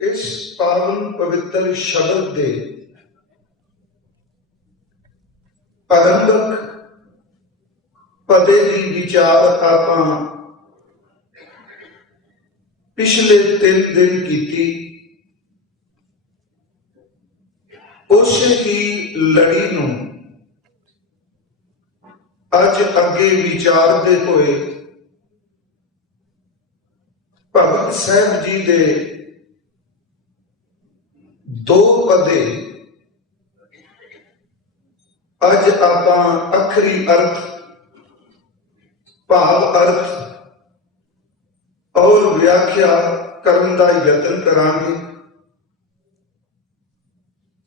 इस पावन पवित्र शब्द दे आरंभक पदे की विचार आपां पिछले 3 दिन की उस ही लड़ी नूं अज अगे विचारते हुए भगत साहब जी दे 2 पदे अज आपां अखरी अर्थ भाव अर्थ और व्याख्या करने का यत्न करांगे।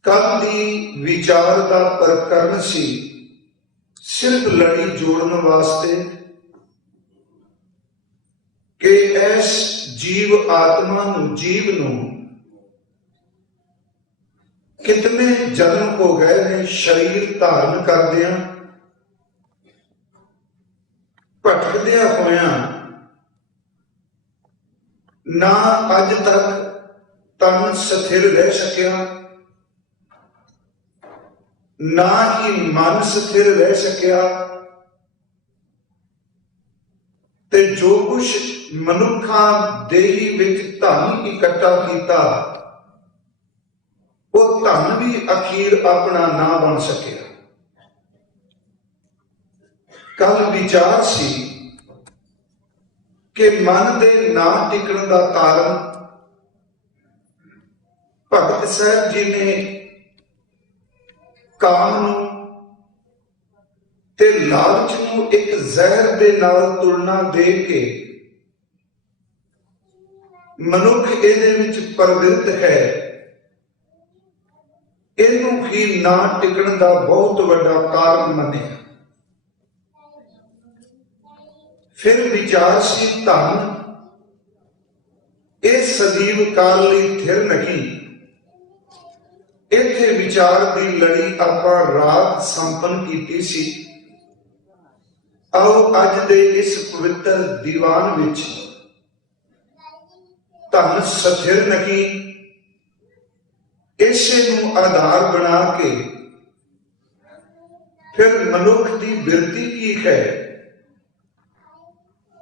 कल दी विचार का प्रकरण सी सिर्फ लड़ी जोड़ने वास्ते कि इस जीव आत्मा जीव नूं कितने जन्म हो गए ने शरीर धारण करदियां भटकदियां होयां ना अज तक तन स्थिर रह सकिया, ना ही मन स्थिर रह सकिया, ते जो कुछ मनुखा देही विच धन इकट्ठा किया वो धन भी अखीर अपना ना बन सकिया। कल विचार सी कि मन दे ना टिकण का कारण भगत साहब जी ने काम नूं ते लालच नूं एक जहर दे नाल तुलना दे के मनुख इहदे विच प्रवृत्त है, इनू ही ना टिकण का बहुत बड़ा कारण मनिया। फिर विचार सी धन इस सदीव काल लई थिर नहीं। इत्थे विचार की लड़ी आपां रात संपन्न कीती सी। आओ अज दे इस पवित्र दीवान विच धन स्थिर नहीं इसे नूं आधार बना के फिर मनुख की बिरती की है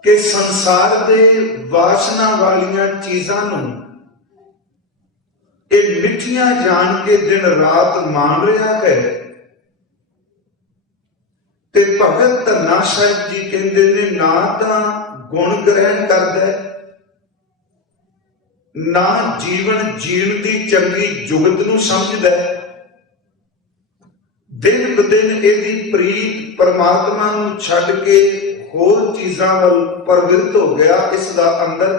कि संसार दे वासना वालियां चीजां नूं एक मिठियां जान के दिन रात मान रहा है। ते भगत धन्ना साहिब जी कहते ने ना तां गुण ग्रहण करदा ना जीवन जीण दी चंगी जुगत नूं समझदा, दिन ब दिन इहदी प्रीत परमात्मा नूं छड्ड के होर चीजां वल प्रवृत्त हो गया इसदा अंदर।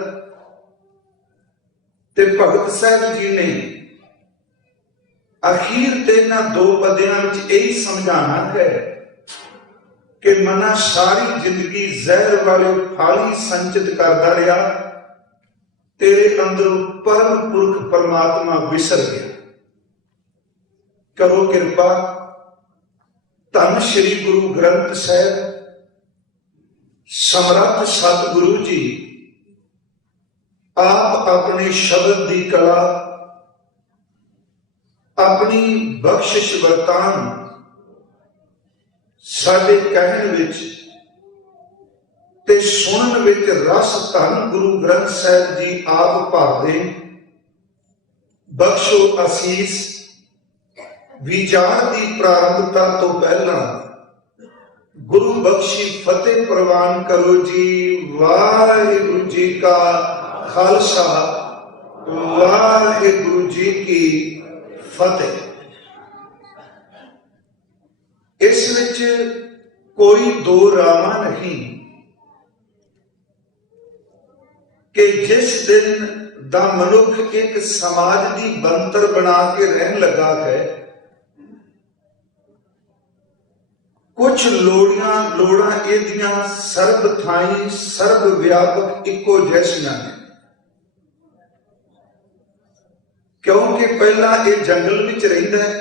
ते भगत साहब जी ने अखीर ते इन्हां 2 पदियां विच यही समझाना है कि मना सारी जिंदगी जहर वाले फल ही संचित करता रहा, तेरे अंदरों परम पुरख परमात्मा विसर गया। करो कृपा, धन श्री गुरु ग्रंथ साहिब समर्थ सतगुरु जी आप अपने शब्द की कला अपनी बख्शिश वरतान साडे कहण विच ते सुनन विच रस धन गुरु ग्रंथ साहिब जी आप भर दे। बख्शो असीस। विचार की प्रारंभता तो पहला गुरु बख्शी फतेह प्रवान करो जी। वाहिगुरु जी का खालसा, वाहिगुरु जी की फतेह। इस विच कोई 2 रामा नहीं कि जिस दिन दा मनुख एक समाज की बनतर बना के रहन लगा है, कुछ लोड़ा इहदियां सर्ब थाई सर्ब व्यापक इको जैसियां ने। क्योंकि पहला ये जंगल विच रहिंदा है,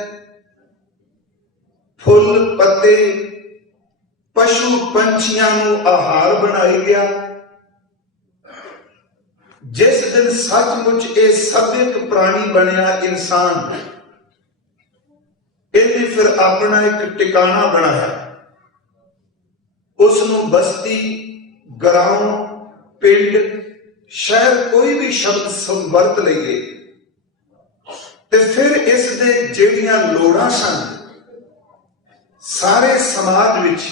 फुल पत्ते पशु पंछियां नूं आहार बनाई गया। जिस दिन सचमुच ये सभ्यक प्राणी बनया इंसान, इन्हें फिर अपना एक टिकाणा बनाया, उसनों बस्ती, गांव, पिंड, शहर कोई भी शब्द वरत लईए ते फिर इस दे ਜਿਹੜੀਆਂ ਲੋੜਾਂ सन सारे समाज विच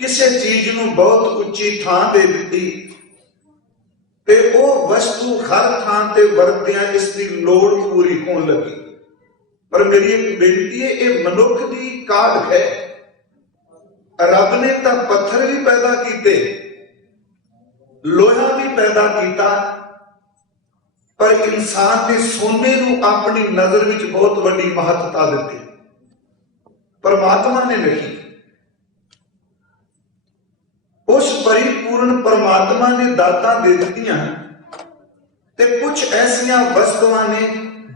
किसी चीज नूं बहुत उच्ची थां दे दित्ती ते ਉਹ वस्तु हर थां ते वरतियां इस दी लोड़ पूरी होण लगी। पर मेरी एक बेनती है, ये मनुख दी काਢ है। रब ने तो पत्थर भी पैदा किए, लोहा भी पैदा किया, पर इंसान ने सोने नूं अपनी नजर विच बहुत बड़ी महत्ता दी, परमात्मा ने नहीं। उस परिपूर्ण परमात्मा ने दातां दे दित्तियां ते कुछ ऐसियां वस्तुआं ने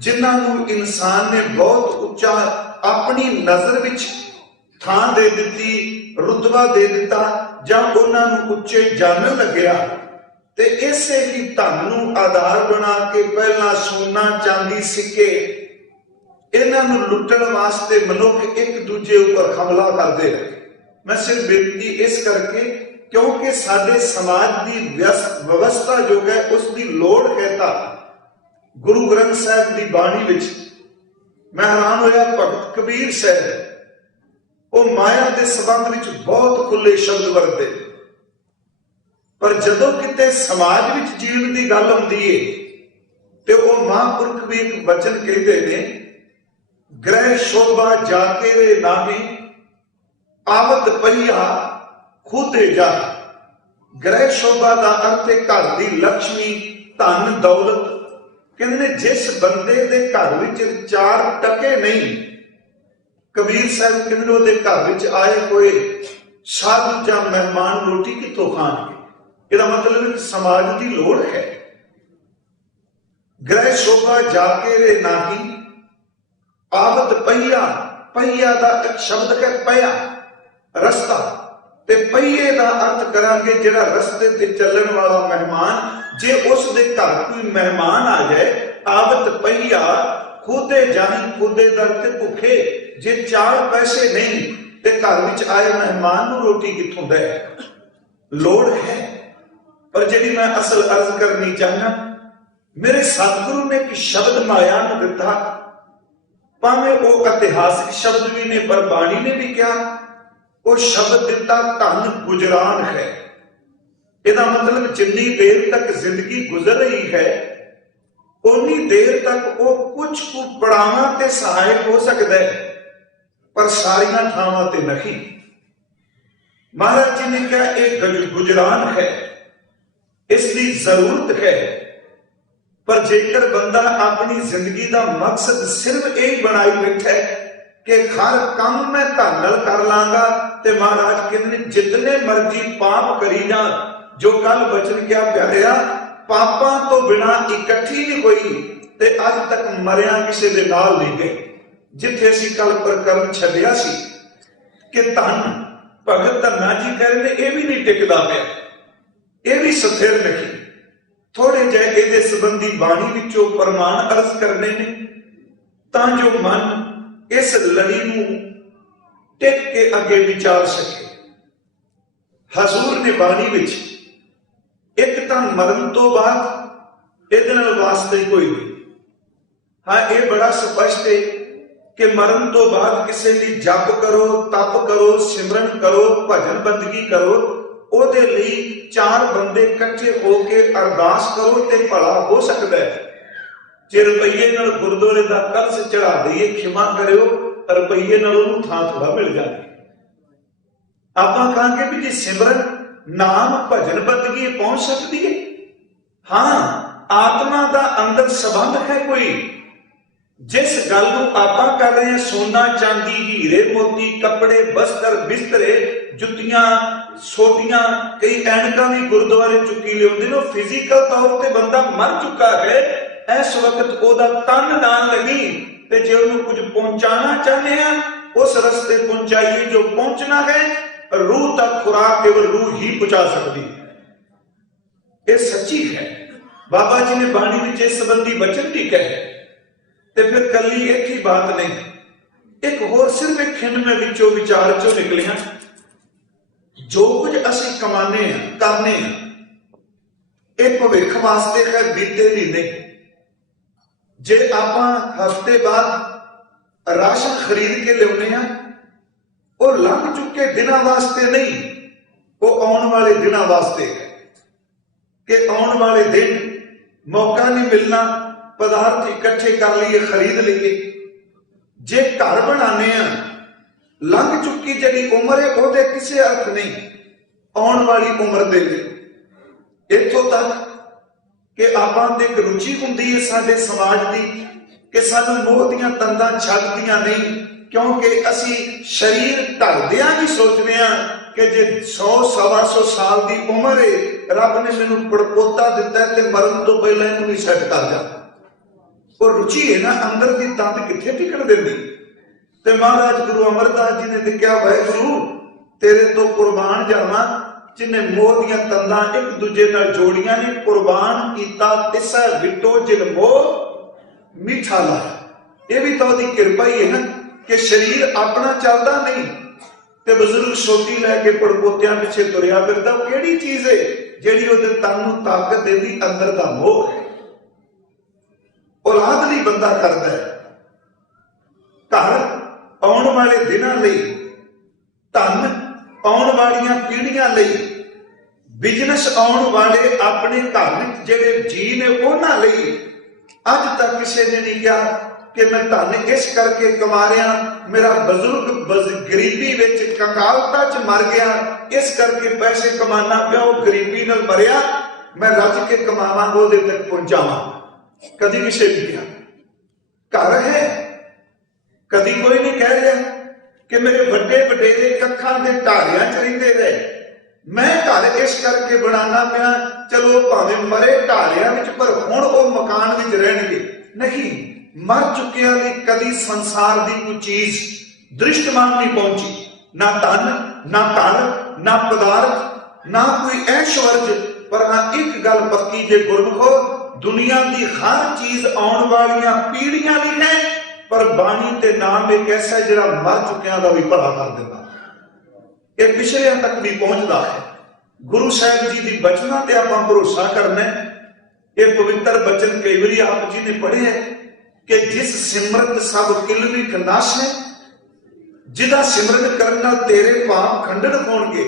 जिन्हां इंसान ने बहुत उच्चा अपनी नजर विच थां दे दित्ती, रुतबा दे दिता, जां उन्हां नूं उच्चे जानन लग्या ते इसे ही धन नूं आधार बना के पहला सोना, चांदी, सिक्के इन्हां नूं लुट्टण वास्ते मनुख एक दूजे उपर हमला करदे रहे। मैं सिर्फ बेनती इस करके क्योंकि साडे समाज की व्यवस्था जो है उसकी लोड़ कहता गुरु ग्रंथ साहिब की बाणी विच मैं हैरान होया। भगत कबीर साहब वो माया के संबंध विच बहुत खुले शब्द वरते, पर जदों किते समाज विच जीवन की गल आउंदी है ते वो महापुरख भी एक वचन कहते ने, ग्रह शोभा जाके रे नामी आवत पहिया खुदे जा। ग्रह शोभा का अर्थ है घर की लक्ष्मी, धन दौलत। कहते जिस बंदे दे घर विच 4 टके नहीं, कबीर साहब कहते उहदे घर विच आए कोई साधु जां मेहमान रोटी कित्थों खाणगे। इसदा मतलब समाज की लोड़ है। ग्रह शोभा जाके रे नाही आवत पहिया, पहिया का एक शब्द है पया, रस्ता, ते पहिए का अर्थ करांगे जिहड़ा रस्ते ते चलण वाला मेहमान। जे उस दे घर कोई मेहमान आ जाए, आवत पहिया खुदे जानी, खुदे दर ते भुखे। जे 4 पैसे नहीं ते घर विच आए मेहमान नूं रोटी कित्थों दे। लोड़ है। पर जिहड़ी मैं असल अर्ज करनी चाहना, मेरे सतगुरु ने एक शब्द माया नूं दिता, भावें वो ऐतिहासिक शब्द भी ने, पर बाणी ने भी कहा वो शब्द दिता धन गुजरान है। इसका मतलब जिन्नी देर तक जिंदगी गुजर रही है उन्नी देर तक वो कुछ को पड़ावां ते सहायक हो सकता है, पर सारियां थावां ते नहीं। महाराज जी ने कहा एक गुजरान है, इसकी जरूरत है, पर जेकर बंदा अपनी जिंदगी का मकसद सिर्फ यही बनाई बैठा है कि हर काम मैं धन नाल कर लांगा, ते महाराज कहते जितने मर्जी पाप करी जा, जो कल बचन क्या प्यारिया, पापां तो बिना इकट्ठी नहीं होई ते अज तक मरिया किसी दे नाल नहीं गई। जिथे असीं कल प्रकरण छड्डिया सी कि धन, भगत धन्ना जी कह रहे ये भी नहीं टिकदा पिया, ये भी स्थिर नहीं। थोड़े जे इहदे संबंधी बाणी विचों प्रमाण अर्ज करने ने तां जो मन इस लड़ी नूं टिक के अगे विचार सके। हजूर ने बाणी विच एक तां मरण तो बाद इहदे नाल वास्ते कोई नहीं। हाँ, ये बड़ा स्पष्ट है कि मरण तो बाद किसी दी जप करो, तप करो, सिमरन करो, भजन बंदगी करो, ओदे लई 4 बंदे इकट्ठे होके अरदास करो ते भला हो सकता है। जे रुपये नाल गुरुद्वारे दा कलश चढ़ा दईए, खिमा करियो, रुपये नाल उहनूं थां थोड़ा मिल जाए। आपां कहांगे भी जे सिमरन, नाम, भजन बंदगी पहुंच सकती है। हाँ, आत्मा का अंदर संबंध है कोई। जिस गल नूं आपां कर रहे हैं, सोना, चांदी, हीरे मोती, कपड़े, बस्तर, बिस्तरे, जुत्तियां, सोटियां, कई ऐनकां भी गुरुद्वारे चुकी लियाउंदे ने। फिजिकल तौर पर बंदा मर चुका है, इस वक्त ओदा तन दान लगी ते जे उन्हें कुछ पहुंचाना चाहते हैं उस रस्ते पहुंचाइए जो पहुंचना है। रूह तक खुराक केवल रूह ही पहुंचा सकती है। ये सच्ची है। बाबा जी ने बाणी विच इस संबंधी वचन भी कहे। ते फिर कली एक ही बात नहीं, एक होर सिर्फ एक खिंड में विचों विचार चो निकलिया, जो कुछ असीं कमाने करने एक भविख वास्ते है, बीते ली नहीं। जे आपां हफ्ते बाद राशन खरीद के लियाउने आ, वो लंघ चुके दिनों वास्ते नहीं, वो आने वाले दिनों वास्ते है कि आने वाले दिन मौका नहीं मिलना पदार्थ इकट्ठे कर लिए, खरीद लिए। जे घर बनाने लंघ चुकी जी उम्र है, वो किसी अर्थ नहीं, आने वाली उम्र दे लिए। इत्थों तक कि आपां ते एक रुचि हुंदी है साडे समाज की कि सानू मोह दीयां तंदां छड्डदियां नहीं, क्योंकि असी शरीर ढलदियां भी सोचते हैं कि जे 100-125 साल की उम्र है, रब ने मैनू पड़पोता दिता है, तो मरण तो पहले इनू भी सैट कर जा। वो रुचि है ना अंदर की, तंद कित्थे टिकण देंदी। ते महाराज गुरु अमरदास जी ने लिखिया, वाहिगुरू तेरे तो कुर्बान जावां, जिन्हें मोह दीयां तंदां एक दूजे नाल जोड़ियां ने, कुर्बान कीता तिसै विटो जिन मोह मीठा लाया। ये भी तो उसदी किरपा ही है ना कि शरीर अपना चलदा नहीं, ते बजुर्ग सोटी लैके पड़पोतियां पिछे तुरिया फिरदा। किहड़ी चीज है जिहड़ी उहदे तन नूं ताकत देंदी? अंदर दा मोह है। औलाद नहीं बंदा करदा है, घर आउण वाले दिनां लई, धन आउण वालियां पीढ़ियां लई, बिजनेस आउण वाले अपने घर विच जिहड़े जी ने उहनां लई। अज तक किसी ने नहीं कहा कि मैं धन इस करके कमा रहा, मेरा बजुर्ग गरीबी विच कंगालता च मर गया, इस करके पैसे कमाना पिया, वो गरीबी नाल मरिया, मैं रज के कमावांगा उहदे तक पहुंचावां। कदी किसी ने कहा? घर है, कदी कोई नहीं कह रहा कि मेरे बड़े वडेरे कखां दे ढारियां च रहिंदे रहे, मैं घर इस करके बनाना पिया, चलो भावें मरे ढारियां विच, पर हुण वो मकान विच रहणगे। नहीं, मर चुकिया ने कदी संसार की कोई चीज दृष्टमान नहीं पहुंची, ना धन, ना घर, ना पदार्थ, ना कोई ऐश्वर्य। पर हाँ एक गल पक्की जे गुरमुखो, दुनिया की हर चीज आने वालियां पीढ़ियां भी है, पर बाणी ते नाम एक ऐसा जिहड़ा मर चुकिया का भी भला कर देता, ये पिछलियां तक भी पहुंचता है। गुरु साहब जी की बचना ते आपां भरोसा करना। ये पवित्र बचन कई बार आप जी ने पढ़े है कि जिस सिमरत सब किलवी नाश है, जिदा सिमरन करना तेरे पाप खंडन होणगे,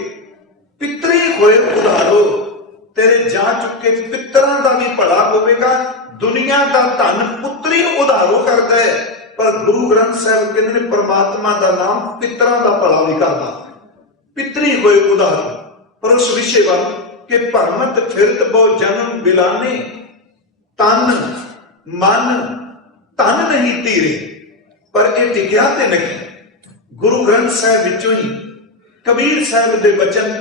पितरी होए उधारो, तेरे जा चुके पितरां दा भी भला होवेगा। दुनिया का धन पुत्री उधारो करता है, पर गुरु ग्रंथ साहब कहते हैं परमात्मा का नाम पितरां दा भला भी करता। पितरी होए उधारो, पर उस विषय वाल के भरमत फिरत बहु जन्म बिलाने, तन मन तन नहीं तीरे, पर यह टिकिया ते नहीं। गुरु ग्रंथ साहब विचों ही कबीर साहब के वचन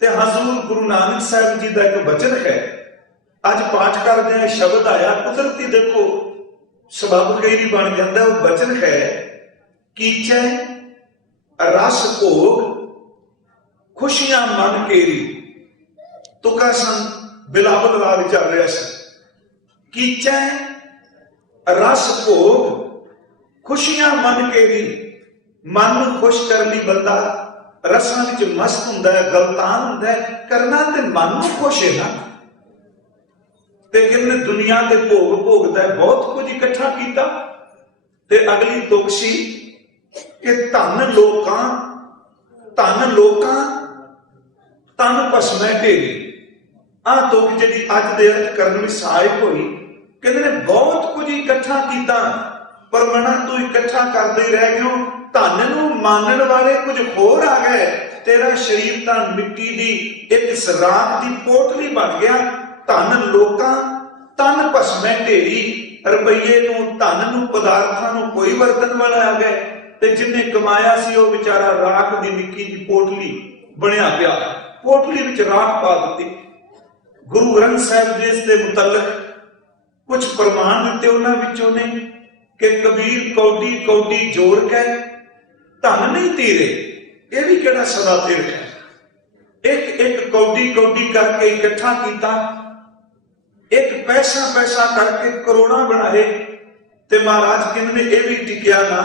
ते हजूर गुरु नानक साहब जी का एक वचन है, अज पाठ करते हैं शब्द आया, कुदरती देखो सबब कई नहीं बन जाता। वो वचन है, कीचै रस भोग खुशियां मन केरी। तुका सन बिलावल राग चल रहा है, कीचै रस भोग खुशियां मन केरी। मन खुश करने बंदा रसां विच मस्त हुंदा है, गलतान हुंदा है, करना ते मन नूं खुश है ना। ते किन्ने दुनिया के भोग भोगदा है, बहुत कुछ इकट्ठा कीता, ते अगली दुख सी कि धन लोकां तन भस्मै ढेरी। आ दुख जिहड़ी अज दे अर्थ करन विच सहायक होई, कहंदे ने बहुत कुछ इकट्ठा कीता, पर मना तू इकट्ठा करदे ही रह गयो। धन नूं मानण वाले कुछ होर आ गए, तेरा शरीर तां मिट्टी दी एक सराख दी पोटली बन गया। धन लोकां तन भस्मै ढेरी, रुपये नूं धन नूं पदार्थां नूं कोई वरतन वाला आ गए, ते जिन्ने कमाया सी वो बेचारा राख दी निक्की जी पोटली बनया पिया, पोटली विच राख पा दित्ती। गुरु ग्रंथ साहब जी इस दे मुतल्लक कुछ प्रमाण दिते उन्हां विचों ने कि कबीर कौडी कौडी जोड़ के धन नहीं तीरे, यह भी केड़ा सदा तीर है। एक एक कौडी कौडी करके इकट्ठा किया, एक पैसा पैसा करके करोड़ा बनाए। ते महाराज कहने ये भी टिकिया ना,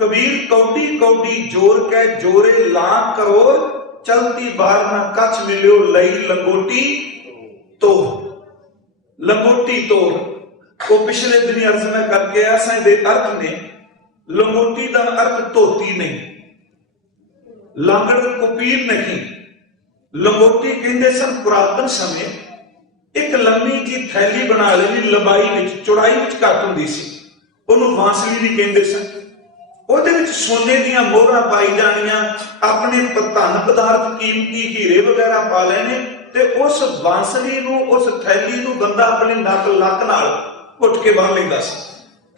कबीर कौडी कौडी जोर के जोरे लाख करोड़, चलती बार ना कछ मिलियो लई लंगोटी तो। लंगोटी तोड़ वो पिछले दिन अर्ज में करके ऐसा दे अर्थ ने, लंगोटी का अर्थ धोती नहीं, लांगड़ कुपीर नहीं। लंगोटी कहते सन पुरातन समय एक लंबी जी थैली बना लेनी, लंबाई विच चौड़ाई विच घट हुंदी सी, ਉਹਨੂੰ ਵਾਂਸਲੀ भी कहते सन। ਉਹਦੇ ਵਿੱਚ सोने ਦੀਆਂ ਮੋਹਰਾਂ ਪਾਈ ਜਾਣੀਆਂ, ਆਪਣੇ ਧਨ ਪਦਾਰਥ ਕੀਮਤੀ ਹੀਰੇ ਵਗੈਰਾ ਪਾ ਲੈਣੇ, ਤੇ ਉਸ ਵਾਂਸਲੀ ਨੂੰ, ਉਸ ਥੈਲੀ ਨੂੰ ਬੰਦਾ ਆਪਣੇ ਨੱਕ ਲੱਕ ਨਾਲ ਘੁੱਟ ਕੇ ਬੰਨ ਲੈਂਦਾ ਸੀ,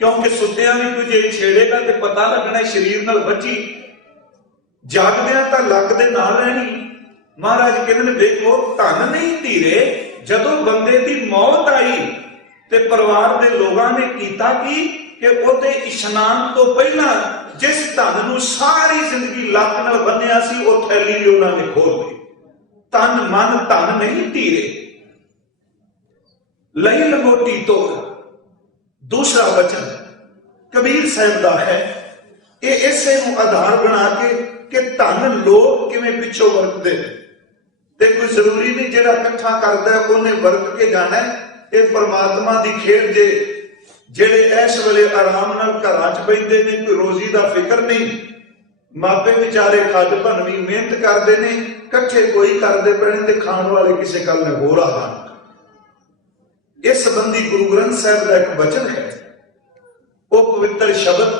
ਕਿਉਂਕਿ ਸੁੱਤਿਆਂ ਵੀ ਕੋਈ ਜੇ ਛੇੜੇਗਾ ਤੇ ਪਤਾ ਲੱਗਣਾ ਸਰੀਰ ਨਾਲ ਬੱਚੀ, ਜਾਗਦਿਆਂ ਤਾਂ ਲੱਕ ਦੇ ਨਾਲ ਰਹਿਣੀ। ਮਹਾਰਾਜ ਕਹਿੰਦੇ ਨੇ ਵੇਖੋ ਧਨ ਨਹੀਂ ਧੀਰੇ, ਜਦੋਂ ਬੰਦੇ ਦੀ ਮੌਤ ਆਈ ਤੇ ਪਰਿਵਾਰ ਦੇ ਲੋਕਾਂ ਨੇ ਕੀਤਾ ਕੀ ਕਿ ਉਹਦੇ ਇਸ਼ਨਾਨ ਤੋਂ ਪਹਿਲਾਂ ਜਿਸ ਧਨ ਨੂੰ ਸਾਰੀ ਜ਼ਿੰਦਗੀ ਲੱਕ ਨਾਲ ਬੰਨਿਆ ਸੀ, ਉਹ ਥੈਲੀ ਵੀ ਉਹਨਾਂ ਨੇ ਖੋਲ ਲਈ। ਤਨ ਮਨ ਧਨ ਨਹੀਂ ਧੀਰੇ, ਲਈ ਲੰਗੋਟੀ ਤੋੜ। ਦੂਸਰਾ ਬਚਨ ਕਬੀਰ ਸਾਹਿਬ ਦਾ ਹੈ, ਇਹ ਇਸੇ ਨੂੰ ਆਧਾਰ ਬਣਾ ਕੇ ਕਿ ਧਨ ਲੋਕ ਕਿਵੇਂ ਪਿੱਛੋਂ ਵਰਤਦੇ ਤੇ ਕੋਈ ਜ਼ਰੂਰੀ ਨਹੀਂ ਜਿਹੜਾ ਇਕੱਠਾ ਕਰਦਾ ਉਹਨੇ ਵਰਤ ਕੇ ਜਾਣਾ। ਇਹ ਪਰਮਾਤਮਾ ਦੀ ਖੇਡ ਜੇ, ਜਿਹੜੇ ਇਸ ਵੇਲੇ ਆਰਾਮ ਨਾਲ ਘਰਾਂ 'ਚ ਬੈਠਦੇ ਨੇ, ਕੋਈ ਰੋਜ਼ੀ ਦਾ ਫਿਕਰ ਨਹੀਂ, ਮਾਪੇ ਵਿਚਾਰੇ ਖੱਜ ਭੰਨਵੀਂ ਮਿਹਨਤ ਕਰਦੇ ਨੇ, ਇਕੱਠੇ ਕੋਈ ਕਰਦੇ ਪਏ ਨੇ ਤੇ ਖਾਣ ਵਾਲੇ ਕਿਸੇ ਕੱਲ ਨੇ ਹੋਰ ਆ ਜਾਣ। ਇਸ ਸੰਬੰਧੀ ਗੁਰੂ ਗ੍ਰੰਥ ਸਾਹਿਬ ਦਾ ਇੱਕ ਬਚਨ ਹੈ, ਉਹ ਪਵਿੱਤਰ ਸ਼ਬਦ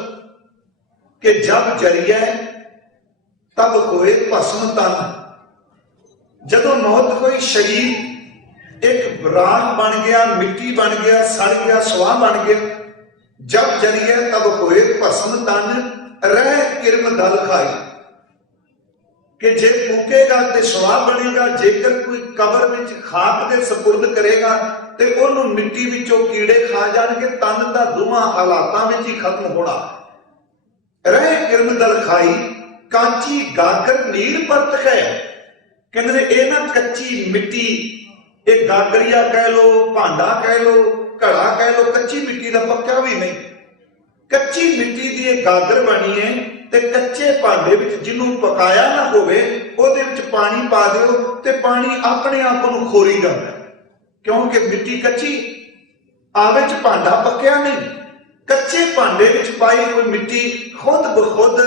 ਕਿ ਜਬ ਜਰੀਏ ਤਬ ਹੋਏ ਭਸਮ ਤਨ। ਜਦੋਂ ਮੌਤ ਹੋਈ, ਸਰੀਰ एक राख बन गया, मिट्टी बन गया, सड़ गया, स्वाह बन गया। जब जरिए तब होए भस्म तन, रह किरम दल खाई। कि जे फूकेगा ते स्वाह बनेगा, जेकर कोई कबर विच खाक दे सपुर्द करेगा ते ओनू मिट्टी विचों कीड़े खा जाणगे, तन दा दोवां हालातां विच ही खत्म होना। रह किरम दल खाई, कांची गागर नीर परत है। कहंदे ए ना कच्ची मिट्टी, एक गागरिया कह लो, भांडा कह लो, घड़ा कह लो, कच्ची मिट्टी का पक्का भी नहीं, कच्ची मिट्टी की एक गागर बनी है ते कच्चे भांडे विच जिन्हों पकाया ना होवे ओहदे विच पानी पा दिओ ते पानी अपने आप नूं खोरी जांदा, क्योंकि मिट्टी कच्ची आवे च भांडा पक्या नहीं। कच्चे भांडे विच पाई हुई मिट्टी खुद बखुद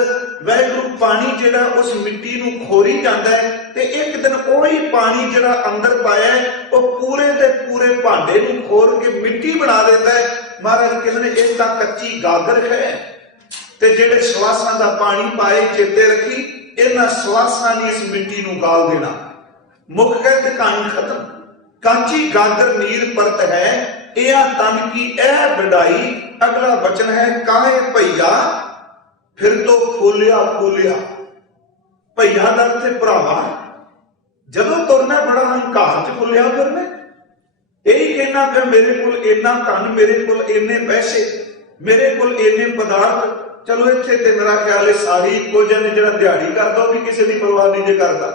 वैगुरू पानी जिहड़ा उस मिट्टी नूं खोरी जांदा है ते एक दिन ओही पानी जिहड़ा अंदर पाया है वो पूरे दे पूरे भांडे नूं खोर के मिट्टी बना देता है। महाराज कहंदे ने इह तां कच्ची गागर है ते जिहड़े सवासां दा पानी पाए, चेते रखी इन्हां सवासां ने इस मिट्टी नूं गाल देना। मुक गए ते कहानी खत्म। कांची गागर नीर परत है, यह तन की ऐ बढ़ाई। अगला वचन है, काहे भैया फिर तो फूलिया फूलिया। भैया का अर्थ भरावा, जदों तुरना बड़ा हंकार च फुलिया फिरना, यही कहना पिया मेरे कोल इन्ना धन, मेरे कोल इन्ने पैसे, मेरे कोल इन्ने पदार्थ। चलो इत्थे ते मेरा ख्याल है सारी इक्को जिहा ने, जिहड़ा दिहाड़ी करदा वो भी किसी की परवाह नहीं जे करदा,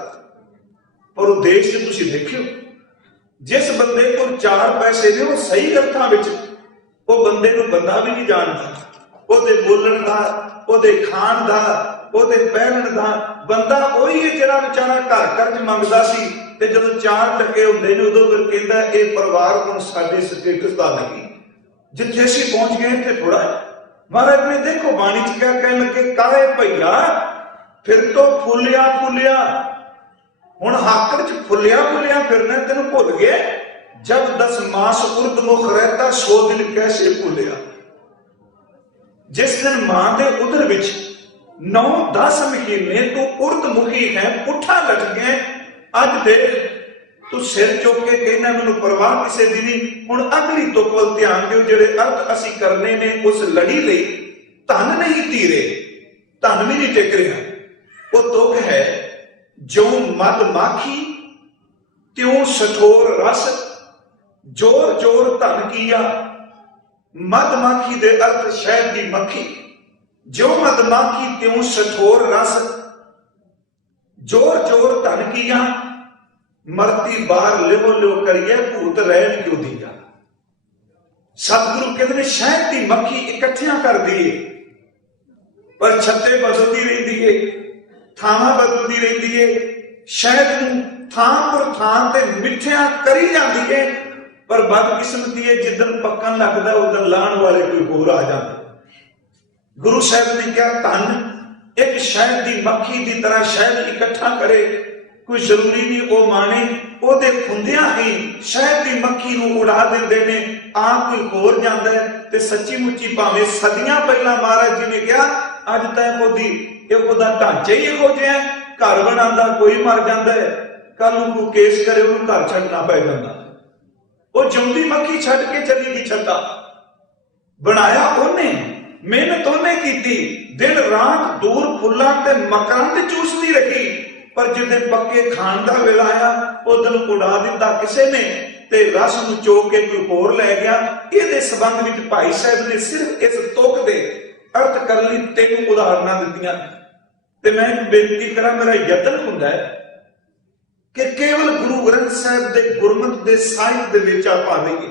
पर उद्देश च तुसीं देखियो जिस बंदे को चार पैसे ने वो सही अर्थां विच वो बंदे नूं बंदा भी नहीं जानदा, ਉਹਦੇ ਬੋਲਣ ਦਾ, ਉਹਦੇ ਖਾਣ ਦਾ, ਉਹਦੇ ਪਹਿਨਣ ਦਾ। ਬੰਦਾ ਉਹੀ ਹੈ ਜਿਹੜਾ ਵਿਚਾਰਾ ਘਰ ਘਰ ਚ ਮੰਗਦਾ ਸੀ ਤੇ ਜਦੋਂ ਚਾਰ ਟਕੇ ਹੁੰਦੇ ਨੇ ਉਦੋਂ ਫਿਰ ਕਹਿੰਦਾ ਇਹ ਪਰਿਵਾਰ ਹੁਣ ਸਾਡੇ ਸਟੇਟਸ ਦਾ ਨਹੀਂ, ਜਿੱਥੇ ਅਸੀਂ ਪਹੁੰਚ ਗਏ ਇੱਥੇ ਥੋੜਾ। ਮਹਾਰਾਜ ਨੇ ਦੇਖੋ ਬਾਣੀ ਚ ਕਿਆ ਕਹਿਣ ਲੱਗੇ, ਕਾਹੇ ਭਈਆ ਫਿਰ ਤੋਂ ਫੁੱਲਿਆ ਫੁੱਲਿਆ। ਹੁਣ ਹਾਕੜ ਚ ਫੁੱਲਿਆ ਫੁੱਲਿਆ ਫਿਰਨਾ ਤੈਨੂੰ ਭੁੱਲ ਗਿਆ। ਜਬ 10 ਮਾਸ ਉਰਦਮੁਖ ਰਹਿਤਾ ਸੋ ਦਿਲ ਕੈਸੇ ਭੁੱਲਿਆ। जिस दिन मां के उदर विच 9-10 महीने तू उर्दमुखी है, पुठा लट गया। अज देख तू सिर चुक के कहना मैनू परवाह किसी दी नहीं। हुण अगली तुक वल ध्यान दिओ, जिहड़े अर्थ असीं करने ने उस लड़ी लई धन नहीं धीरे, धन भी नहीं टिक रहा। वो तुक है, जो मद माखी त्यों सठोर रस, जोर जोर धन किया। मधमाखी दे अर्थ शहद दी मक्खी, जो मधमाखी त्यों सठोर रस, जोर जोर धन किया। मरती बाहर लिवो लिव करिए भूत रहन क्यों दिया। सतगुरु कहते हैं शहद की मक्खी इकट्ठियां कर दिए, पर छत्ते बदलती रही है, थावां बदलती रही है, शहद नूं थां पर थां ते मिठिया करी जाती है, पर बदकिस्मती है जिदन पकन लगता उदन लाण वाले कोई होर आ जाते। गुरु साहब ने क्या धन एक शहद की मक्खी की तरह शहद इकट्ठा करे, कोई जरूरी नहीं वो माने ओदे खुंदियां ही शहद की मक्खी नूं उड़ा देंदे ने, आ कोई होर जांदा है ते सच्ची मुच्ची भावें सदियां पहला महाराज जी ने कहा अज तक ओदा ढांचा ही इहो जिहा है, घर बनांदा कोई मर जांदा है, कल नूं कोई केस करे उहनूं घर छड्डना पै जांदा, वो जिउंदी मक्खी छड्ड के चली गई छड्डा। बनाया ओने, मेहनत ओने कीती, दिन रात दूर फुल्लां ते मकरां ते चूसदी रही, पर जिदे पक्के खाण दा वेला आया उदन उड़ा दिता किसे ने ते रस नूं चोक के कोई होर लै गया। इहदे संबंध विच भाई साहब ने सिर्फ इस तुक दे अर्थ करन लई 3 उदाहरणां दित्तियां ते मैं बेनती करा, मेरा यतन हुंदा है कि केवल गुरु ग्रंथ साहब दे गुरमत दे साहित्य दे विच आ पावेंगे।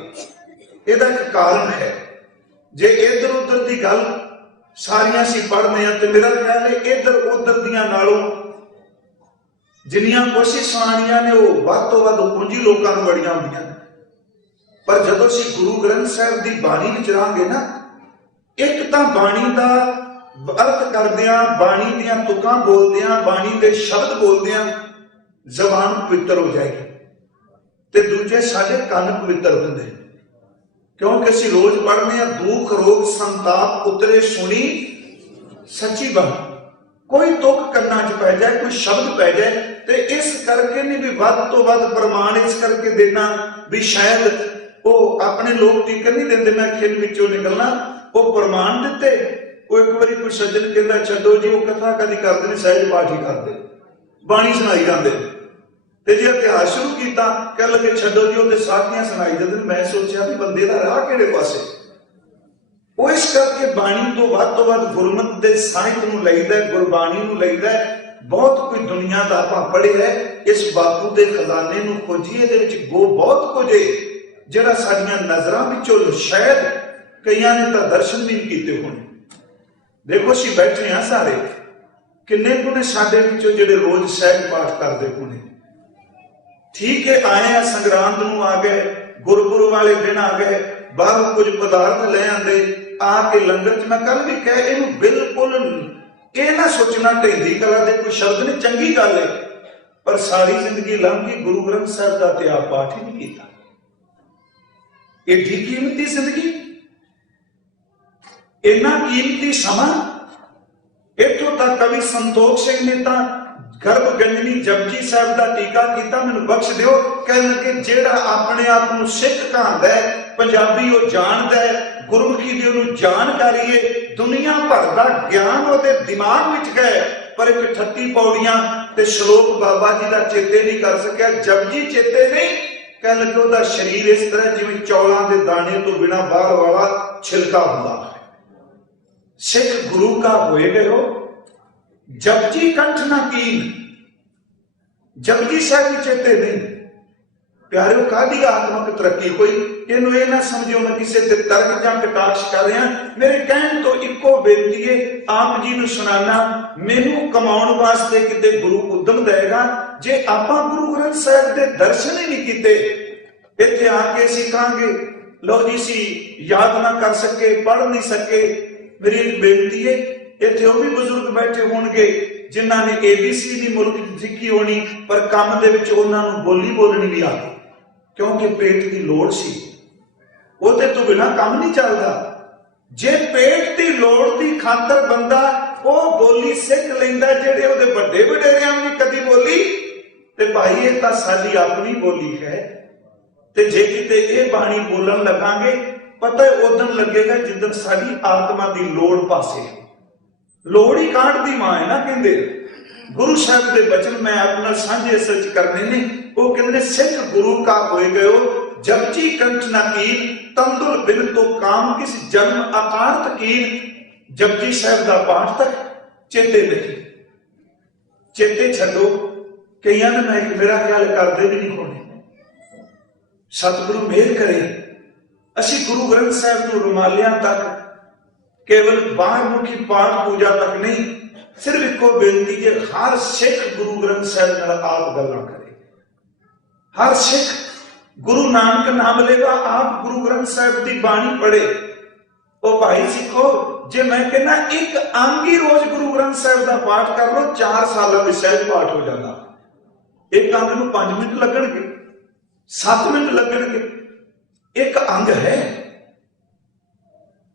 इहदा एक कारण है, जे इधर उधर दी गल सारियां सी पढ़ने आ ते मेरा ख्याल है इधर उधर दियां नालों जिन्नियां कोशिशां आणियां ने वो वध तो वध पूंजी लोकां नूं बड़ियां हुंदियां, पर जदों असीं गुरु ग्रंथ साहब दी बाणी विच रहांगे ना, एक तां बाणी दा अर्थ करदियां, बाणी दीयां तुकां बोलदियां, बाणी दे शब्द बोलदियां जबान पवित्र हो जाएगी, ते दूजे साडे कंन पवित्र हुंदे, क्योंकि असीं रोज पढ़ने दुख रोग संताप उतरे सुनी सच्ची बात। कोई तुक कन्ना च पै जाए, कोई शब्द पै जाए, तो इस करके नहीं भी वध तो वध प्रमाण इस करके देना भी शायद वो अपने लोग टीकर नहीं देंदे, मैं खिल विचों निकलना, वो प्रमाण दिते। वो एक बारी कोई सज्जन कहता छड्डो जी वो कथा कदी करते नहीं, सहज पाठ ही करते, बाणी सुनाई जाते, ते जे इतिहास शुरू किया कह लगे छड्डो जी वो साखियां सुनाई जाते। मैं सोचा भी बंदे का राह किहड़े पासे, वो इस करके बाणी तो वध गुरमत दे साहित्य नूं लईदा, गुरबाणी नूं लईदा। बहुत कोई दुनिया दा आपां पढ़िआ है, इस बापू दे खजाने नूं खोजीए, इहदे विच बहुत कुछ है जिहड़ा साडीआं नज़रां विचों शायद कईआं ने तां दर्शन भी नहीं कीते होणे। देखो असीं बैठे हां सारे, किन्ने कुछ ने साडे विचों जिहड़े रोज सहज पाठ करदे होणे, ठीक है आए हैं संग्रांद नूं आ गए, गुरपुरब वाले दिन आ गए, बाहरों कुछ पदार्थ ले आंदे, आके लंगर च मैं कल भी कह इहनूं बिल्कुल ये ना सोचना ढेंदी कला दे कोई शब्द नहीं, चंगी गल है, पर सारी जिंदगी लंघ गई गुरु ग्रंथ साहब का त्याग पाठ ही नहीं किया। एडी कीमती जिंदगी, इन्ना कीमती समा, इत्थों तक कवि संतोख सिंह ने तां गर्भ गंजनी जपजी साहब का टीका किया, मैनूं बख्श दिओ, कहण लगे जिहड़ा अपने आप नूं सिख कहांदा है, पंजाबी वो जानदा है, गुरमुखी दी उहनूं जानकारी है, दुनिया भर का ज्ञान उहदे दिमाग विच गए, पर एक 38 पौड़ियां ते श्लोक बाबा जी का चेते नहीं कर सकिया, जपजी चेते नहीं, कह लगे उहदा शरीर इस तरह जिवें चौलां दे दाने तो बिना बाहर वाला छिलका हुंदा है। सिख गुरु का होए गए हो, जपजी कंठ ना कीन, जपजी साहब भी चेते नहीं। प्यारे कादी आत्मक तरक्की कोई इहनूं ये ना समझो मैं किसी ते तर्क जां कटाक्ष कर रहा, मेरे कहण तो इक्को बेनती है, आप जी नूं सुनाना, मैनूं कमाउण वास्ते किते गुरु उद्यम देगा, जे आपां गुरु ग्रंथ साहब दे दर्शन ही नहीं कीते, इत्थे आके असीं कहांगे लो जी असीं याद ना कर सके, पढ़ नहीं सके। मेरी एक बेनती है, इत्थे वो भी बुजुर्ग बैठे होणगे जिन्हां ने ABC दी मुल्क सिੱਖੀ होनी, पर काम दे विच उन्हां नूं बोली बोलनी भी आ गई, क्योंकि पेट की लोड़ सी, ਉਹਦੇ ਤੋਂ ਬਿਨਾ ਕੰਮ ਨਹੀਂ ਚੱਲਦਾ। ਜੇ पेट की लोड़ की खातर बंदा ਉਹ बोली सिख ਲੈਂਦਾ ਜਿਹੜੇ ਉਹਦੇ ਵੱਡੇ ਵਡੇਰਿਆਂ ਨੇ ਕਦੀ ਬੋਲੀ, ਤੇ ਭਾਈ ਇਹ ਤਾਂ ਸਾਡੀ ਆਪਣੀ ਬੋਲੀ ਹੈ, ਤੇ ਜੇ ਕਿਤੇ ਇਹ ਬਾਣੀ ਬੋਲਣ ਲੱਗਾਂਗੇ ਪਤਾ ਉਦੋਂ ਲੱਗੇਗਾ ਜਿੱਦਣ ਸਾਡੀ ਆਤਮਾ ਦੀ ਲੋੜ ਪਾਸੇ, ਲੋੜ ਹੀ ਕਾਢ ਦੀ ਮਾਂ ਹੈ ਨਾ ਕਹਿੰਦੇ गुरु साहब के बचन मैं अपना सांझे सच करने ने, वो कहते सिख गुरु का होए गयो, जपजी कंठ ना कीन, तंदुल बिन तो काम किस जन्म अकार्थ कीन। जपजी साहब का पाठ तक चेते नहीं, चेते छड्डो, कईयां ने मैं मेरा ख्याल करते भी नहीं होने। सतगुरु मेहर करे, ਅਸੀਂ ਗੁਰੂ ਗ੍ਰੰਥ ਸਾਹਿਬ ਨੂੰ ਰੁਮਾਲਿਆਂ ਤੱਕ ਕੇਵਲ ਬਾਹਰਮੁਖੀ ਪਾਠ ਪੂਜਾ ਤੱਕ ਨਹੀਂ, ਸਿਰਫ ਇੱਕੋ ਬੇਨਤੀ ਕਿ ਹਰ ਸਿੱਖ ਗੁਰੂ ਗ੍ਰੰਥ ਸਾਹਿਬ ਨਾਲ ਆਪ ਗੱਲਾਂ ਕਰੇ। ਹਰ ਸਿੱਖ ਗੁਰੂ ਨਾਨਕ ਨਾਮ ਲੇਗਾ, ਆਪ ਗੁਰੂ ਗ੍ਰੰਥ ਸਾਹਿਬ ਦੀ ਬਾਣੀ ਪੜ੍ਹੇ। ਉਹ ਭਾਈ ਸਿੱਖੋ, ਜੇ ਮੈਂ ਕਹਿੰਦਾ ਇੱਕ ਅੰਗ ਹੀ ਰੋਜ਼ ਗੁਰੂ ਗ੍ਰੰਥ ਸਾਹਿਬ ਦਾ ਪਾਠ ਕਰ ਲਓ, 4 ਸਾਲਾਂ ਵਿੱਚ ਸਹਿਜ ਪਾਠ ਹੋ ਜਾਂਦਾ। ਇੱਕ ਅੰਗ ਨੂੰ 5 ਮਿੰਟ ਲੱਗਣਗੇ, 7 ਮਿੰਟ ਲੱਗਣਗੇ, ਇੱਕ ਅੰਗ ਹੈ।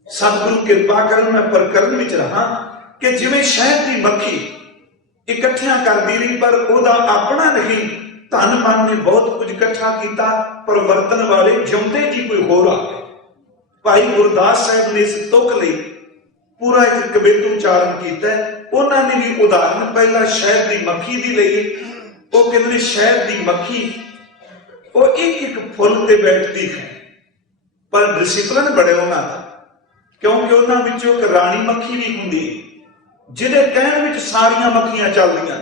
ਸਤਿਗੁਰੂ ਕਿਰਪਾ ਕਰਨ, ਮੈਂ ਪ੍ਰਕਰਨ ਵਿੱਚ ਰਹਾ ਕਿ ਜਿਵੇਂ ਸ਼ਹਿਦ ਦੀ ਮੱਖੀ ਇਕੱਠਿਆਂ ਕਰਦੀ ਰਹੀ, ਪਰ ਉਹਦਾ ਆਪਣਾ ਨਹੀਂ, ਧਨ ਮਨ ਨੇ ਬਹੁਤ ਕੁਝ ਇਕੱਠਾ ਕੀਤਾ, ਪਰ ਵਰਤਣ ਵਾਲੇ ਜਿਉਂਦੇ ਜੀ ਕੋਈ ਹੋਰ ਆ ਗਏ। ਭਾਈ ਗੁਰਦਾਸ ਸਾਹਿਬ ਨੇ ਇਸ ਤੁਕ ਲਈ ਪੂਰਾ ਇੱਕ ਕਵਿਤਾ ਉਚਾਰਨ ਕੀਤਾ। ਉਹਨਾਂ ਨੇ ਵੀ ਉਦਾਹਰਨ ਪਹਿਲਾਂ ਸ਼ਹਿਦ ਦੀ ਮੱਖੀ ਦੀ ਲਈ। ਉਹ ਕਹਿੰਦੇ ਸ਼ਹਿਦ ਦੀ ਮੱਖੀ ਉਹ ਇੱਕ ਫੁੱਲ ਤੇ ਬੈਠਦੀ ਹੈ, ਪਰ ਡਿਸਿਪਲਿਨ ਬੜੇ ਉਹਨਾਂ ਦਾ, ਕਿਉਂਕਿ ਉਹਨਾਂ ਵਿੱਚੋਂ ਇੱਕ ਰਾਣੀ ਮੱਖੀ ਵੀ ਹੁੰਦੀ ਜਿਹਦੇ ਕਹਿਣ ਵਿੱਚ ਸਾਰੀਆਂ ਮੱਖੀਆਂ ਚੱਲਦੀਆਂ,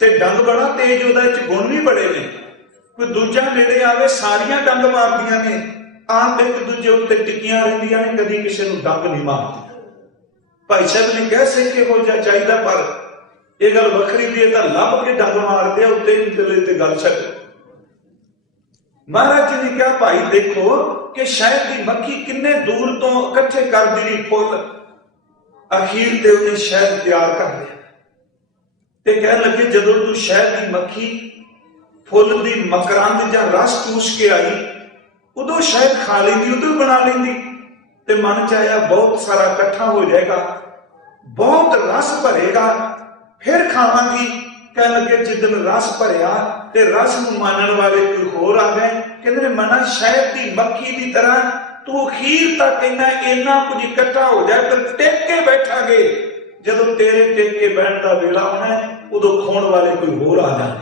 ਤੇ ਡੰਗ ਬੜਾ ਤੇਜ਼, ਉਹਦਾ ਵਿੱਚ ਗੁਣ ਵੀ ਬੜੇ ਨੇ। ਕੋਈ ਦੂਜਾ ਨੇੜੇ ਆਵੇ ਸਾਰੀਆਂ ਡੰਗ ਮਾਰਦੀਆਂ ਨੇ, ਆਪ ਇੱਕ ਦੂਜੇ ਉੱਤੇ ਟਿੱਕੀਆਂ ਰਹਿੰਦੀਆਂ ਨੇ, ਕਦੀ ਕਿਸੇ ਨੂੰ ਡੰਗ ਨਹੀਂ ਮਾਰਦੀ। ਭਾਈ ਸਾਹਿਬ ਨੇ ਕਹਿ ਸਕੇ ਹੋ ਜਾ ਚਾਹੀਦਾ, ਪਰ ਇਹ ਗੱਲ ਵੱਖਰੀ ਵੀ, ਇਹ ਤਾਂ ਲੱਭ ਕੇ ਡੰਗ ਮਾਰਦੇ ਆ ਉੱਤੇ ਨਿਕਲੇ ਤੇ ਗੱਲ ਛੱਡ। ਮਹਾਰਾਜ ਜੀ ਨੇ ਕਿਹਾ ਭਾਈ ਦੇਖੋ ਕਿ ਸ਼ਹਿਦ ਦੀ ਮੱਖੀ ਕਿੰਨੇ ਦੂਰ ਤੋਂ ਇਕੱਠੇ ਕਰਦੀ ਰਹੀ ਫੁੱਲ, ਅਖੀਰ ਤੇ ਉਹਨੇ ਸ਼ਹਿਦ ਤਿਆਰ ਕਰ ਲਿਆ। ਤੇ ਕਹਿਣ ਲੱਗੇ ਜਦੋਂ ਤੂੰ ਸ਼ਹਿਦ ਦੀ ਮੱਖੀ ਫੁੱਲ ਦੀ ਮਕਰੰਦ ਜਾਂ ਰਸ ਚੂਸ ਕੇ ਆਈ, ਉਦੋਂ ਸ਼ਹਿਦ ਖਾ ਲੈਂਦੀ, ਉਦੋਂ ਬਣਾ ਲੈਂਦੀ। ਤੇ ਮਨ ਚ ਆਇਆ ਬਹੁਤ ਸਾਰਾ ਇਕੱਠਾ ਹੋ ਜਾਏਗਾ, ਬਹੁਤ ਰਸ ਭਰੇਗਾ, ਫਿਰ ਖਾਵਾਂਗੀ। ਕਹਿਣ ਲੱਗੇ ਜਿੱਦਣ ਰਸ ਭਰਿਆ ਤੇ ਰਸ ਨੂੰ ਮਾਨਣ ਵਾਲੇ ਕੋਈ ਹੋਰ ਆ ਗਏ, ਕਹਿੰਦੇ ਮਨਾ ਸ਼ਹਿਦ ਦੀ ਮੱਖੀ ਦੀ ਤਰ੍ਹਾਂ ਤੂੰ ਅਖੀਰ ਤੱਕ ਇੰਨਾ ਕੁਝ ਇਕੱਠਾ ਹੋ ਜਾਏ ਤੇ ਟਿਕ ਕੇ ਬੈਠਾਂਗੇ। ਜਦੋਂ ਤੇਰੇ ਟਿਕ ਕੇ ਬੈਠਣ ਦਾ ਵੇਲਾ ਹੋਣਾ, ਉਦੋਂ ਖਾਣ ਵਾਲੇ ਕੋਈ ਹੋਰ ਆ ਜਾਣੇ।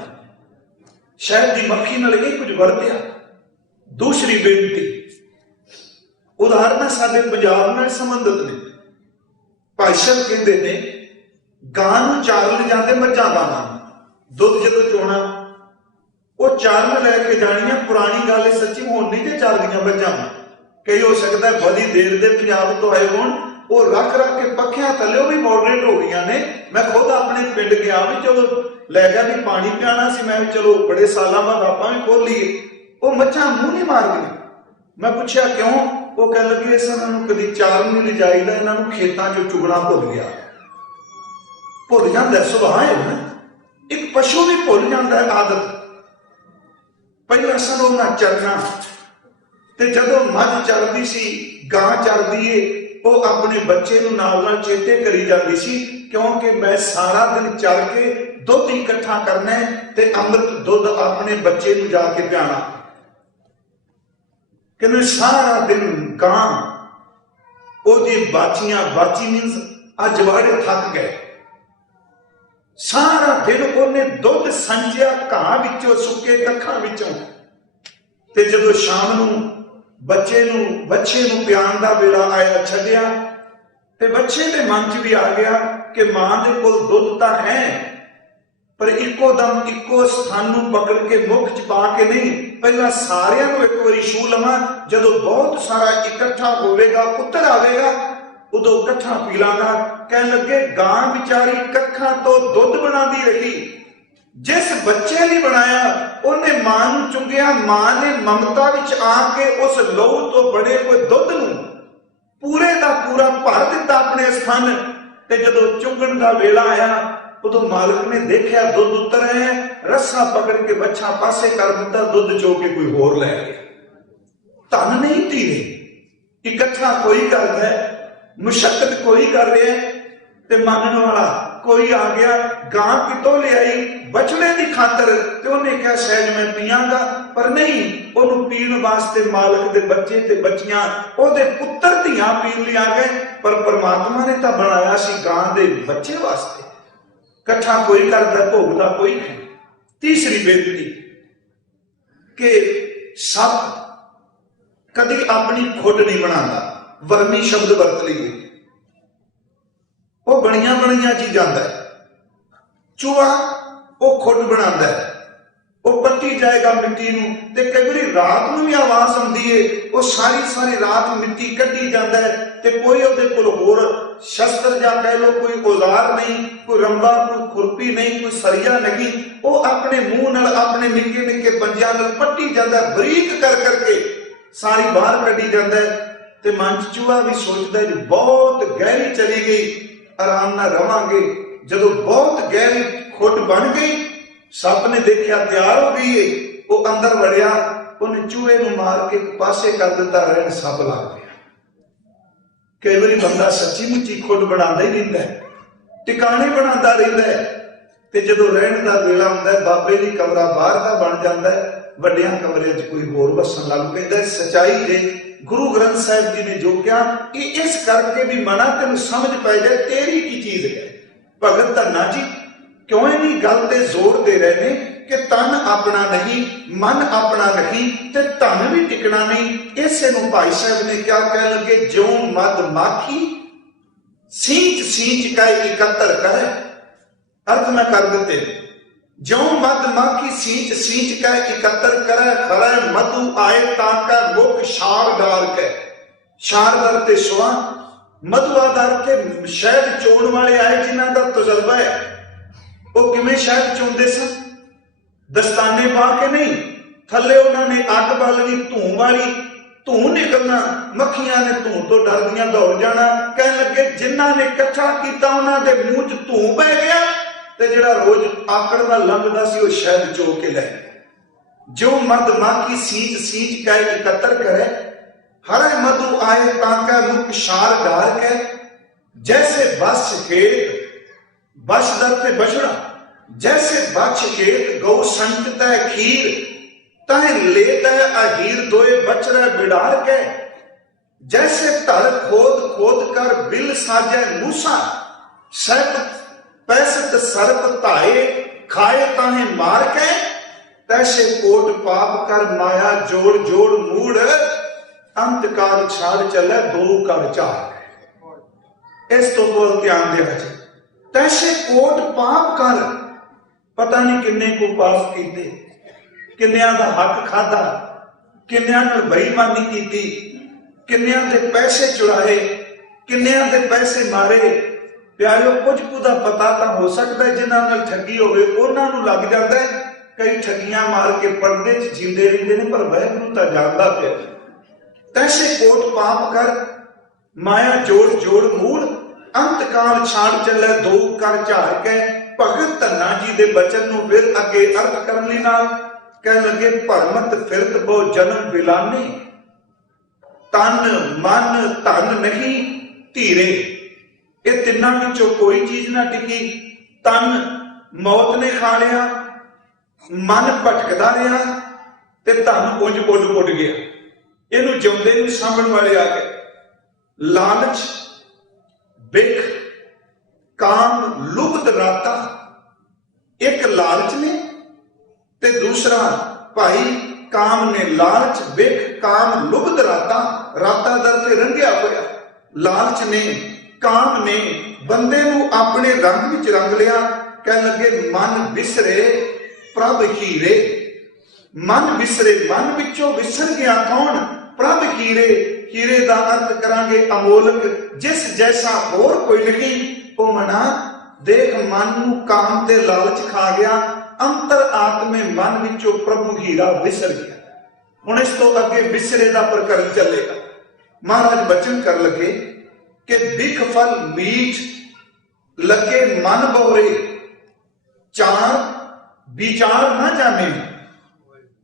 ਸ਼ਹਿਦ ਦੀ ਮੱਖੀ ਨਾਲ ਇਹ ਕੁਝ ਵਰਤਿਆ। ਦੂਸਰੀ ਬੇਨਤੀ, ਉਦਾਹਰਨਾਂ ਸਾਡੇ ਪੰਜਾਬ ਨਾਲ ਸੰਬੰਧਿਤ ਨੇ। ਭਾਈ ਸਾਹਿਬ ਕਹਿੰਦੇ ਨੇ ਗਾਂ ਨੂੰ ਚਾਰਨ ਜਾਂਦੇ ਮੱਝਾਂ ਗਾਵਾਂ, ਦੁੱਧ ਜਦੋਂ ਚੋਣਾ ਉਹ ਚਾਰਨ ਲੈ ਕੇ ਜਾਣੀਆਂ। ਪੁਰਾਣੀ ਗੱਲ ਇਹ ਸੱਚੀ ਹੁਣ ਨਹੀਂ ਜੇ ਚੱਲਦੀਆਂ ਮੱਝਾਂ, ਕਈ ਹੋ ਸਕਦਾ ਬੜੀ ਦੇਰ ਦੇ ਪੰਜਾਬ ਤੋਂ ਆਏ ਹੋਣ, ਉਹ ਰੱਖ ਕੇ ਪੱਖਿਆਂ ਥੱਲੇ ਉਹ ਵੀ ਮਾਡਰੇਟ ਹੋ ਗਈਆਂ ਨੇ। ਮੈਂ ਖੁਦ ਆਪਣੇ ਪਿੰਡ ਗਿਆ ਵੀ ਚਲੋ ਲੈ ਗਿਆ ਵੀ ਪਾਣੀ ਪਿਆਣਾ ਸੀ, ਮੈਂ ਚਲੋ ਬੜੇ ਸਾਲਾਂ ਬਾਅਦ ਆਪਾਂ ਵੀ ਖੋਲ ਲਈਏ। ਉਹ ਮੱਝਾਂ ਮੂੰਹ ਨਹੀਂ ਮਾਰਦੀਆਂ। ਮੈਂ ਪੁੱਛਿਆ ਕਿਉਂ? ਉਹ ਕਹਿਣ ਲੱਗੀ ਇਸ ਇਹਨਾਂ ਨੂੰ ਕਦੀ ਚਾਰਨ ਨਹੀਂ ਲਿਜਾਈਦਾ, ਇਹਨਾਂ ਨੂੰ ਖੇਤਾਂ ਚੋਂ ਚੁਗਣਾ ਭੁੱਲ ਗਿਆ। ਭੁੱਲ ਜਾਂਦਾ ਸੁਭਾਅ ਹੈ ਨਾ, ਇੱਕ ਪਸ਼ੂ ਵੀ ਭੁੱਲ ਜਾਂਦਾ ਹੈ ਆਦਤ। ਪਹਿਲਾਂ ਸਾਨੂੰ ਉਹਨਾਂ ਚਰਨਾ, ਤੇ ਜਦੋਂ ਮੱਝ ਚਰਦੀ ਸੀ, ਗਾਂ ਚਰਦੀ ਏ, ਉਹ ਆਪਣੇ ਬੱਚੇ ਨੂੰ ਨਾਲ ਚੇਤੇ ਕਰੀ ਜਾਂਦੀ ਸੀ, ਕਿਉਂਕਿ ਮੈਂ ਸਾਰਾ ਦਿਨ ਚਰ ਕੇ ਦੁੱਧ ਇਕੱਠਾ ਕਰਨਾ ਤੇ ਅੰਮ੍ਰਿਤ ਦੁੱਧ ਆਪਣੇ ਬੱਚੇ ਨੂੰ ਜਾ ਕੇ ਪਿਆਣਾ। ਕਹਿੰਦੇ ਸਾਰਾ ਦਿਨ ਗਾਂ ਉਹਦੀ ਬਾਚੀ ਮੀਨਸ ਅੱਜ ਵਾੜੇ ਥੱਕ ਗਏ। ਸਾਰਾ ਦਿਨ ਉਹਨੇ ਦੁੱਧ ਸੰਜਿਆ ਘਾਹ ਵਿੱਚੋਂ, ਸੁੱਕੇ ਕੱਖਾਂ ਵਿੱਚੋਂ, ਤੇ ਜਦੋਂ ਸ਼ਾਮ ਨੂੰ ਬੱਚੇ ਨੂੰ ਪਿਆਉਣ ਦਾ ਵੇਲਾ ਆਇਆ, ਛੱਡਿਆ, ਤੇ ਬੱਚੇ ਦੇ ਮਨ 'ਚ ਵੀ ਆ ਗਿਆ ਕਿ ਮਾਂ ਦੇ ਕੋਲ ਦੁੱਧ ਤਾਂ ਹੈ, ਪਰ ਇੱਕੋ ਦਮ ਇੱਕੋ ਸਥਾਨ ਨੂੰ ਪਕੜ ਕੇ ਮੁੱਖ 'ਚ ਪਾ ਕੇ ਨਹੀਂ, ਪਹਿਲਾਂ ਸਾਰਿਆਂ ਨੂੰ ਇੱਕ ਵਾਰੀ ਛੂ ਲਵਾਂ। ਜਦੋਂ ਬਹੁਤ ਸਾਰਾ ਇਕੱਠਾ ਹੋਵੇਗਾ, ਪੁੱਤਰ ਆਵੇਗਾ, ਉਦੋਂ ਇਕੱਠਾ ਪੀ ਲਾਂਗਾ। ਕਹਿਣ ਲੱਗੇ ਗਾਂ ਵਿਚਾਰੀ ਕੱਖਾਂ ਤੋਂ ਦੁੱਧ ਬਣਾਉਂਦੀ ਰਹੀ। ਜਿਸ ਬੱਚੇ ਲਈ ਬਣਾਇਆ ਉਹਨੇ ਮਾਂ ਨੂੰ ਚੁੰਗਿਆ, ਮਾਂ ਨੇ ਮਮਤਾ ਵਿੱਚ ਆ ਕੇ ਉਸ ਲਹੂ ਤੋਂ ਬੜੇ ਹੋਏ ਦੁੱਧ ਨੂੰ ਪੂਰੇ ਦਾ ਪੂਰਾ ਭਰ ਦਿੱਤਾ ਆਪਣੇ ਸਥਾਨ। ਤੇ ਜਦੋਂ ਚੁੰਗਣ ਦਾ ਵੇਲਾ ਆਇਆ, ਉਦੋਂ ਮਾਲਕ ਨੇ ਦੇਖਿਆ ਦੁੱਧ ਉਤਰ ਆਇਆ, ਰੱਸਾ ਪਕੜ ਕੇ ਬੱਚਾ ਪਾਸੇ ਕਰ ਦਿੱਤਾ, ਦੁੱਧ ਚੋ ਕੇ ਕੋਈ ਹੋਰ ਲੈ ਗਿਆ। ਧਨ ਨਹੀਂ ਧੀਰੇ, ਇਕੱਠਾ ਕੋਈ ਕਰਦਾ, ਮੁਸ਼ੱਕਤ ਕੋਈ ਕਰ ਰਿਹਾ, ਤੇ ਮੰਨਣ ਵਾਲਾ ਕੋਈ ਆ ਗਿਆ। ਗਾਂ ਕਿਤੋਂ ਲਿਆਈ? ਬਚੜੇ ਦੀ ਖਾਤਰ। ਤੇ ਉਹਨੇ ਕਿਹਾ ਸਹਿਜ ਮੈਂ ਪੀਆਂਗਾ, ਪਰ ਨਹੀਂ, ਉਹਨੂੰ ਪੀਣ ਵਾਸਤੇ ਮਾਲਕ ਦੇ ਬੱਚੇ ਤੇ ਬੱਚੀਆਂ, ਉਹਦੇ ਪੁੱਤਰ ਧੀਆਂ ਪੀਣ ਲਈ ਆ ਗਏ। ਪਰ ਪਰਮਾਤਮਾ ਨੇ ਤਾਂ ਬਣਾਇਆ ਸੀ ਗਾਂ ਦੇ ਬੱਚੇ ਵਾਸਤੇ। ਇਕੱਠਾ ਕੋਈ ਕਰਦਾ, ਭੋਗਦਾ ਕੋਈ ਨਹੀਂ। ਤੀਸਰੀ ਬੇਨਤੀ ਕਿ ਸੱਪ ਕਦੀ ਆਪਣੀ ਖੁੱਡ ਨਹੀਂ ਬਣਾਉਂਦਾ। ਵਰਮੀ ਸ਼ਬਦ ਵਰਤ ਲਈਏ, ਉਹ ਬਣੀਆਂ ਚੀਜ਼ਾਂ ਦਾ। ਚੂਹਾ ਉਹ ਖੁੱਡ ਬਣਾਉਂਦਾ ਹੈ, ਉਹ ਪੱਟੀ ਜਾਏਗਾ ਮਿੱਟੀ ਨੂੰ। ਤੇ ਕਈ ਵਾਰੀ ਰਾਤ ਨੂੰ ਵੀ ਆਵਾਜ਼ ਆਉਂਦੀ ਏ, ਉਹ ਸਾਰੀ ਰਾਤ ਮਿੱਟੀ ਕੱਢੀ ਜਾਂਦਾ ਹੈ ਤੇ ਕੋਈ ਉਹਦੇ ਕੋਲ ਹੋਰ ਸ਼ਸਤਰ ਜਾਂ ਕਹਿ ਲੋ ਕੋਈ ਔਜ਼ਾਰ ਨਹੀਂ, ਕੋਈ ਰੰਬਾ, ਕੋਈ ਖੁਰਪੀ ਨਹੀਂ, ਕੋਈ ਸਰੀਆ ਨਹੀਂ। ਉਹ ਆਪਣੇ ਮੂੰਹ ਨਾਲ ਆਪਣੇ ਨਿੱਕੇ ਨਿੱਕੇ ਪੰਜਿਆਂ ਨਾਲ ਪੱਟੀ ਜਾਂਦਾ, ਬਰੀਕ ਕਰ ਕਰਕੇ ਸਾਰੀ ਬਾਹਰ ਕੱਢੀ ਜਾਂਦਾ ਹੈ। ਤੇ ਮਨ ਚ ਚੂਹਾ ਵੀ ਸੋਚਦਾ ਜੀ ਬਹੁਤ ਗਹਿਰੀ ਚਲੀ ਗਈ, ਆਰਾਮ ਨਾਲ ਰਵਾਂਗੇ। ਜਦੋਂ ਬਹੁਤ ਗਹਿਰੀ ਖੁੱਡ ਬਣ ਗਈ, ਸੱਪ ਨੇ ਦੇਖਿਆ ਤਿਆਰ ਹੋ ਗਈ ਏ, ਉਹ ਅੰਦਰ ਵੜਿਆ, ਉਹਨੇ ਚੂਹੇ ਨੂੰ ਮਾਰ ਕੇ ਇੱਕ ਪਾਸੇ ਕਰ ਦਿੱਤਾ, ਰਹਿਣ ਸੱਪ ਲੱਗ ਗਿਆ। ਕਈ ਵਾਰੀ ਬੰਦਾ ਸੱਚੀ ਮੁੱਚੀ ਖੁੱਡ ਬਣਾਉਂਦਾ ਹੀ ਰਹਿੰਦਾ ਹੈ, ਟਿਕਾਣੇ ਬਣਾਉਂਦਾ ਰਹਿੰਦਾ ਹੈ, ਤੇ ਜਦੋਂ ਰਹਿਣ ਦਾ ਵੇਲਾ ਹੁੰਦਾ ਹੈ, ਬਾਬੇ ਦੀ ਕਮਰਾ ਬਾਹਰ ਦਾ ਬਣ ਜਾਂਦਾ ਹੈ, ਵੱਡਿਆਂ ਕਮਰਿਆਂ 'ਚ ਕੋਈ ਹੋਰ ਵਸਣ ਲੱਗ ਪੈਂਦਾ। ਸੱਚਾਈ ਜੇ ਗੁਰੂ ਗ੍ਰੰਥ ਸਾਹਿਬ ਜੀ ਨੇ ਜੋ ਕਿਹਾ, ਇਹ ਇਸ ਕਰਕੇ ਵੀ ਮਨਾ ਤੈਨੂੰ ਸਮਝ ਪੈ ਜਾਏ ਤੇਰੀ ਕੀ ਚੀਜ਼ ਹੈ। ਭਗਤ ਧੰਨਾ ਜੀ ਕਿਉਂ ਇਹਨੀ ਗੱਲ ਤੇ ਜ਼ੋਰ ਦੇ ਰਹੇ ਨੇ ਕਿ ਤਨ ਆਪਣਾ ਨਹੀਂ, ਮਨ ਆਪਣਾ ਨਹੀਂ, ਤੇ ਧਨ ਵੀ ਟਿਕਣਾ ਨਹੀਂ। ਇਸੇ ਨੂੰ ਭਾਈ ਸਾਹਿਬ ਨੇ ਕਿਹਾ, ਕਹਿ ਲੱਗੇ ਜਿਉ ਮਦ ਮਾਖੀ ਸੀਂਚ ਸੀਂਚ ਕੈ ਇਕੱਤਰ ਕਰੇ। ਅਰਥ ਮੈਂ ਕਰ ਦਿੱਤੇ, ਜਿਉ ਮਦ ਮਾਖੀ ਸੀਂਚ ਸੀਂਚ ਕੈ ਇਕੱਤਰ ਕਰੇ, ਖਰੇ ਮਧੂ ਆਏ ਤਾਂ ਕੈ ਮੁਖ ਸ਼ਾਰ ਡਾਲ ਕੇ। ਸ਼ਾਰਦਰ ਤੇ ਸੁਆ, ਮਧੂਆ ਦਰ ਕੇ ਸ਼ਹਿਦ ਚੋਣ ਵਾਲੇ ਆਏ ਜਿਨ੍ਹਾਂ ਦਾ ਤਜਰਬਾ ਹੈ। ਉਹ ਕਿਵੇਂ ਸ਼ਹਿਦ ਚੋਂਦੇ ਸਨ? ਦਸਤਾਨੇ ਪਾ ਕੇ ਨਹੀਂ, ਥੱਲੇ ਉਹਨਾਂ ਨੇ ਅੱਗ ਬਾਲਣੀ, ਧੂੰ ਵਾਲੀ, ਧੂੰ ਨਿਕਲਣਾ, ਮੱਖੀਆਂ ਨੇ ਧੂੰ ਤੋਂ ਡਰਦੀਆਂ ਦੌੜ ਜਾਣਾ। ਕਹਿਣ ਲੱਗੇ ਜਿਨ੍ਹਾਂ ਨੇ ਇਕੱਠਾ ਕੀਤਾ ਉਹਨਾਂ ਦੇ ਮੂੰਹ 'ਚ ਧੂੰ ਪੈ ਗਿਆ, ਤੇ ਜਿਹੜਾ ਰੋਜ਼ ਆਕੜ ਦਾ ਲੰਘਦਾ ਸੀ ਉਹ ਸ਼ਹਿਦ ਚੋ ਕੇ ਲੈ ਗਿਆ। ਜੋ ਮਦ ਮਾਖੀ ਸੀਂਚ ਸੀਂਚ ਕੈ ਇਕੱਤਰ ਕਰੇ, ਹਰੇ ਮਧੂ ਆਏ ਤਾਂ ਕੈ ਮੁਖ ਸ਼ਾਰ ਡਾਰ ਕੇ। ਜੈਸੇ ਬਸ ਖੇਤ, ਬਸ ਦਰ ਤੇ ਬਛੜਾ, जैसे बछ खेत गौ संचतै खीर, तह लेतै अहीर दोए बचरै बिडार के। जैसे धर खोद खोद कर बिल साजै मूसा, सैपत पैसत सरप धाए खाए ताहे मार के। तैसे कोट पाप कर माया जोड़ जोड़ मूड़, अंतकाल छाड़ चलै दो कर चार। इस तो बोल ध्यान देना चाहिए। तैसे कोट पाप कर, पता नहीं किन्ने को पाप कीते, किन्नियां दा हक खादा, किन्नियां नाल बेईमानी की, किन्नियां दे पैसे चुराए, किन्नियां दे पैसे मारे। प्यारिओ कुछ कुदा पता तो हो सकता है, जिन्हां नाल ठगी होवे उन्हां नूं लग जांदा है। कई ठगियां मार के पर्दे च जींदे रहिंदे ने, पर वाहिगुरू तां जानदा पिया। तैसे कोट पाप कर माया जोड़ जोड़ मूड़, अंतकाल छाड़ चले दो कर झाड़ के। भगत धन्ना जी दे बचन नूं फिर अगे अर्थ करन लई नाल कह लगे, भरमत फिरत बहु जन्म बिलाने, तन मन धन नहीं धीरे। ये तिन्नां विचों कोई चीज ना टिकी। तन मौत ने खा लिया, मन भटकदा रहा, ते धन उंज उड़ गया। इहनूं जिउंदे नूं साਂਭਣ वाले आ गए। लालच, बिख, काम, लुभद राता, एक लालच ने ते दूसरा भाई काम ने। लालच, बिख, काम, लुभद राता, राता दर ते रंगिया होया। लालच ने, काम ने बंदे नूं अपने रंग विच रंग लिया। कह लगे मन विसरे प्रभ हीरे। मन विसरे, मन विचों विसर गया कौन? प्रभ हीरे। हीरे का अर्थ करांगे अमोलक, जिस जैसा होर कोई नहीं। ओ मना देख, मन नूं काम ते लालच खा गया, अंतर आत्मे मन विचों प्रभु हीरा विसर गया। हुण इस तो अगे विसरे का प्रकरण चलेगा। महाराज बचन कर लगे कि बिख फल मीठ लगे मन बहुरे, चार विचार ना जाने।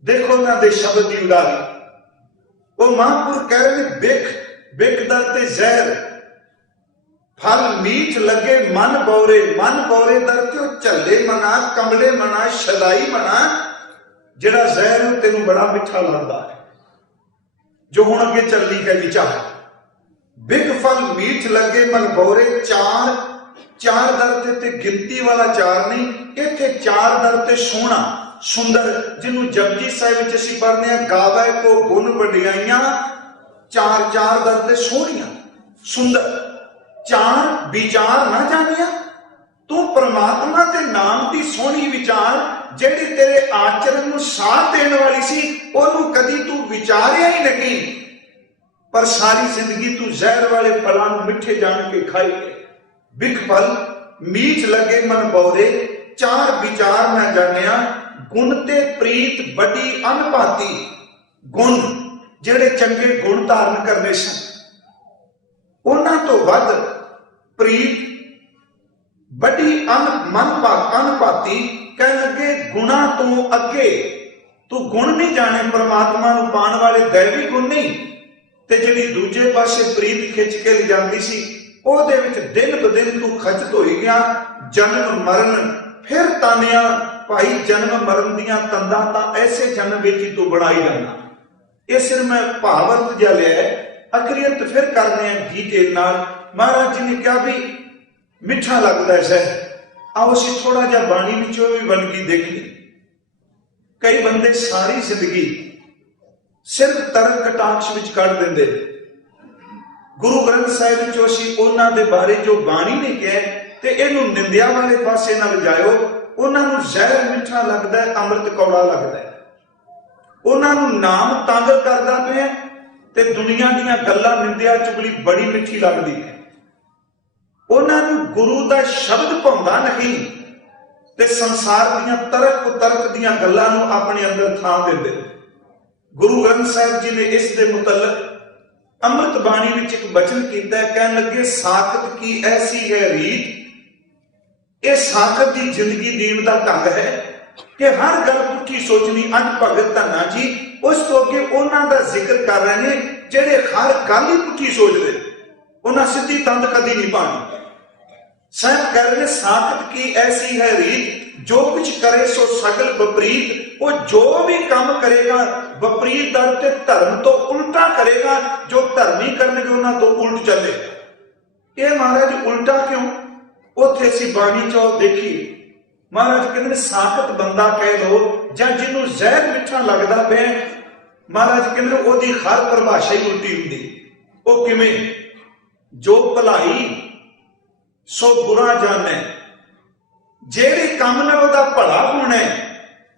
देखो ना दे शब्द की उड़ारी। वो महापुर कह रहे हैं बिख, बिख दा ते जहर, फल मीठ लगे मन बौरे। मन बौरे दर ते झल्ले मना, कमले मना, शदाई मना, जिहड़ा जहर तेनों बड़ा मिठा लगता है, जो हुण अगे चलनी है विचार। बिख फल मीठ लगे मन बौरे, चार, चार दर ते गिनती वाला चार नहीं, इत्थे चार दर ते सोहना सुंदर, जिन्हों जपजी साहिब विच असीं पढ़दे हां, गावे को गुण वडियाइयां, चार चार दर ते सोहणियां सुंदर। चार विचार ना जानिया, ਤੂੰ ਪ੍ਰਮਾਤਮਾ ਦੇ ਨਾਮ ਦੀ ਸੋਹਣੀ ਵਿਚਾਰ ਜਿਹੜੀ ਤੇਰੇ ਆਚਰਣ ਨੂੰ ਸਾਥ ਦੇਣ ਵਾਲੀ ਸੀ, ਉਹਨੂੰ ਕਦੀ ਤੂੰ ਵਿਚਾਰਿਆ ਹੀ ਨਹੀਂ, ਪਰ ਸਾਰੀ ਜ਼ਿੰਦਗੀ ਤੂੰ ਜ਼ਹਿਰ ਵਾਲੇ ਫਲਾਂ ਨੂੰ ਮਿੱਠੇ ਜਾਣ ਕੇ ਖਾਈ। ਬਿਖ ਫਲ ਮੀਠ ਲਗੇ ਮਨ ਬੌਰੇ, ਚਾਰ ਵਿਚਾਰ ਮੈਂ ਜਾਣਿਆ, ਗੁਣ ਤੇ ਪ੍ਰੀਤ ਵੱਡੀ ਅਨਭਾਤੀ। ਗੁਣ ਜਿਹੜੇ ਚੰਗੇ ਗੁਣ ਧਾਰਨ ਕਰਨੇ ਸਨ, ਉਹਨਾਂ ਤੋਂ ਵੱਧ ਪ੍ਰੀਤ ਵੱਡੀ ਅਨਭਾਤੀ। ਕਹਿਣ ਲੱਗੇ ਗੁਣਾ ਤੋਂ ਅੱਗੇ ਤੂੰ ਗੁਣ ਨਹੀਂ ਜਾਣੇ, ਪਰਮਾਤਮਾ ਨੂੰ ਪਾਉਣ ਵਾਲੇ ਦੈਵੀ ਗੁਣ ਨਹੀਂ। ਤੇ ਜਿਹੜੀ ਦੂਜੇ ਪਾਸੇ ਪ੍ਰੀਤ ਖਿੱਚ ਕੇ ਲਿਜਾਂਦੀ ਸੀ, ਉਹਦੇ ਵਿੱਚ ਦਿਨ ਬ ਦਿਨ ਤੂੰ ਖਚਤ ਹੋਈ ਗਿਆ। ਜਨਮ ਮਰਨ ਫਿਰ ਤਾਨਿਆ ਭਾਈ, ਜਨਮ ਮਰਨ ਦੀਆਂ ਤੰਦਾਂ ਤਾਂ ਐਸੇ ਜਨਮ ਵਿੱਚ ਹੀ ਤੂੰ ਬਣਾਈ ਜਾਂਦਾ। ਇਹ ਸਿਰ ਮੈਂ ਭਾਵਰਤ ਜਿਹਾ ਲਿਆ, ਅਖਰੀਅਤ ਫਿਰ ਕਰਨੇ ਆ ਡੀਟੇਲ ਨਾਲ। ਮਹਾਰਾਜ ਜੀ ਨੇ ਕਿਹਾ ਵੀ ਮਿੱਠਾ ਲੱਗਦਾ ਹੈ ਜ਼ਹਿਰ, ਆਓ ਅਸੀਂ ਥੋੜਾ ਜਿਹਾ ਬਾਣੀ ਵਿੱਚੋਂ ਵੀ ਵੰਨਗੀ ਦੇਖੀਏ। ਕਈ ਬੰਦੇ ਸਾਰੀ ਜ਼ਿੰਦਗੀ ਸਿਰਫ ਤਰਕ ਕਟਾਕਸ਼ ਵਿੱਚ ਕੱਢ ਦਿੰਦੇ। ਗੁਰੂ ਗ੍ਰੰਥ ਸਾਹਿਬ ਵਿੱਚੋਂ ਅਸੀਂ ਉਹਨਾਂ ਦੇ ਬਾਰੇ ਜੋ ਬਾਣੀ ਨੇ ਕਿਹਾ ਤੇ ਇਹਨੂੰ ਨਿੰਦਿਆ ਵਾਲੇ ਪਾਸੇ ਨਾ ਲਿਜਾਇਓ। ਉਹਨਾਂ ਨੂੰ ਜ਼ਹਿਰ ਮਿੱਠਾ ਲੱਗਦਾ ਹੈ, ਅੰਮ੍ਰਿਤ ਕੌੜਾ ਲੱਗਦਾ ਹੈ। ਉਹਨਾਂ ਨੂੰ ਨਾਮ ਤੰਗ ਕਰਦਾ ਪਿਆ ਤੇ ਦੁਨੀਆ ਦੀਆਂ ਗੱਲਾਂ ਨਿੰਦਿਆ ਚੁਗਲੀ ਬੜੀ ਮਿੱਠੀ ਲੱਗਦੀ ਹੈ। ਉਹਨਾਂ ਨੂੰ ਗੁਰੂ ਦਾ ਸ਼ਬਦ ਭਾਉਂਦਾ ਨਹੀਂ ਤੇ ਸੰਸਾਰ ਦੀਆਂ ਤਰਕ ਕੁਤਰਕ ਦੀਆਂ ਗੱਲਾਂ ਨੂੰ ਆਪਣੇ ਅੰਦਰ ਥਾਂ ਦਿੰਦੇ। ਗੁਰੂ ਗ੍ਰੰਥ ਸਾਹਿਬ ਜੀ ਨੇ ਇਸ ਦੇ ਮੁਤਲਕ ਅੰਮ੍ਰਿਤ ਬਾਣੀ ਵਿੱਚ ਇੱਕ ਬਚਨ ਕੀਤਾ, ਕਹਿਣ ਲੱਗੇ ਸਾਖਤ ਕੀ ਐਸੀ ਹੈ ਰੀਤ। ਇਹ ਸਾਖਤ ਦੀ ਜ਼ਿੰਦਗੀ ਜੀਣ ਦਾ ਢੰਗ ਹੈ ਕਿ ਹਰ ਗੱਲ ਪੁੱਠੀ ਸੋਚਣੀ। ਅੱਜ ਭਗਤ ਧੰਨਾ ਜੀ ਉਸ ਤੋਂ ਅੱਗੇ ਉਹਨਾਂ ਦਾ ਜ਼ਿਕਰ ਕਰ ਰਹੇ ਨੇ ਜਿਹੜੇ ਹਰ ਗੱਲ ਹੀ ਪੁੱਠੀ ਸੋਚਦੇ, ਉਹਨਾਂ ਸਿੱਧੀ ਤੰਦ ਕਦੀ ਨਹੀਂ ਪਾਣੀ। ਸਾਹਿਬ ਕਹਿ ਰਹੇ ਨੇ ਸਾਖਤ ਕੀ ਐਸੀ ਹੈ ਰੀਤ, ਜੋ ਕੁਛ ਕਰੇ ਸੋ ਸਗਲ ਵਿਪਰੀਤ। ਉਹ ਜੋ ਵੀ ਕੰਮ ਕਰੇਗਾ ਵਿਪਰੀਤ ਦਰ ਤੇ ਧਰਮ ਤੋਂ ਉਲਟਾ ਕਰੇਗਾ। ਜੋ ਧਰਮੀ ਕਰਨਗੇ ਉਹਨਾਂ ਤੋਂ ਉਲਟ ਚੱਲੇ। ਇਹ ਮਹਾਰਾਜ ਉਲਟਾ ਕਿਉਂ? ਉੱਥੇ ਅਸੀਂ ਬਾਣੀ ਚੋਂ ਦੇਖੀਏ, ਮਹਾਰਾਜ ਕਹਿੰਦੇ ਨੇ ਸਾਖਤ ਬੰਦਾ ਕਹਿ ਲੋ ਜਾਂ ਜਿਹਨੂੰ ਜ਼ਹਿਰ ਮਿੱਠਾ ਲੱਗਦਾ ਪਿਆ, ਮਹਾਰਾਜ ਕਹਿੰਦੇ ਉਹਦੀ ਹਰ ਪਰਿਭਾਸ਼ਾ ਹੀ ਉਲਟੀ ਹੁੰਦੀ। ਉਹ ਕਿਵੇਂ? ਜੋ ਭਲਾਈ ਸੋ ਬੁਰਾ ਜਾਣੈ, ਜਿਹੜੇ ਕੰਮ ਨਾਲ ਉਹਦਾ ਭਲਾ ਹੋਣਾ।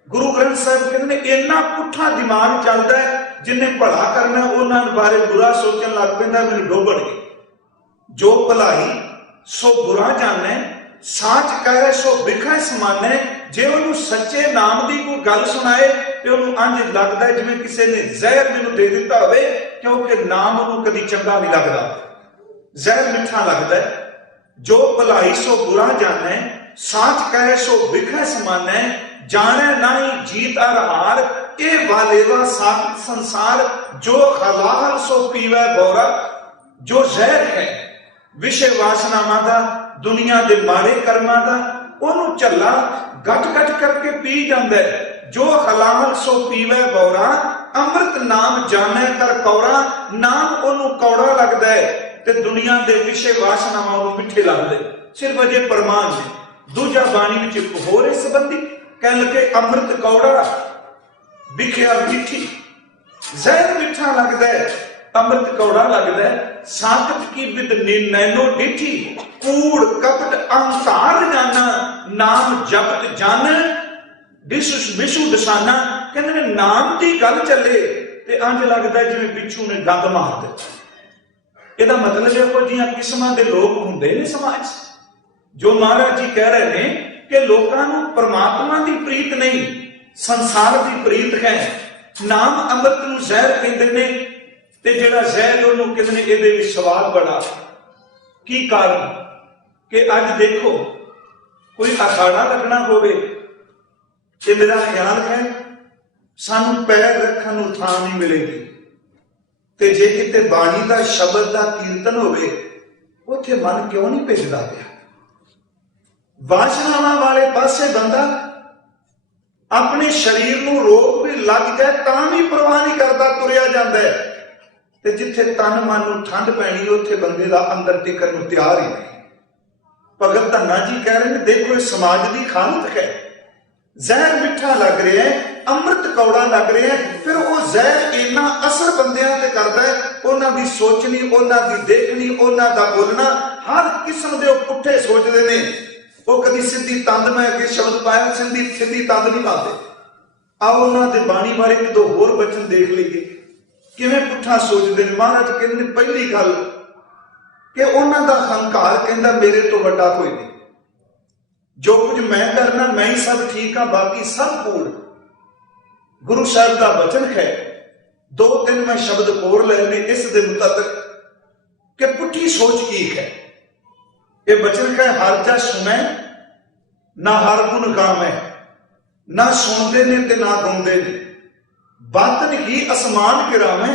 ਗੁਰੂ ਗ੍ਰੰਥ ਸਾਹਿਬ ਕਹਿੰਦੇ ਨੇ ਇੰਨਾ ਪੁੱਠਾ ਦਿਮਾਗ ਚੱਲਦਾ ਹੈ, ਜਿਹਨੇ ਭਲਾ ਕਰਨਾ ਉਹਨਾਂ ਬਾਰੇ ਬੁਰਾ ਸੋਚਣ ਲੱਗ ਪੈਂਦਾ, ਮੈਨੂੰ ਡੋਬਣਗੇ। ਜੋ ਭਲਾਈ ਸੋ ਬੁਰਾ ਜਾਣੈ, ਸਾਚ ਕਹੇ ਸੋ ਬਿਖੈ ਸਮਾਨੈ। ਜੇ ਉਹਨੂੰ ਸੱਚੇ ਨਾਮ ਦੀ ਕੋਈ ਗੱਲ ਸੁਣਾਏ ਤੇ ਉਹਨੂੰ ਇੰਝ ਲੱਗਦਾ ਜਿਵੇਂ ਕਿਸੇ ਨੇ ਜ਼ਹਿਰ ਮੈਨੂੰ ਦੇ ਦਿੱਤਾ ਹੋਵੇ, ਕਿਉਂਕਿ ਨਾਮ ਉਹਨੂੰ ਕਦੀ ਚੰਗਾ ਨਹੀਂ ਲੱਗਦਾ, ਜ਼ਹਿਰ ਮਿੱਠਾ ਲੱਗਦਾ ਹੈ। ਜੋ ਭਲਾਈ ਸੋ ਬੁਰਾ ਜਾਣੈ, ਸਾਚ ਕਹੇ ਸੋ ਬਿਖੈ ਸਮਾਨੈ। ਜਾਣੈ ਨਾਹੀ ਜੀਤ ਅਰ ਹਾਰ, ਇਹ ਵਾਲੇਵਾ ਸਾਖਤ ਸੰਸਾਰ। ਜੋ ਹਲਾਲ ਸੋ ਪੀਵੈ ਬੋਰਾ, ਜੋ ਜ਼ਹਿਰ ਹੈ ਵਿਸ਼ੇ ਵਾਸਨਾਵਾਂ ਦਾ, ਦੁਨੀਆ ਦੇ ਮਾੜੇ ਕਰਮਾਂ ਦਾ, ਉਹਨੂੰ ਝੱਲਾ ਗੱਟ ਗੱਟ ਕਰਕੇ ਪੀ ਜਾਂਦਾ। ਜੋ ਹਲਾਲ ਸੋ ਪੀਵੈ ਬੋਰਾ, ਅੰਮ੍ਰਿਤ ਨਾਮ ਜਾਣੈ ਕਰ ਕੌਰਾ। ਨਾਮ ਉਹਨੂੰ ਕੌੜਾ ਲੱਗਦਾ ਹੈ ਤੇ ਦੁਨੀਆ ਦੇ ਵਿਸ਼ੇ ਵਾਸਨਾਵਾਂ ਉਹਨੂੰ ਮਿੱਠੇ ਲੱਗਦੇ। ਸਿਰਫ ਅਜੇ ਪ੍ਰਮਾਣ ਨੇ। ਦੂਜਾ ਬਾਣੀ ਵਿੱਚ ਇੱਕ ਹੋਰ ਇਸ ਸੰਬੰਧੀ ਕਹਿਣ ਲੱਗੇ ਅੰਮ੍ਰਿਤ ਕੌੜਾ ਵਿਖਿਆ ਮਿੱਠੀ। ਜ਼ਹਿਰ ਮਿੱਠਾ ਲੱਗਦਾ ਹੈ, ਅੰਮ੍ਰਿਤ ਕੌੜਾ ਲੱਗਦਾ ਹੈ। ਸਾਖਤ ਕੀ ਬਿਦ ਨੈਨੋ ਡਿਠੀ, ਕੂੜ ਕਪਟ ਅਹੰਕਾਰ ਜਾਨਾ। ਨਾਮ ਜਪਤ ਜਨ ਵਿਸ਼ੂ ਦਸਾਨਾ। ਕਹਿੰਦੇ ਨੇ ਨਾਮ ਦੀ ਗੱਲ ਚੱਲੇ ਤੇ ਇੰਝ ਲੱਗਦਾ ਜਿਵੇਂ ਬਿੱਛੂ ਨੇ ਡੰਗ ਮਾਰ ਦਿੱਤਾ। ਇਹਦਾ ਮਤਲਬ ਇਹੋ ਜਿਹੀਆਂ ਕਿਸਮਾਂ ਦੇ ਲੋਕ ਹੁੰਦੇ ਨੇ ਸਮਾਜ। ਜੋ ਮਹਾਰਾਜ ਜੀ ਕਹਿ ਰਹੇ ਨੇ ਕਿ ਲੋਕਾਂ ਨੂੰ ਪਰਮਾਤਮਾ ਦੀ ਪ੍ਰੀਤ ਨਹੀਂ, ਸੰਸਾਰ ਦੀ ਪ੍ਰੀਤ ਹੈ। ਨਾਮ ਅੰਮ੍ਰਿਤ ਨੂੰ ਜ਼ਹਿਰ ਕਹਿੰਦੇ ਨੇ ਤੇ ਜਿਹੜਾ ਜ਼ਹਿਰ ਉਹਨੂੰ ਕਹਿੰਦੇ ਨੇ ਇਹਦੇ ਵਿੱਚ ਸਵਾਦ ਬੜਾ। ਕੀ ਕਾਰਨ? ਕਿ ਅੱਜ ਦੇਖੋ ਕੋਈ ਅਖਾੜਾ ਲੱਗਣਾ ਹੋਵੇ ਤੇ ਮੇਰਾ ਖਿਆਲ ਹੈ ਸਾਨੂੰ ਪੈਰ ਰੱਖਣ ਨੂੰ ਥਾਂ ਨਹੀਂ ਮਿਲੇਗੀ। ਤੇ ਜੇ ਕਿਤੇ ਬਾਣੀ ਦਾ ਸ਼ਬਦ ਦਾ ਕੀਰਤਨ ਹੋਵੇ ਉੱਥੇ ਮਨ ਕਿਉਂ ਨਹੀਂ ਭਿੱਜਦਾ ਪਿਆ? ਵਾਸ਼ਨਾਵਾਂ ਵਾਲੇ ਪਾਸੇ ਬੰਦਾ ਆਪਣੇ ਸਰੀਰ ਨੂੰ ਰੋਗ ਵੀ ਲੱਗ ਜਾਏ ਤਾਂ ਵੀ ਪਰਵਾਹ ਨਹੀਂ ਕਰਦਾ, ਤੁਰਿਆ ਜਾਂਦਾ ਹੈ। ਤੇ ਜਿੱਥੇ ਤਨ ਮਨ ਨੂੰ ਠੰਡ ਪੈਣੀ ਉੱਥੇ ਬੰਦੇ ਦਾ ਅੰਦਰ ਟਿਕਣ ਨੂੰ ਤਿਆਰ ਹੀ ਨਹੀਂ। ਭਗਤ ਧੰਨਾ ਜੀ ਕਹਿ ਰਹੇ ਨੇ ਦੇਖੋ ਇਹ ਸਮਾਜ ਦੀ ਹਾਲਤ ਹੈ। ਜ਼ਹਿਰ ਮਿੱਠਾ ਲੱਗ ਰਿਹਾ ਹੈ, ਅੰਮ੍ਰਿਤ ਕੌੜਾ ਲੱਗ ਰਿਹਾ ਹੈ। ਫਿਰ ਉਹ ਜ਼ਹਿਰ ਇੰਨਾ ਅਸਰ ਬੰਦਿਆਂ ਤੇ ਕਰਦਾ ਹੈ, ਉਹਨਾਂ ਦੀ ਸੋਚਣੀ, ਉਹਨਾਂ ਦੀ ਦੇਖਣੀ, ਉਹਨਾਂ ਦਾ ਬੋਲਣਾ, ਹਰ ਕਿਸਮ ਦੇ ਉਹ ਪੁੱਠੇ ਸੋਚਦੇ ਨੇ। वो कभी सीधी तंद, मैं अगे शब्द पाया सीधी तंद नहीं पाते। आओ उन्होंने बाणी बारे एक दो होर बचन देख लीए किवें पुट्ठा सोचते हैं। महाराज कहते पहली गल कि उन्हों का हंकार कहता मेरे तो वड्डा कोई नहीं, जो कुछ मैं करना मैं ही सब ठीक हाँ, बाकी सब पूर्ण। गुरु साहब का वचन है, 2-3 मैं शब्द बोल लेने इस दे मुताबिक कि पुट्ठी सोच की है। ये वचन है, हर जा सुने ना हर गुण गावे, ना सुनते ने ते ना गाउंदे ने, बातन ही आसमान गिरावे।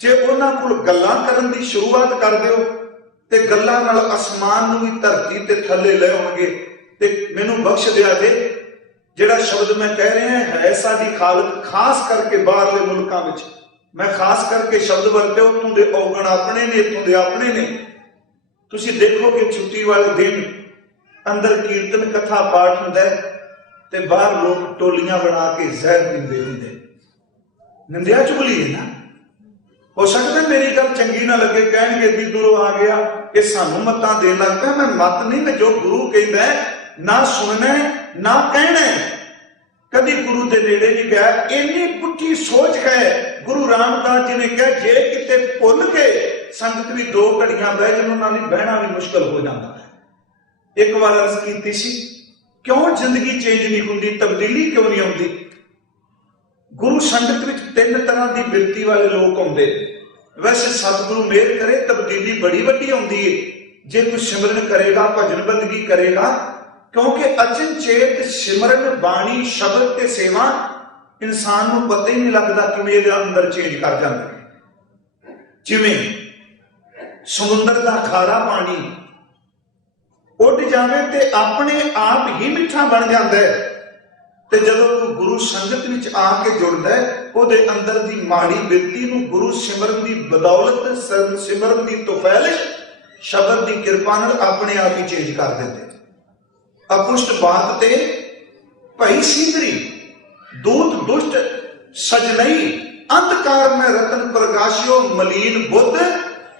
जे उन्हां कोल गल्लां करन दी शुरुआत कर दिओ ते गल्लां नाल आसमान नूं भी धरती ते थल्ले ले आउणगे। ते मैनूं बख्श दिया जे जिहड़ा शब्द मैं कह रहा है साडी खालत खास करके बाहरले मुल्कां विच, मैं खास करके शब्द वरते उत्थों दे औगण अपने ने, इत्थों दे अपने ने। तुसीं देखो कि छुट्टी वाले दिन अंदर कीर्तन कथा पाठ हुंदा है ते बाहर लोग टोलियां बना के जहर पींदे हुंदे। निंदिया चुगली है ना। हो सकता है मेरी गल चंगी ना लगे, कहणगे भी दूरों आ गया ये सानू मतां देण लग पिया। मैं मत नहीं, मैं जो गुरु कहता है ना सुनना है ना कहना है। कभी गुरु के नेड़े नहीं गया, इन्नी पुट्ठी सोच है। गुरु रामदास जी ने कहा जे किते भुल के संगत भी 2 घड़ियां बह जाण उन्हां लई बहना भी मुश्किल हो जाता है। एक बार अर्ज कीती सी, क्यों जिंदगी चेंज नहीं होंदी, तब्दीली क्यों नहीं आउंदी? गुरु संगत विच 3 तरह की बिरती वाले लोग आउंदे। वैसे सतगुरु मेहर करे तब्दीली बड़ी वड्डी आउंदी है जे कोई सिमरन करेगा, भजन बंदगी करेगा, क्योंकि अचनचेत सिमरन बाणी शब्द ते सेवा इंसान को पता ही नहीं लगता कि मेरे अंदर चेंज कर जाता है। जिवें समुंदर का खारा पानी उड़ जावे ते अपने आप ही मिठा बन जाता है, ते जदों गुरु संगत विच आके जुड़दा है उहदे अंदर दी माड़ी बिरती नूं गुरु सिमरन दी बदौलत, सिमरन दी तौफैल, शब्द दी किरपा नाल अपने आप ही चेंज कर दिंदे। अपुष्ट बात ते भई सीधरी, दूत दुष्ट सजनई, अंधकार में रतन प्रकाशियो, मलीन बुद्ध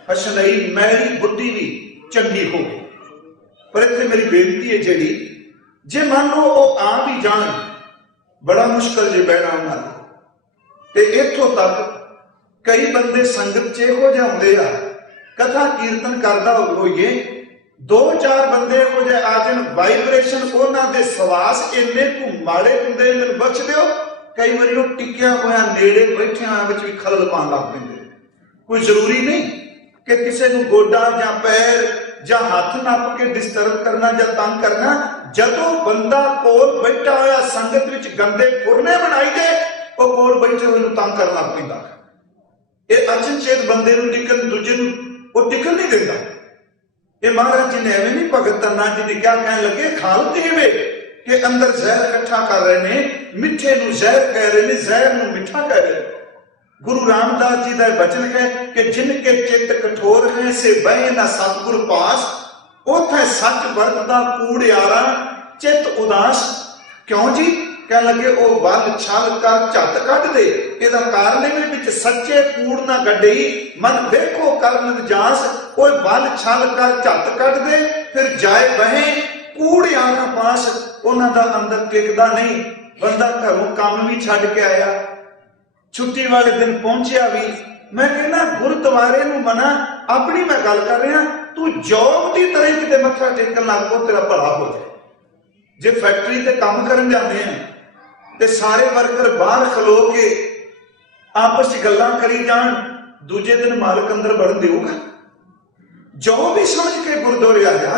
हसनई, मैली बुद्धि भी चंगी हो गई। पर इत्थे मेरी बेनती है जी, जे मान लो वो आ भी जान, बड़ा मुश्किल जे बहना उन्होंने। ते इत्थों तक कई बंदे संगत च इहो जिहे हुंदे आ, कथा कीर्तन करदा होइए, 2-4 बंदे इहो जिहे आ जाण, वाइब्रेशन उन्हां दे सवास इन्ने कु माड़े हुंदे, मैनूं बख्श दिओ। कई बारी वो टिकिया होया नेड़े बैठिया विच भी खलल पाउण लग पैंदे। कोई जरूरी नहीं कि किसी को गोडा या पैर या हाथ नप के डिस्टर्ब करना या तंग करना। जदों बंदा कोल बैठा होया संगत विच गंदे फुरने बनाई दे, वो कोल बैठे हुए तंग करना पैंदा। ये अचनचेत बंदे नूं टिकन, दूजे नूं वो टिकन नहीं देता। ये महाराज जी ने एवं नहीं, भगत धन्ना जी ने क्या कहने लगे, खालत इवे कि अंदर जहर इकट्ठा कर रहे ने, मिठे नूं जहर कह रहे ने, जहर नूं मिठा कह रहे। गुरु रामदास जी का वचन है कि जिनके चित्त कठोर है से बहे ना सतगुर पास, उथे सच वरतदा कूड़ियारा चित उदास। क्यों जी? कह लगे ओ वल छल कर झट कढ दे। इहदा कारण है विच सच्चे कूड़ ना गड्ढी, मन देखो करन जास। ओ वल छल कर झट कढ दे, फिर जाए बहे कूड़ियारा पास। उन्हां दा अंदर टिकदा नहीं। बंदा घरों काम भी छड्ड के आया, छुट्टी वाले दिन पहुंचिया भी, मैं कहना गुरुद्वारे नूं मना, अपनी मैं गल कर रहा, तू जॉब की तरह किते मत्था टेकन लग पो, तेरा भला हो जाए। जे फैक्ट्री ते काम करन जाते हैं ते सारे वर्कर बाहर खलो के आपस च गल्लां करी जान, दूजे दिन मालक अंदर बढ़ देऊगा? जो भी समझ के गुरुद्वारे आया,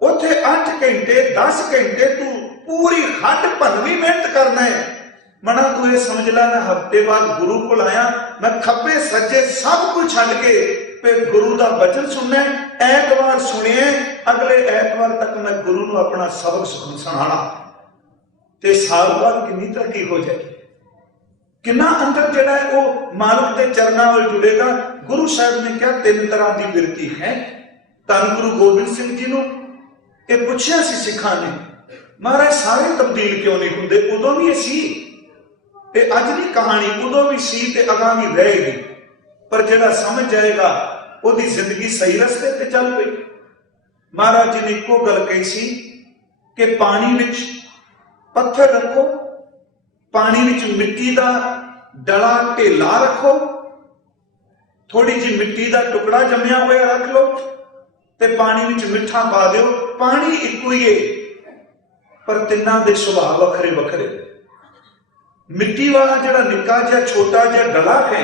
उत्थे 8 घंटे 10 घंटे तू पूरी हट भनवी मेहनत करना है। मना तू ये समझ ला, मैं हफ्ते बाद गुरु को आया, मैं खब्बे सज्जे सब कुछ छड्ड के फिर गुरु का वचन सुनना। ऐतवार सुनिए, अगले ऐतवार तक मैं गुरु को अपना सबक सुनाना, ते साल बाद कितनी तरक्की हो जाएगी। कितना अंदर जड़ा है वो मालिक के चरणों वाल जुड़ेगा। गुरु साहब ने क्या 3 तरह की बिरती है। धन गुरु गोबिंद सिंह जी ने ये पूछा सी सिखा ने, महाराज सारे तब्दील क्यों नहीं होंगे? उदों भी सी, अज नहीं कहानी, उदों भी सी ते अगां भी रहेगी। पर जिहड़ा समझ जाएगा उसकी जिंदगी सही रस्ते पे चल पई। महाराज जी ने एको गल कही सी कि पानी विच पत्थर रखो, पानी विच मिट्टी का डला ढेला रखो, थोड़ी जी मिट्टी का टुकड़ा जमया हुआ रख लो ते पानी विच मिठा पा दो। पानी इको ही है पर तिन्हां दे सुभाव वखरे वखरे। मिट्टी वाला जिहड़ा निक्का जिहा छोटा जिहा डला है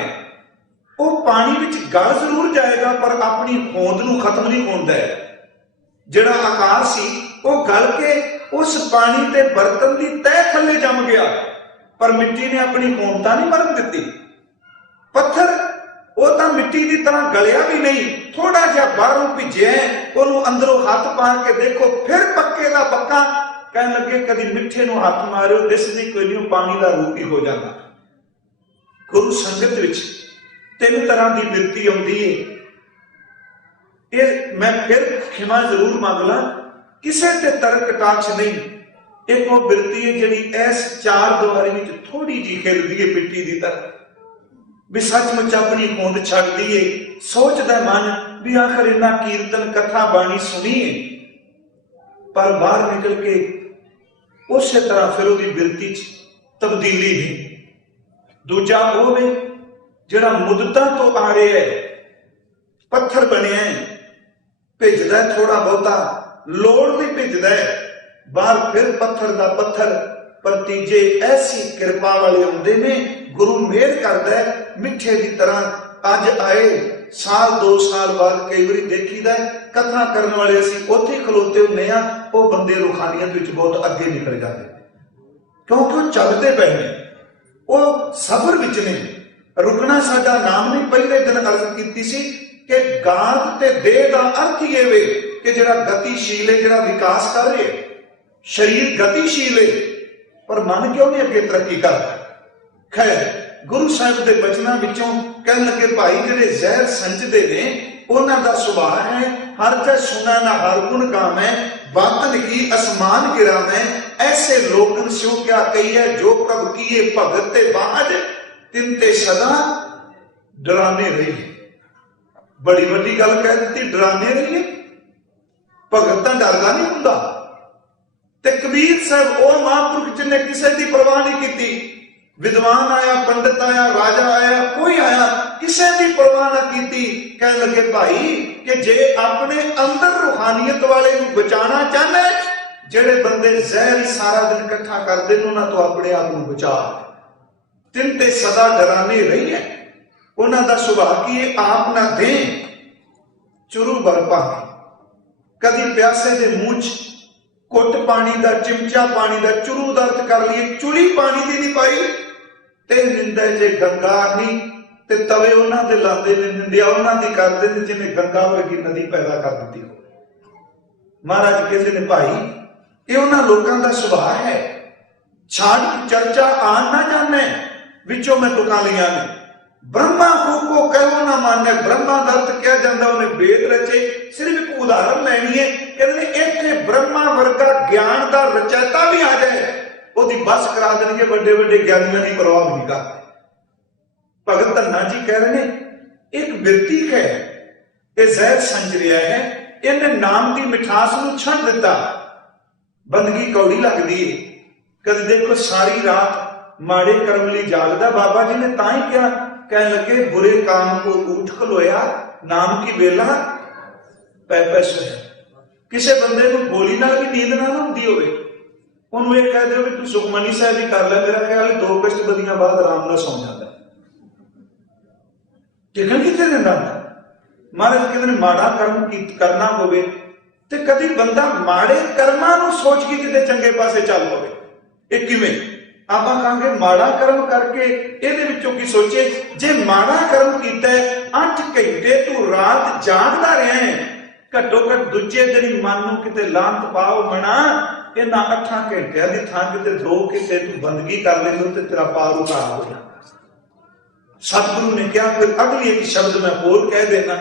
वो पानी विच गल जरूर जाएगा पर अपनी होंद नूं खत्म नहीं होंदा है। जिहड़ा आकार सी वो गल के उस पानी के बर्तन की तह थले जम गया पर मिट्टी ने अपनी होंदता नहीं मरन दी। पत्थर वो तो मिट्टी की तरह गलिया भी नहीं, थोड़ा जिहा बाहरों भिजिया उन्होंने अंदरों हाथ पा के देखो फिर पक्के का पक्का। कह लगे कभी मिठे नूं हाथ मारो दिसदी कोई नहीं, पानी का रूप ही हो जाता। गुरु संगत विच तीन तरह की बिरती आउंदी है। ये मैं फिर खिमा जरूर मंग ला, किसी ते तर्क कटाक्ष नहीं। एक वो बिरती है जिहड़ी इस चार दुआरी विच थोड़ी जी खिलदी है मिट्टी की तरह, भी सचमुच अपनी होंद छड्ड दईए। सोचदा मन भी आखिर इन्ना कीर्तन कथा बाणी सुनीए, पर बाहर निकल के उस तरह फिर वो बिरती च तब्दीली नहीं। दूजा वो वे जिहड़ा मुद्दतां तो आ रहा है, पत्थर बनिया है, भिजदा है थोड़ा बहुता, लोड़ भी भिजदा है बाहर, फिर पत्थर का पत्थर। पर तीजे ऐसी कृपा वाले आउंदे ने, गुरु मेहर करदा है मिठे की तरह। अज आए साल 2 साल बाद कई बार देखीदा कथा करने वाले असीं उत्थे खलोते हुंदे आ, वो बंदे रूहानियत विच बहुत अगे निकल जाते क्योंकि वो चलते पे ने, वो सफर विच ने। रुकना साडा नाम नहीं। पहले दिन अर्ज कीती सी कि गांध ते देह का अर्थ ही वे कि जिहड़ा गतिशील है, जिहड़ा विकास कर रहे, शरीर गतिशील है पर मन क्यों नहीं अगे तरक्की करता। खैर गुरु साहिब के बचनों विचों कह लगे भाई जिहड़े जहर संचदे ने उन्हां दा सुभाव है हर जस सुना ना हर गुण गावै, बातन की आसमान गिरावै। ऐसे लोगन स्यों क्या कहिए जो प्रभु किए भगत ते बाज, तिन ते सदा डराने रही। बड़ी वड्डी गल कह दी, डराने रहिए। भगत तां डरदा नहीं हुंदा। ते कबीर साहब वो महापुरुष जिन्हें किसी की परवाह नहीं की। विद्वान आया, पंडित आया, राजा आया, कोई आया, किसी की परवाह ना की। कह लगे भाई कि जे अपने अंदर रूहानियत वाले बचाना चाहना, जेड़े बंदे जहर सारा दिन इकट्ठा करते हैं उन्होंने तो अपने आप को बचा। तिन ते सदा डराने रही है। उन्हों का सुभाव की आप ना दें चुरू बरपा, कदी प्यासे के मुंह कुट पानी का, चिमचा पानी का, चुरू दर्द कर लिए, चुली पानी की नहीं पाई ते निंदा जे गंगा नहीं ते तवे उन्होंने लाते ने, निंदिया उन्होंने करते हैं जिन्हें गंगा वर्गी नदी पैदा कर दी हो। महाराज कहते ने भाई ये उन्होंने लोगों का सुभाव है। छाड़ चर्चा आन ना जाने विचों मैं टुका लिया ने। ब्रह्मा को कहो ना माने, ब्रह्मा का अर्थ क्या जाता उन्हें वेद रचे। सिर्फ एक उदाहरण लैनी है, कहते इत्थे ब्रह्मा वर्गा ज्ञान का रचयिता भी आ जाए ओदी बस करा देंगे, बड़े बड़े ज्ञानियों की परवाह नहीं करते। भगत धन्ना जी कह रहे हैं एक व्यक्ति है ये जहर संच रहा है, इन्हें नाम की मिठास को छड़ दिता, बंदगी कौड़ी लगती है। कद देखो सारी रात माड़े कर्म लिए जागदा, बाबा जी ने ताई क्या कह लगे बुरे काम को उठ खलोया, नाम की बेला पै पै सोया। किसी बंदे को गोली नाल भी नींद ना आती होवे, उन्होंने ये कह दो भी तू सुखमनी साहब ही कर ले, मेरा ख्याल 2 कष्टपदियां बाद आराम नाल सौ जाता। टिकन कितने दिंदा महाराज कहते हैं माड़ा कर्म करना होवे ते कदी बंदा माड़े कर्मां नूं सोच के किते चंगे पासे चल पवे। ये किवें आपां कहांगे माड़ा कर्म करके इहदे विचों की सोचे, जे माड़ा कर्म कीता 8 घंटे तू रात जागदा रहा है, घट्टो घट दूजे दिन मन नूं किते लांत पाओ मना, इन्हां 8 घंटिਆਂ ਦੀ ਥਾਂ किते 2 घंटे तू बंदगी कर लेंदो ते तेरा पार उतार हो जाए। सतगुरु ने कहा फिर अगली एक शब्द मैं होर कह देना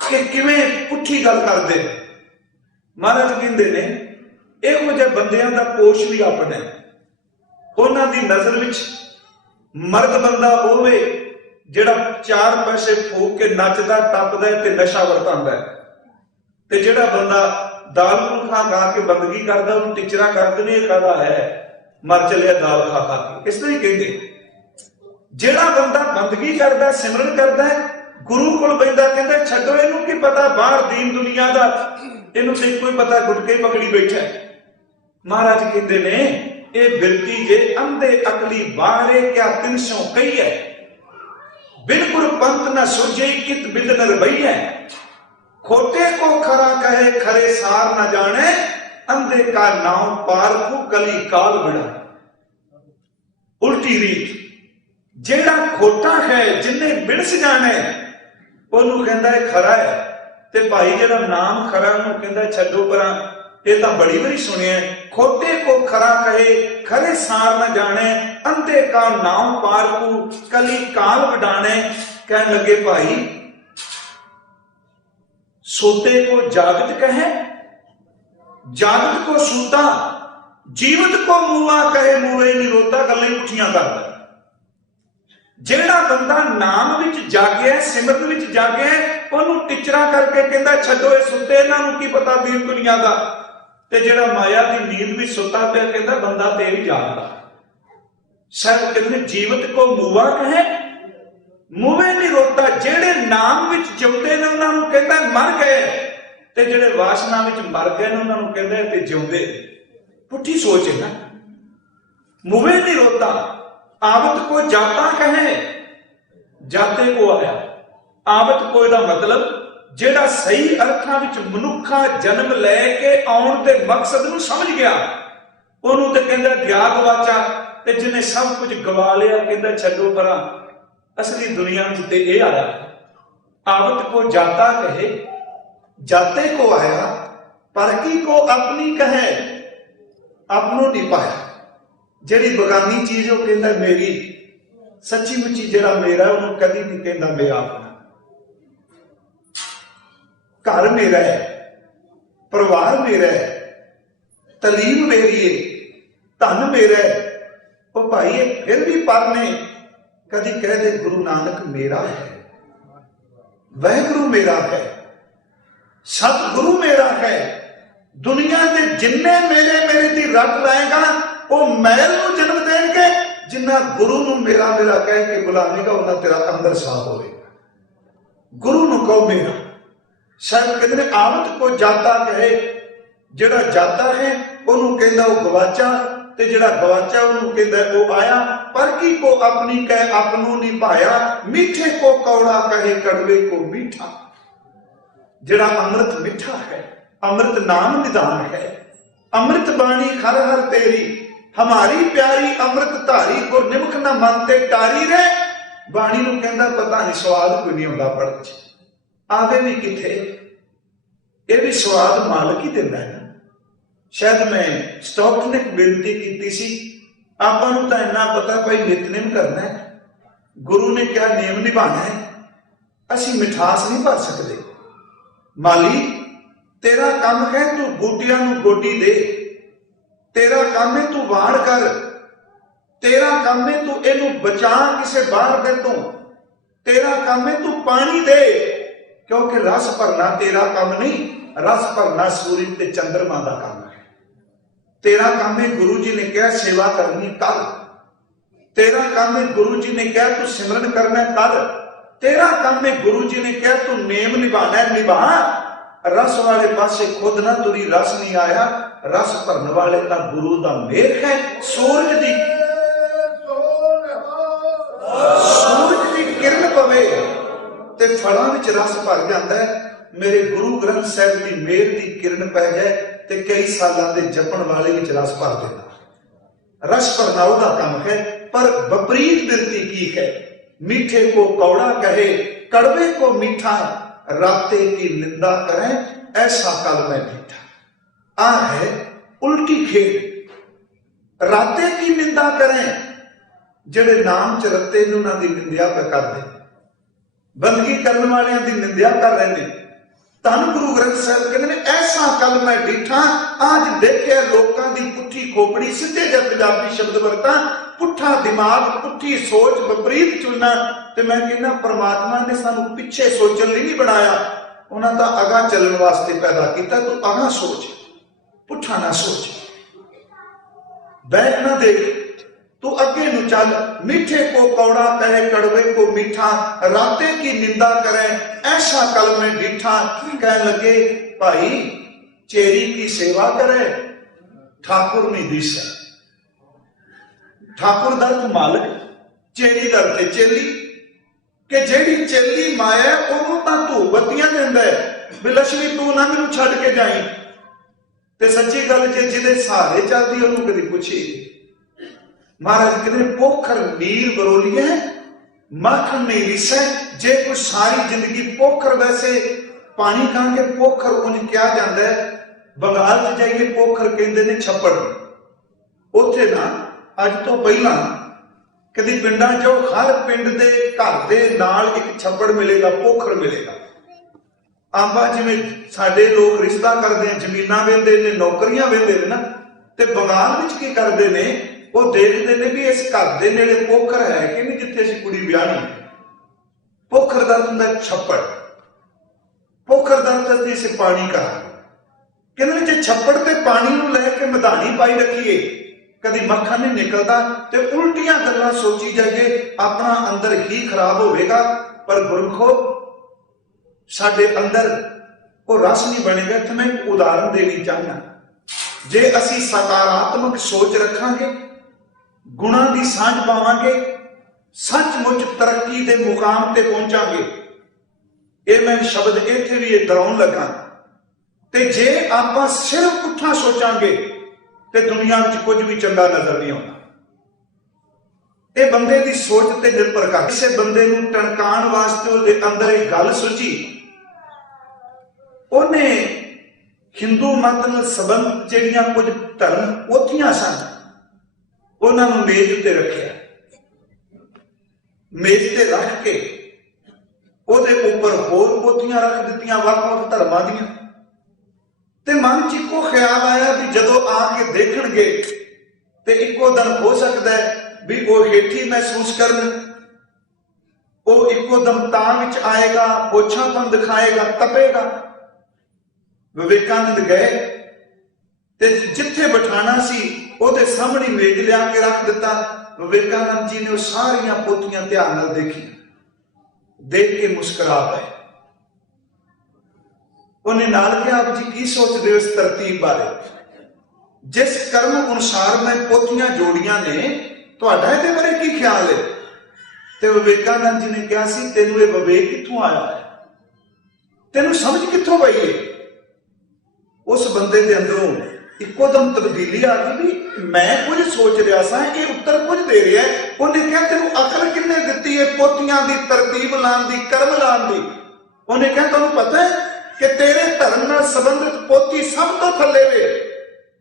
कि किवें पुठी गल करदे। महाराज कहंदे ने इहो जिहे बंदियां दा कोश भी अपना है। उन्हां दी नजर विच मर्द बंदा होवे जिहड़ा 4 पैसे फूक के नचदा टपदा ते नशा वरतांदा है, ते जिहड़ा बंदा दाल खा खा के बंदगी करता, उन्होंने टिचरा करते ने कहता है मर चलिया दाल खा खा के। इस तरह ही कहते जेड़ा बंदा बंदगी करता, सिमरन करता है, गुरु कोल बैठा, कहता छड्डो इनू की पता बाहर दीन दुनिया का, इनू तो कोई पता गुटके पकड़ी बैठा है। महाराज कहते ने ये बिरती जे अंधे अकली बाहरे क्या तिनसों कही है, बिल्कुल पंथ न सूझे कित बिद न रबई है। खोटे को खरा कहे खरे सार न जाने, अंधे का नाम पारखू कली काल बिड़ा। उल्टी रीत, जेड़ा खोटा है जिन्हें बिड़स जाने ओनू कहंदा है खरा है, ते भाई जेड़ा नाम खरा ओनू कहंदा छड्डो परां। ये तो बड़ी बड़ी सुनिए, खोटे को खरा कहे खरे सार न जाने, अंधे का नाम पारखू कली काल बिड़ाने। कहने लगे भाई सोते को जागत कहे, जागत को सूता, जीवत को मुआ कहे, मुए नहीं रोता, गल्लां पुठियां करदा। जेड़ा बंदा नाम विच जागया, सिमरन विच जागया, ओनू टिचरा करके कहंदा छड्डो ये सुते, इन्हां नूं की पता दीन दुनिया दा। ते जेड़ा माया की नींद भी सुता पिया कहंदा बंदा ते भी जागदा। शायद कहंदे जीवत को मुआ कहे, मुए नहीं रोता। जेड़े नाम विच जिउंदे ने उन्हां नूं कहंदा मर गए, ते जेड़े वासना विच मर गए ने उन्हां नूं कहंदा ते जिउंदे। पुठी सोच है ना। मुए नहीं रोता, आवत को जाता कहे, जाते को आया। आवत को दा मतलब जेड़ा सही अर्थां विच मनुखा जन्म लैके आउण दे मकसद नूं समझ गया, ओनू ते कहंदा गया गवाचा। ते जिन्हें सब कुछ गवा लिया कहंदा छड्डो परां, असली दुनिया में ते ये आया। आवत को जाता कहे, जाते को आया, परकी को अपनी कहे, अपनों नहीं पाया। जेड़ी बगानी चीज वो कहंदा मेरी, सच्ची मुच्ची जेड़ा मेरा उन्होंने कभी नहीं कहंदा मेरा अपना। घर मेरा है, परिवार मेरा है, तलीम मेरी है, धन मेरा है। वो भाई फिर भी पढ़ने कभी कह दे गुरु नानक मेरा है, वह गुरु मेरा है, सतगुरु मेरा है। दुनिया के जिन्ने मेरे मेरे दी रट लाएगा वो मैल नूं जन्म देंगे, जिन्ना गुरु नूं मेरा मेरा कह के बुलावेगा उन्ना तेरा अंदर साफ होगा। गुरु नूं कहो मेरा। शायद कहते आवत को जाता कहे, जेड़ा जाता है ओनू कहंदा वो गवाचा, ते जेड़ा गवाचा ओनू कहंदा वो आया। परकी को अपनी कह, अपनों नहीं पाया। मीठे को कौड़ा कहे, कड़वे को मीठा। जेड़ा अमृत मीठा है, अमृत नाम निदान है, अमृत बाणी हर हर तेरी, हमारी प्यारी अमृत धारी को निमख ना मनते टारी रे। बाणी नूं कहंदा पता नहीं स्वाद कोई नहीं आउंदा पढ़ च, आवे भी किथे, ये भी स्वाद मालक ही दिंदा है। शायद मैं स्टॉक ने बेनती की सी, आपां नूं तां इन्ना पता भाई नितनेम करना है, गुरु ने क्या नियम निभाना है, असीं मिठास नहीं भर सकते। माली तेरा काम है तू बूटियां नूं गोडी दे, तेरा काम है तू वाड़ कर, तेरा काम है तू इनू बचा किसे बाहर दे तो, तेरा काम है तू पानी दे, क्योंकि रस भरना तेरा काम नहीं, रस भरना सूरज ते चंद्रमा का काम है। तेरा काम है गुरु जी ने कहा सेवा करनी कर, तेरा काम है गुरु जी ने कहा तू सिमरन करना कर, तेरा काम है गुरु जी ने कहा तू नेम निभाना है निभा। रस वाले पासे खुद ना तुरी, रस नहीं आया, रस भरने वाले का गुरु का मेघ है। सूरज की किरण पवे ते फलों में रस भर जाता है। मेरे गुरु ग्रंथ साहिब की मेघ की किरण पै जाए ते कई सालों के जपन वाले में रस भर देता। रस भरना उसका काम है, पर विपरीत बिरती की है। मीठे को कौड़ा कहे, कड़वे को मीठा, राते की निंदा करें ऐसा कल मैं मीठा। आ है उल्टी खेल। राते की निंदा करें, जेड़े नाम च रते ने उन्हां दी निंदा पे कर दे, बंदगी करने वालियां दी निंदा कर रहे हैं। धन गुरु ग्रंथ साहिब कहते हैं ऐसा कल मैं डिठा, आज देखे लोगों की पुठी खोपड़ी, सीधे जब पंजाबी शब्द वरता, पुठा दिमाग, पुठी सोच, विपरीत चुनना। ते मैं कहना परमात्मा ने सानू पिछे सोचने लिए नहीं बनाया, उन्हां दा अगा चलण वास्ते पैदा किया। तू अगा सोच, पुठा ना सोच, बैठ ना देख, तू अगे न चल। मीठे को कौड़ा कहे, कड़वे को मीठा, राते की निंदा करे, ऐसा कल में डीठा। कह लगे भाई चेरी की सेवा करे, ठाकुर नहीं दिसा। ठाकुर दा तू मालिक, चेरी दर ते चेली, कि जेड़ी चेली माया ओनू तां तू बत्तियां देंदा है भी लक्ष्मी तू ना मैनू छड्ड के जाई। ते सच्ची गल जे जिहदे सहारे चलदी ओनू कदी पुछी। महाराज कहते पोखर नीर बरोलिए मक्खन नहीं रिसै। जे कोई सारी जिंदगी पोखर, वैसे पानी कहांगे पोखर उंज क्या जाता है। बंगाल च जाइए पोखर कहते ने छप्पड़। उत्थे ना अज तो पहला कदी पिंडां चो हर पिंड दे घर दे नाल एक छप्पड़ मिलेगा, पोखर मिलेगा। आंबा जिवें साडे लोग रिश्ता करते हैं, जमीनां वेंदे ने, नौकरियां वेंदे ने ना, ते बंगाल विच की करदे ने, वो देखते ने भी इस घर दे नेड़े पोखर है कि नहीं जिथे असीं कुड़ी ब्याहनी। पोखर दा हुंदा छप्पड़, पोखर दा हुंदा इसे पानी का। कहंदे जे छप्पड़ ते पानी नूं लैके मधानी पाई रखीए, कदी मक्खन नहीं निकलता। ते उल्टियां गल्लां सोची जाइए, अपना अंदर ही खराब होवेगा। पर गुरमुखो साडे अंदर वो रस नहीं बनेगा। ते मैं एक उदाहरण देनी चाहना। जे असीं सकारात्मक सोच रखांगे, गुणा की सांझ पावांगे, सचमुच तरक्की के मुकाम ते पहुंचांगे। ये मैं शब्द इत्थे भी दोहराउण लगा। ते जे आपां सिर्फ पुठा सोचांगे ते दुनिया में कुछ भी चंगा नजर नहीं आता। ये बंदे की सोच ते निर्भर कर। किसी बंदे नूं टणकाण वास्ते उहदे अंदर एक गल सुझी, उहने हिंदू मत नाल संबंध जिहड़ियां कुछ धर्म पोथियां सन, उन्हां नूं मेज उत्ते रखिया। मेज ते रख के उहदे उपर होर पोथियां रख दित्तियां वख-वख धर्मां दीयां। ते मन च इको ख्याल आया भी जदों आके देखणगे ते इको दम हो सकता है भी वो हेठी महसूस करन। वो इको दम तां विच आएगा, पोछापन दिखाएगा, तपेगा। विवेकानंद गए ते जिथे बिठाना सी ਉਹਦੇ सामने मेज लिया के रख दिता। विवेकानंद जी ने वो सारियां पोथियां ध्यान नाल देखी, देख के मुस्कुरा पए। उन्हें नाल कहा, आप जी की सोचते हो इस तरतीब बारे? जिस कर्म अनुसार मैं पोथियां जोड़ियां ने, तुहाडा इहदे बारे की ख्याल है? ते विवेकानंद जी ने कहा सी, तेनू ये विवेक कित्थों आया है, तेनू समझ कित्थों पई है? उस बंदे दे अंदरों इकोदम तब्दीली आ गई भी मैं कुछ सोच रहा सा, ये उत्तर कुछ दे रहा है। उन्हें कहा तेनू अकल किन्ने दित्ती है पोथियां दी तरतीब लाण दी, कर्म लाण दी? उन्हें कहा तुहानू पता है कि तेरे धर्म नाल संबंधित पोथी सब तो थल्ले वे।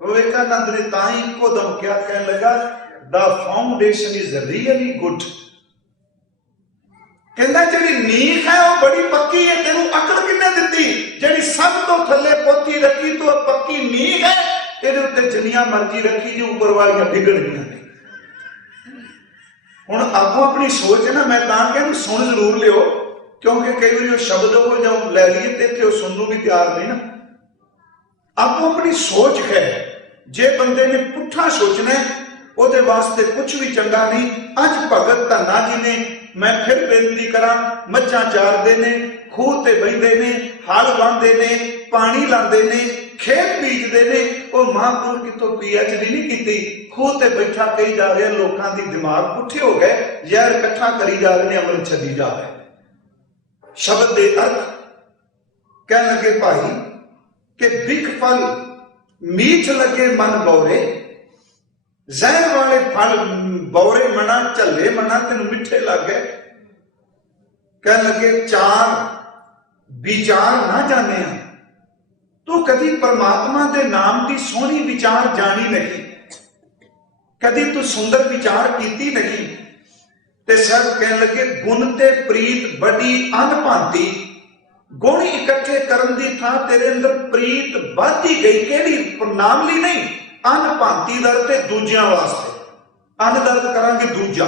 विवेकानंद ने तां ही इकोदम क्या कहने लगा, the foundation is really good. कहंदा जिहड़ी नींह है वो बड़ी पक्की है, तेनू अकल किन्ने दित्ती? जिहड़ी सब तो थल्ले पोथी रखी तो पक्की नींह है, ਇਹਦੇ ਉੱਤੇ ਜਿੰਨੀਆਂ ਮਰਜ਼ੀ ਰੱਖੀ ਜੀ ਉੱਪਰ ਵਾਲੀਆਂ ਡਿੱਗਣਗੀਆਂ ਨੇ। ਹੁਣ ਆਪੋ ਆਪਣੀ ਸੋਚ ਨਾ, ਮੈਂ ਤਾਂ ਕਿ ਇਹਨੂੰ ਸੁਣ ਜ਼ਰੂਰ ਲਿਓ, ਕਿਉਂਕਿ ਕਈ ਵਾਰੀ ਉਹ ਸ਼ਬਦ ਉਹ ਜਾਂ ਲੈ ਲਈਏ ਤੇ ਇੱਥੇ ਉਹ ਸੁਣਨ ਨੂੰ ਵੀ ਤਿਆਰ ਨਹੀਂ ਨਾ। ਆਪੋ ਆਪਣੀ ਸੋਚ ਹੈ। ਜੇ ਬੰਦੇ ਨੇ ਪੁੱਠਾ ਸੋਚਣਾ ਉਹਦੇ ਵਾਸਤੇ ਕੁਝ ਵੀ ਚੰਗਾ ਨਹੀਂ। ਅੱਜ ਭਗਤ ਧੰਨਾ ਜੀ ਨੇ, मैं फिर बेनती करा, मच्छा चारते ने, खूह ते बहिंदे ने, हल वाहते ने, पानी लाते ने, खेत बीजते ने। वो महापुरुष कितों PhD नहीं की, खूह ते बैठा कही जा रहे लोगों की दिमाग पुठे हो गए, जहर इकट्ठा करी जा रहे, अमृत छदी जा रहे। शब्द के अर्थ कह लगे भाई कि बिक फल मीठ लगे मन बौरे, जहर वाले फल बौरे मना, झल्ले मना, तेन मिठे लग गए। कह लगे चार विचार ना जाने, तू कदी परमात्मा के नाम की सोहनी विचार जानी नहीं, कदी तू सुंदर विचार कीती नहीं। ते सब कह लगे गुण ते प्रीत बड़ी अनभांती, गुण इकट्ठे करन दी थां तेरे अंदर प्रीत बढ़ती गई। केड़ी नामली नहीं, अनभांती दर ते दूजियां वास्ते। अन दर्द करांगे दूजा,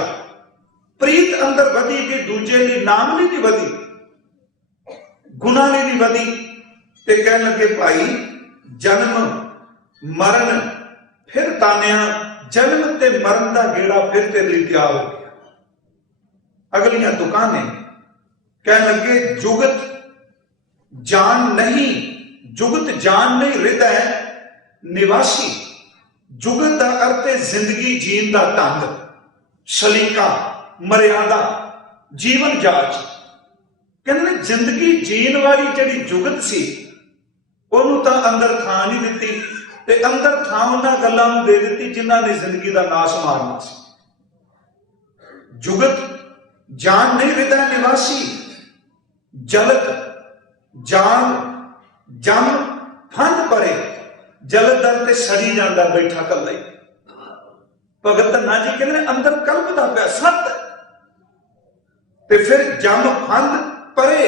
प्रीत अंदर वधी कि दूजे ली नामली नहीं वधी। गुना ने भी वधी ते कहन लगे भाई जन्म मरण फिर तानिया, जन्म ते मरण का गेड़ा फिर तेरे लिए तैयार हो गया। अगलियां दुकानें कहन लगे जुगत जान नहीं, जुगत जान नहीं हृदय निवासी। जुगत का अर्थ है जिंदगी जीन का ढंग, सलीका, मर्यादा, जीवन जाच। कहते जिंदगी जीन वाली जिहड़ी जुगत सी ਉਹਨੂੰ ਤਾਂ अंदर थां नहीं दिती ते अंदर थां उन्हां गल्लां नूं दे दिती जिन्हां ने जिंदगी का नाश मारना सी। जुगत जान नहीं हृदय निवासी, जलत जान जम फंद परे, जलत दर ते सड़ी जांदा बैठा कल्ला ही। भगत धन्ना जी कहते अंदर कल्पदा पिया सत ते फिर जम फंद परे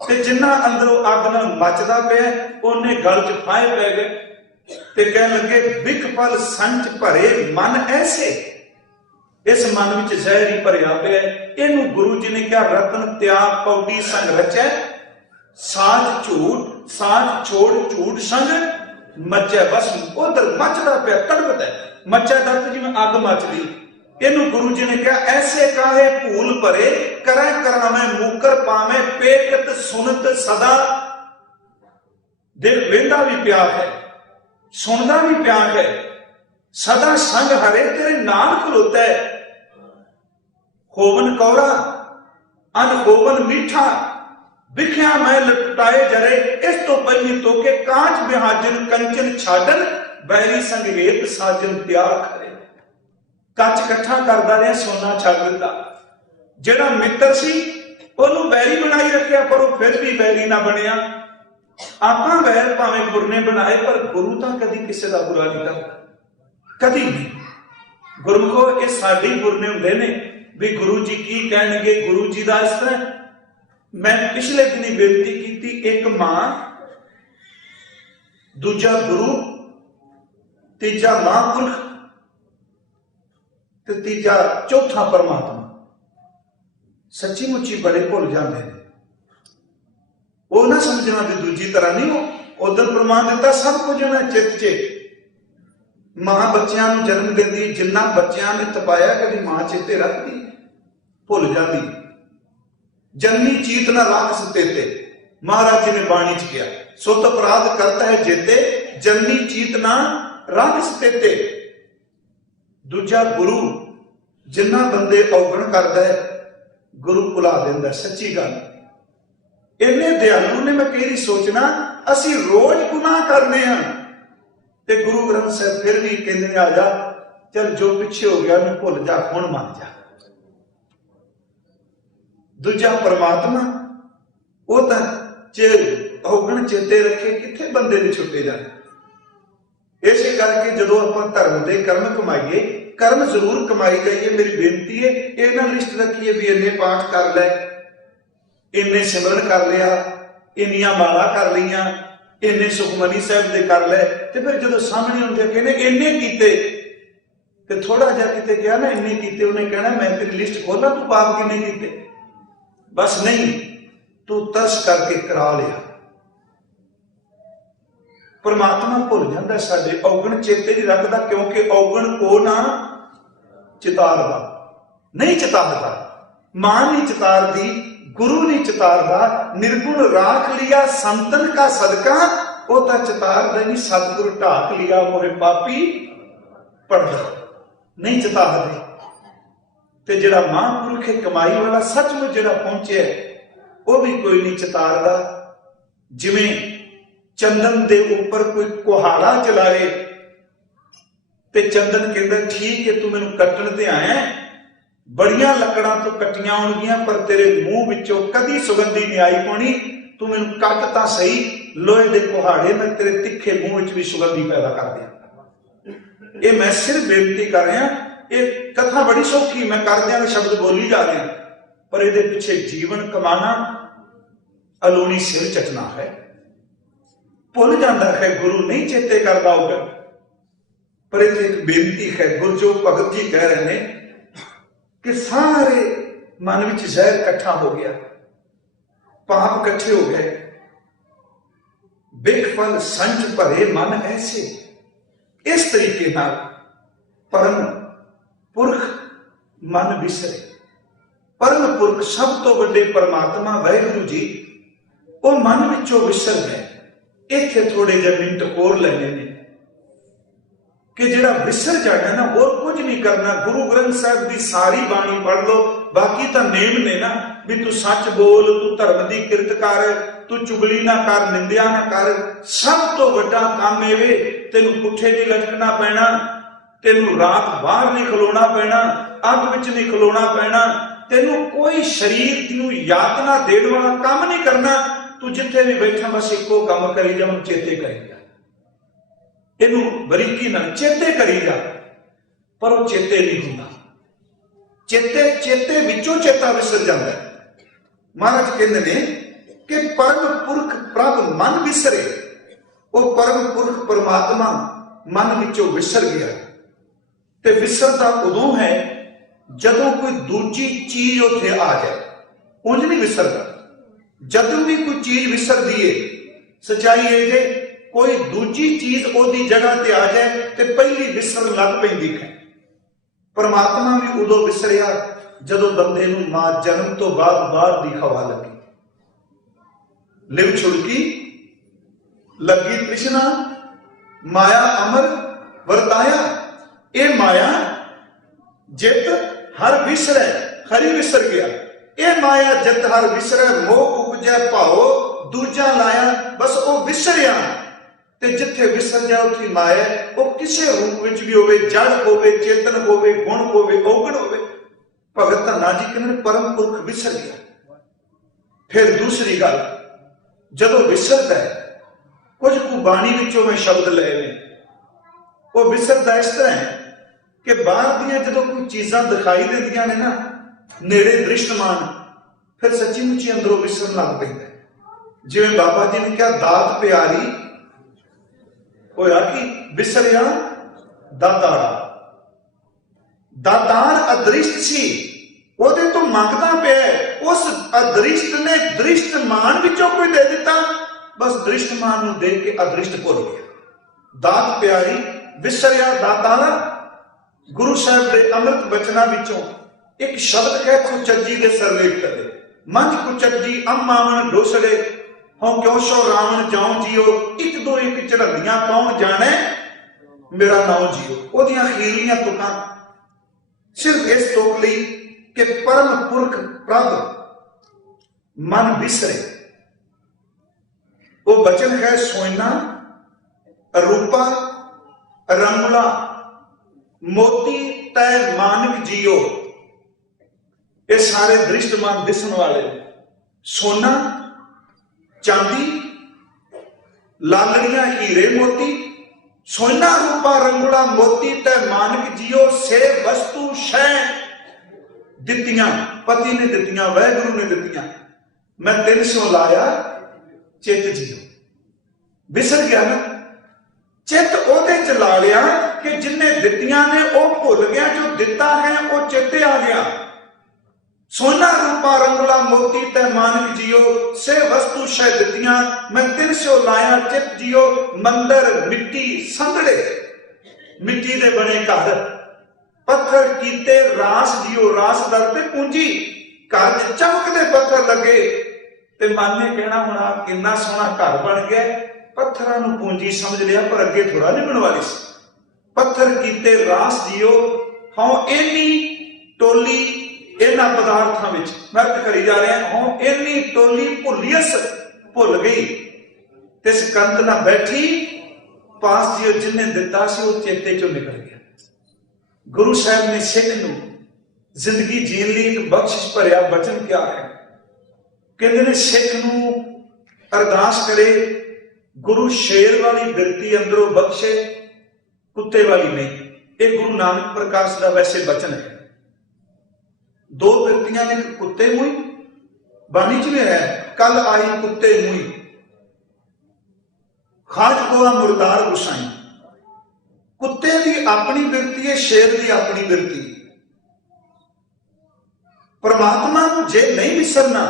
ते जिन्ना अंदरों अग नाल मचदा पिया ओने गल च फाहे पै गए ते कहन लगे बिख पल संच भरे मन ऐसे। इस मन विच जहर ही भरिया पिया। इहनूं गुरु जी ने कहा रतन त्याग पौड़ी संग रचै, साज झूठ साज छोड़ झूठ संग मचै। बस उधर मचदा पिया तड़पदा मचै दर्द जिवें अग मचदी। इनू गुरु जी ने कहा ऐसे काहे भूल भरे करे करावे मुकर पावे पेकत सुनत सदा। दिल वेंदा भी प्या है, सुनदा भी प्या है, सदा संग हरे तेरे नाल खलोता है। होवन कौरा अन होवन मीठा, विख्या मैं लटाए जरे। इस तो पहली तो के कांच बिहाजन कंचन छाडन, बैरी संग हेत साजन प्यार करे। कच कट्ठा करदा रहा सोना छड़ दिता। जिहड़ा मित्र सी ओनू बैरी बनाई रखिया पर वो फिर भी बैरी ना बनिया। आपां बैर भावें गुरु बनाए पर गुरु तां कदी किसी का बुरा नहीं करता, कदी नहीं। गुरमुखो ये साडे गुरने हुंदे ने भी गुरु जी की कहणगे। गुरु जी का इस तरह मैं पिछले दिनी बेनती की, एक मां दूजा गुरु तीजा महापुरख ते तीजा चौथा परमात्मा। सच्ची मुच्ची बड़े भुल जाते हैं। वो ना समझना भी दूजी तरह नहीं हो उधर प्रमाण दिता सब कुछ ना चित चे। मां बच्चों को जन्म देती, जिन्ना बच्चों ने तपाया कभी मां चेते रखती भुल जाती। जन्मी चीत ना राख तेते, महाराज जी ने बाणी च किया सुत अपराध करता है जेते, जन्मी चीत ना राख तेते। दूजा गुरु जिन्ना बंदे औगण करता है गुरु भुला देंदा। सच्ची गल इन्ने दयालु ने। मैं कई बार सोचना असी रोज गुनाह करने हैं ते गुरु ग्रंथ साहब फिर भी कहते आ जा चल जो पिछे हो गया मैं भुल जा हुण मान जा। दूजा परमात्मा वो तो औगण चेते रखे किथे बंदे ने छुटे जाए। इसे करके जो आप धर्म के कर्म कमाइए, कर्म जरूर कमाई जाइए। मेरी बेनती है ये ना लिस्ट रखिए भी इन्ने पाठ कर ले, इन्ने सिमरन कर लिया, इन्नियां माला कर लिया, इन्ने सुखमनी साहब दे कर ले। ते फिर जो सामने आउंदे कहने इन्ने कीते ते थोड़ा जिहा किते गया ना इन्ने कीते, उन्हें कहना मैं तेरी लिस्ट खोला तू पाप किन्ने कीते। बस नहीं, तू तरस करके करा लिया। परमात्मा भुल जाता साडे, औगण चेते नहीं रखता क्योंकि औगण को ना चितारदा नहीं चितारदा। मां नहीं चितारदी, गुरु नहीं चितारदा। निर्गुण राख लिया संतन का सदका, वो तो चितारदा नहीं। सतगुरु ढाक लिया मोहे पापी पढ़दा नहीं चितारदे। ते जिहड़ा महापुरुख है कमाई वाला सचमुच जिहड़ा पहुंचे वो भी कोई नहीं चितारदा। जिवें चंदन दे ऊपर कोई कुहाड़ा चलाए ते चंदन कहंदा ठीक है तू मैनू कट्टण ते आया, बड़ियां लकड़ां तो कट्टियां होणगियां पर तेरे मूंह विचों कदी सुगंधी नहीं आई होनी। तू मैनू कट तां सही, लोहे दे कुहाड़े मैं तेरे तिखे मूंह विच भी सुगंधी पैदा कर दियां। ये मैं सिर्फ बेनती कर रहा, ये कथा बड़ी सौखी मैं कर दियां शब्द बोली जा रहे पर ये पिछे जीवन कमाना अलूनी सिर चटना है। भुल जाता है, गुरु नहीं चेते करता होगा। पर इतनी एक बेनती है, गुरजो भगत जी कह रहे हैं कि सारे मन में जहर इकट्ठा हो गया। पाप इकट्ठे हो गए। बिख फल संच भरे मन ऐसे। इस तरीके नाल परम पुरख मन विसरे। परम पुरख सब तो वड्डे परमात्मा वाहिगुरु जी वो मन विचों विसर गए। इत्थे थोड़े जे मिनट होर लेने ने कि जिहड़ा विसर जाना ना और कुछ नहीं करना। गुरु ग्रंथ साहिब की सारी बाणी पढ़ लो, बाकी तो नेम ने ना भी तू सच बोल, तू धर्म की किरत कर, तू चुगली ना कर, निंदिया ना कर। सब तो वड्डा काम एवे तेनू पुठे नहीं लटकना पैना, तेनू रात बाहर नहीं खलोना पैना, अग विच नहीं खलोना पैना, तेनू कोई शरीर तेनू यातना देण वाला काम नहीं करना। तू जिथे भी बैठा बस एको काम करी जा, चेते करी जा, इनू बरीकी नाल चेते करी जा। पर वो चेते नहीं हुंदा। चेते विचों चेता विसर जाता है। महाराज कहते ने कि परम पुरख प्रभ मन विसरे। वो परम पुरख परमात्मा मन विचों विसर गया। ते विसरता उदों है जदों कोई दूजी चीज उत्थे आ जाए। उंज नहीं विसरता। जदों भी कोई चीज विसरदी है, सच्चाई है जे कोई दूजी चीज ओदी जगह ते आ जाए ते पहली विसरन लग पैंदी है। परमात्मा भी उदों विसरिया जदों बंदे नूं मां जन्म तो बाद बाहर दी खवा लगी। लिव छुड़की लगी तृष्णा, माया अमर वरताया। ए माया जित हर विसरै हरि विसर गया। ए माया जित हर विसरै मोह उपजै भाओ दूजा लाया। बस वो विसरिया ते जिथे विसर जाए उठी माया। वो किसी रूप विच भी होवे, जड़ होवे, चेतन होवे, गुण होवे, औगण होवे। भगत धन्ना जी कहते परम पुरख विसर गया। फिर दूसरी गल, जदों विसरदा है कुछ को बाणी विचों मैं शब्द लए ने, वो विसरदा इस तरह है कि बाहर दियां जदों कोई चीजां दिखाई देंदियां ने ना नेड़े दृष्टमान, फिर सच्ची मुच्ची अंदरों विसरन लग पैंदा है। जिवें बाबा जी ने कहा दात प्यारी होया कि विसरिया दातारा। दातार अदृष्ट सी, ओदे तो मंगदा पिया। उस अदृष्ट ने दृष्टमान विचों कोई दे दिता, बस दृष्टमान नूं दे के अदृष्ट भुल गया। दात प्यारी विसरिया दातारा। गुरु साहब के अमृत बचना विचों एक शब्द कह कुचज्जी के सरलेख करे। मंझ कुचज्जी अमावन डोसड़े हों क्यों सो रावण जाऊं जियो। एक दो एक चढ़ंदियां कौन जाने मेरा नाम जियो। ओदियां खीरलियां तुकां सिर्फ इस तोक लई कि परम पुरख प्रभ मन विसरे। वो बचन है सोयना रूपा रंगला मोती तय मानक जियो। ये सारे दृष्टमान दिसन वाले सोना चांदी लालड़ियां हीरे मोती। सोना रूपा रंगला मोती तय मानक जियो। से वस्तु शै दित्तियां पति ने दित्तियां, वाहिगुरु ने दित्तियां। मैं 300 लाया चित जियो। विसर गया ना चित ओदे च ला लिया कि जिन्हें दित्तियां ने वो भुल गया, जो दिता है वो चेते आ गया। सोना रूपा रंगला मोती तय मानक जियो। से वस्तु शै दित्तियां मैं 300 लाया चित जियो। मंदिर मिट्टी संदड़े, मिट्टी दे बने घर, पत्थर कीते रास जियो। रास दर ते पूंजी, घर च चमकदे पत्थर लगे ते मन ने कहना होना किन्ना सोहना घर बन गया। पत्थरां नूं पूंजी समझ लिया पर अगे थोड़ा नहीं बनवाली सी। पत्थर कीते रास जियो। हों इन्नी टोली इन्हां पदार्थां विच नरक करी जा रहे हैं। हों इन्नी टोली भुलियस भुल गई ते सिकंद ना बैठी पास जियो। जिन्हें दिता सी वो चेते चों निकल गया। गुरु साहब ने सिख नूं जिंदगी जीण लई एक बख्शिश भरिया बचन क्या है। कहते ने सिख नूं अरदास करे गुरु शेर वाली बिरती अंदरों बख्शे, कुत्ते वाली नहीं। ये गुरु नानक प्रकाश का वैसे वचन है। 2 बिरतियां ने, कुत्ते मुई बाणी च भी है, कल आई कुत्ते मुई खाज गोआ मुर्दार गुसाई। कुत्ते की अपनी बिरती है, शेर की अपनी बिरती। परमात्मा को जे नहीं विसरना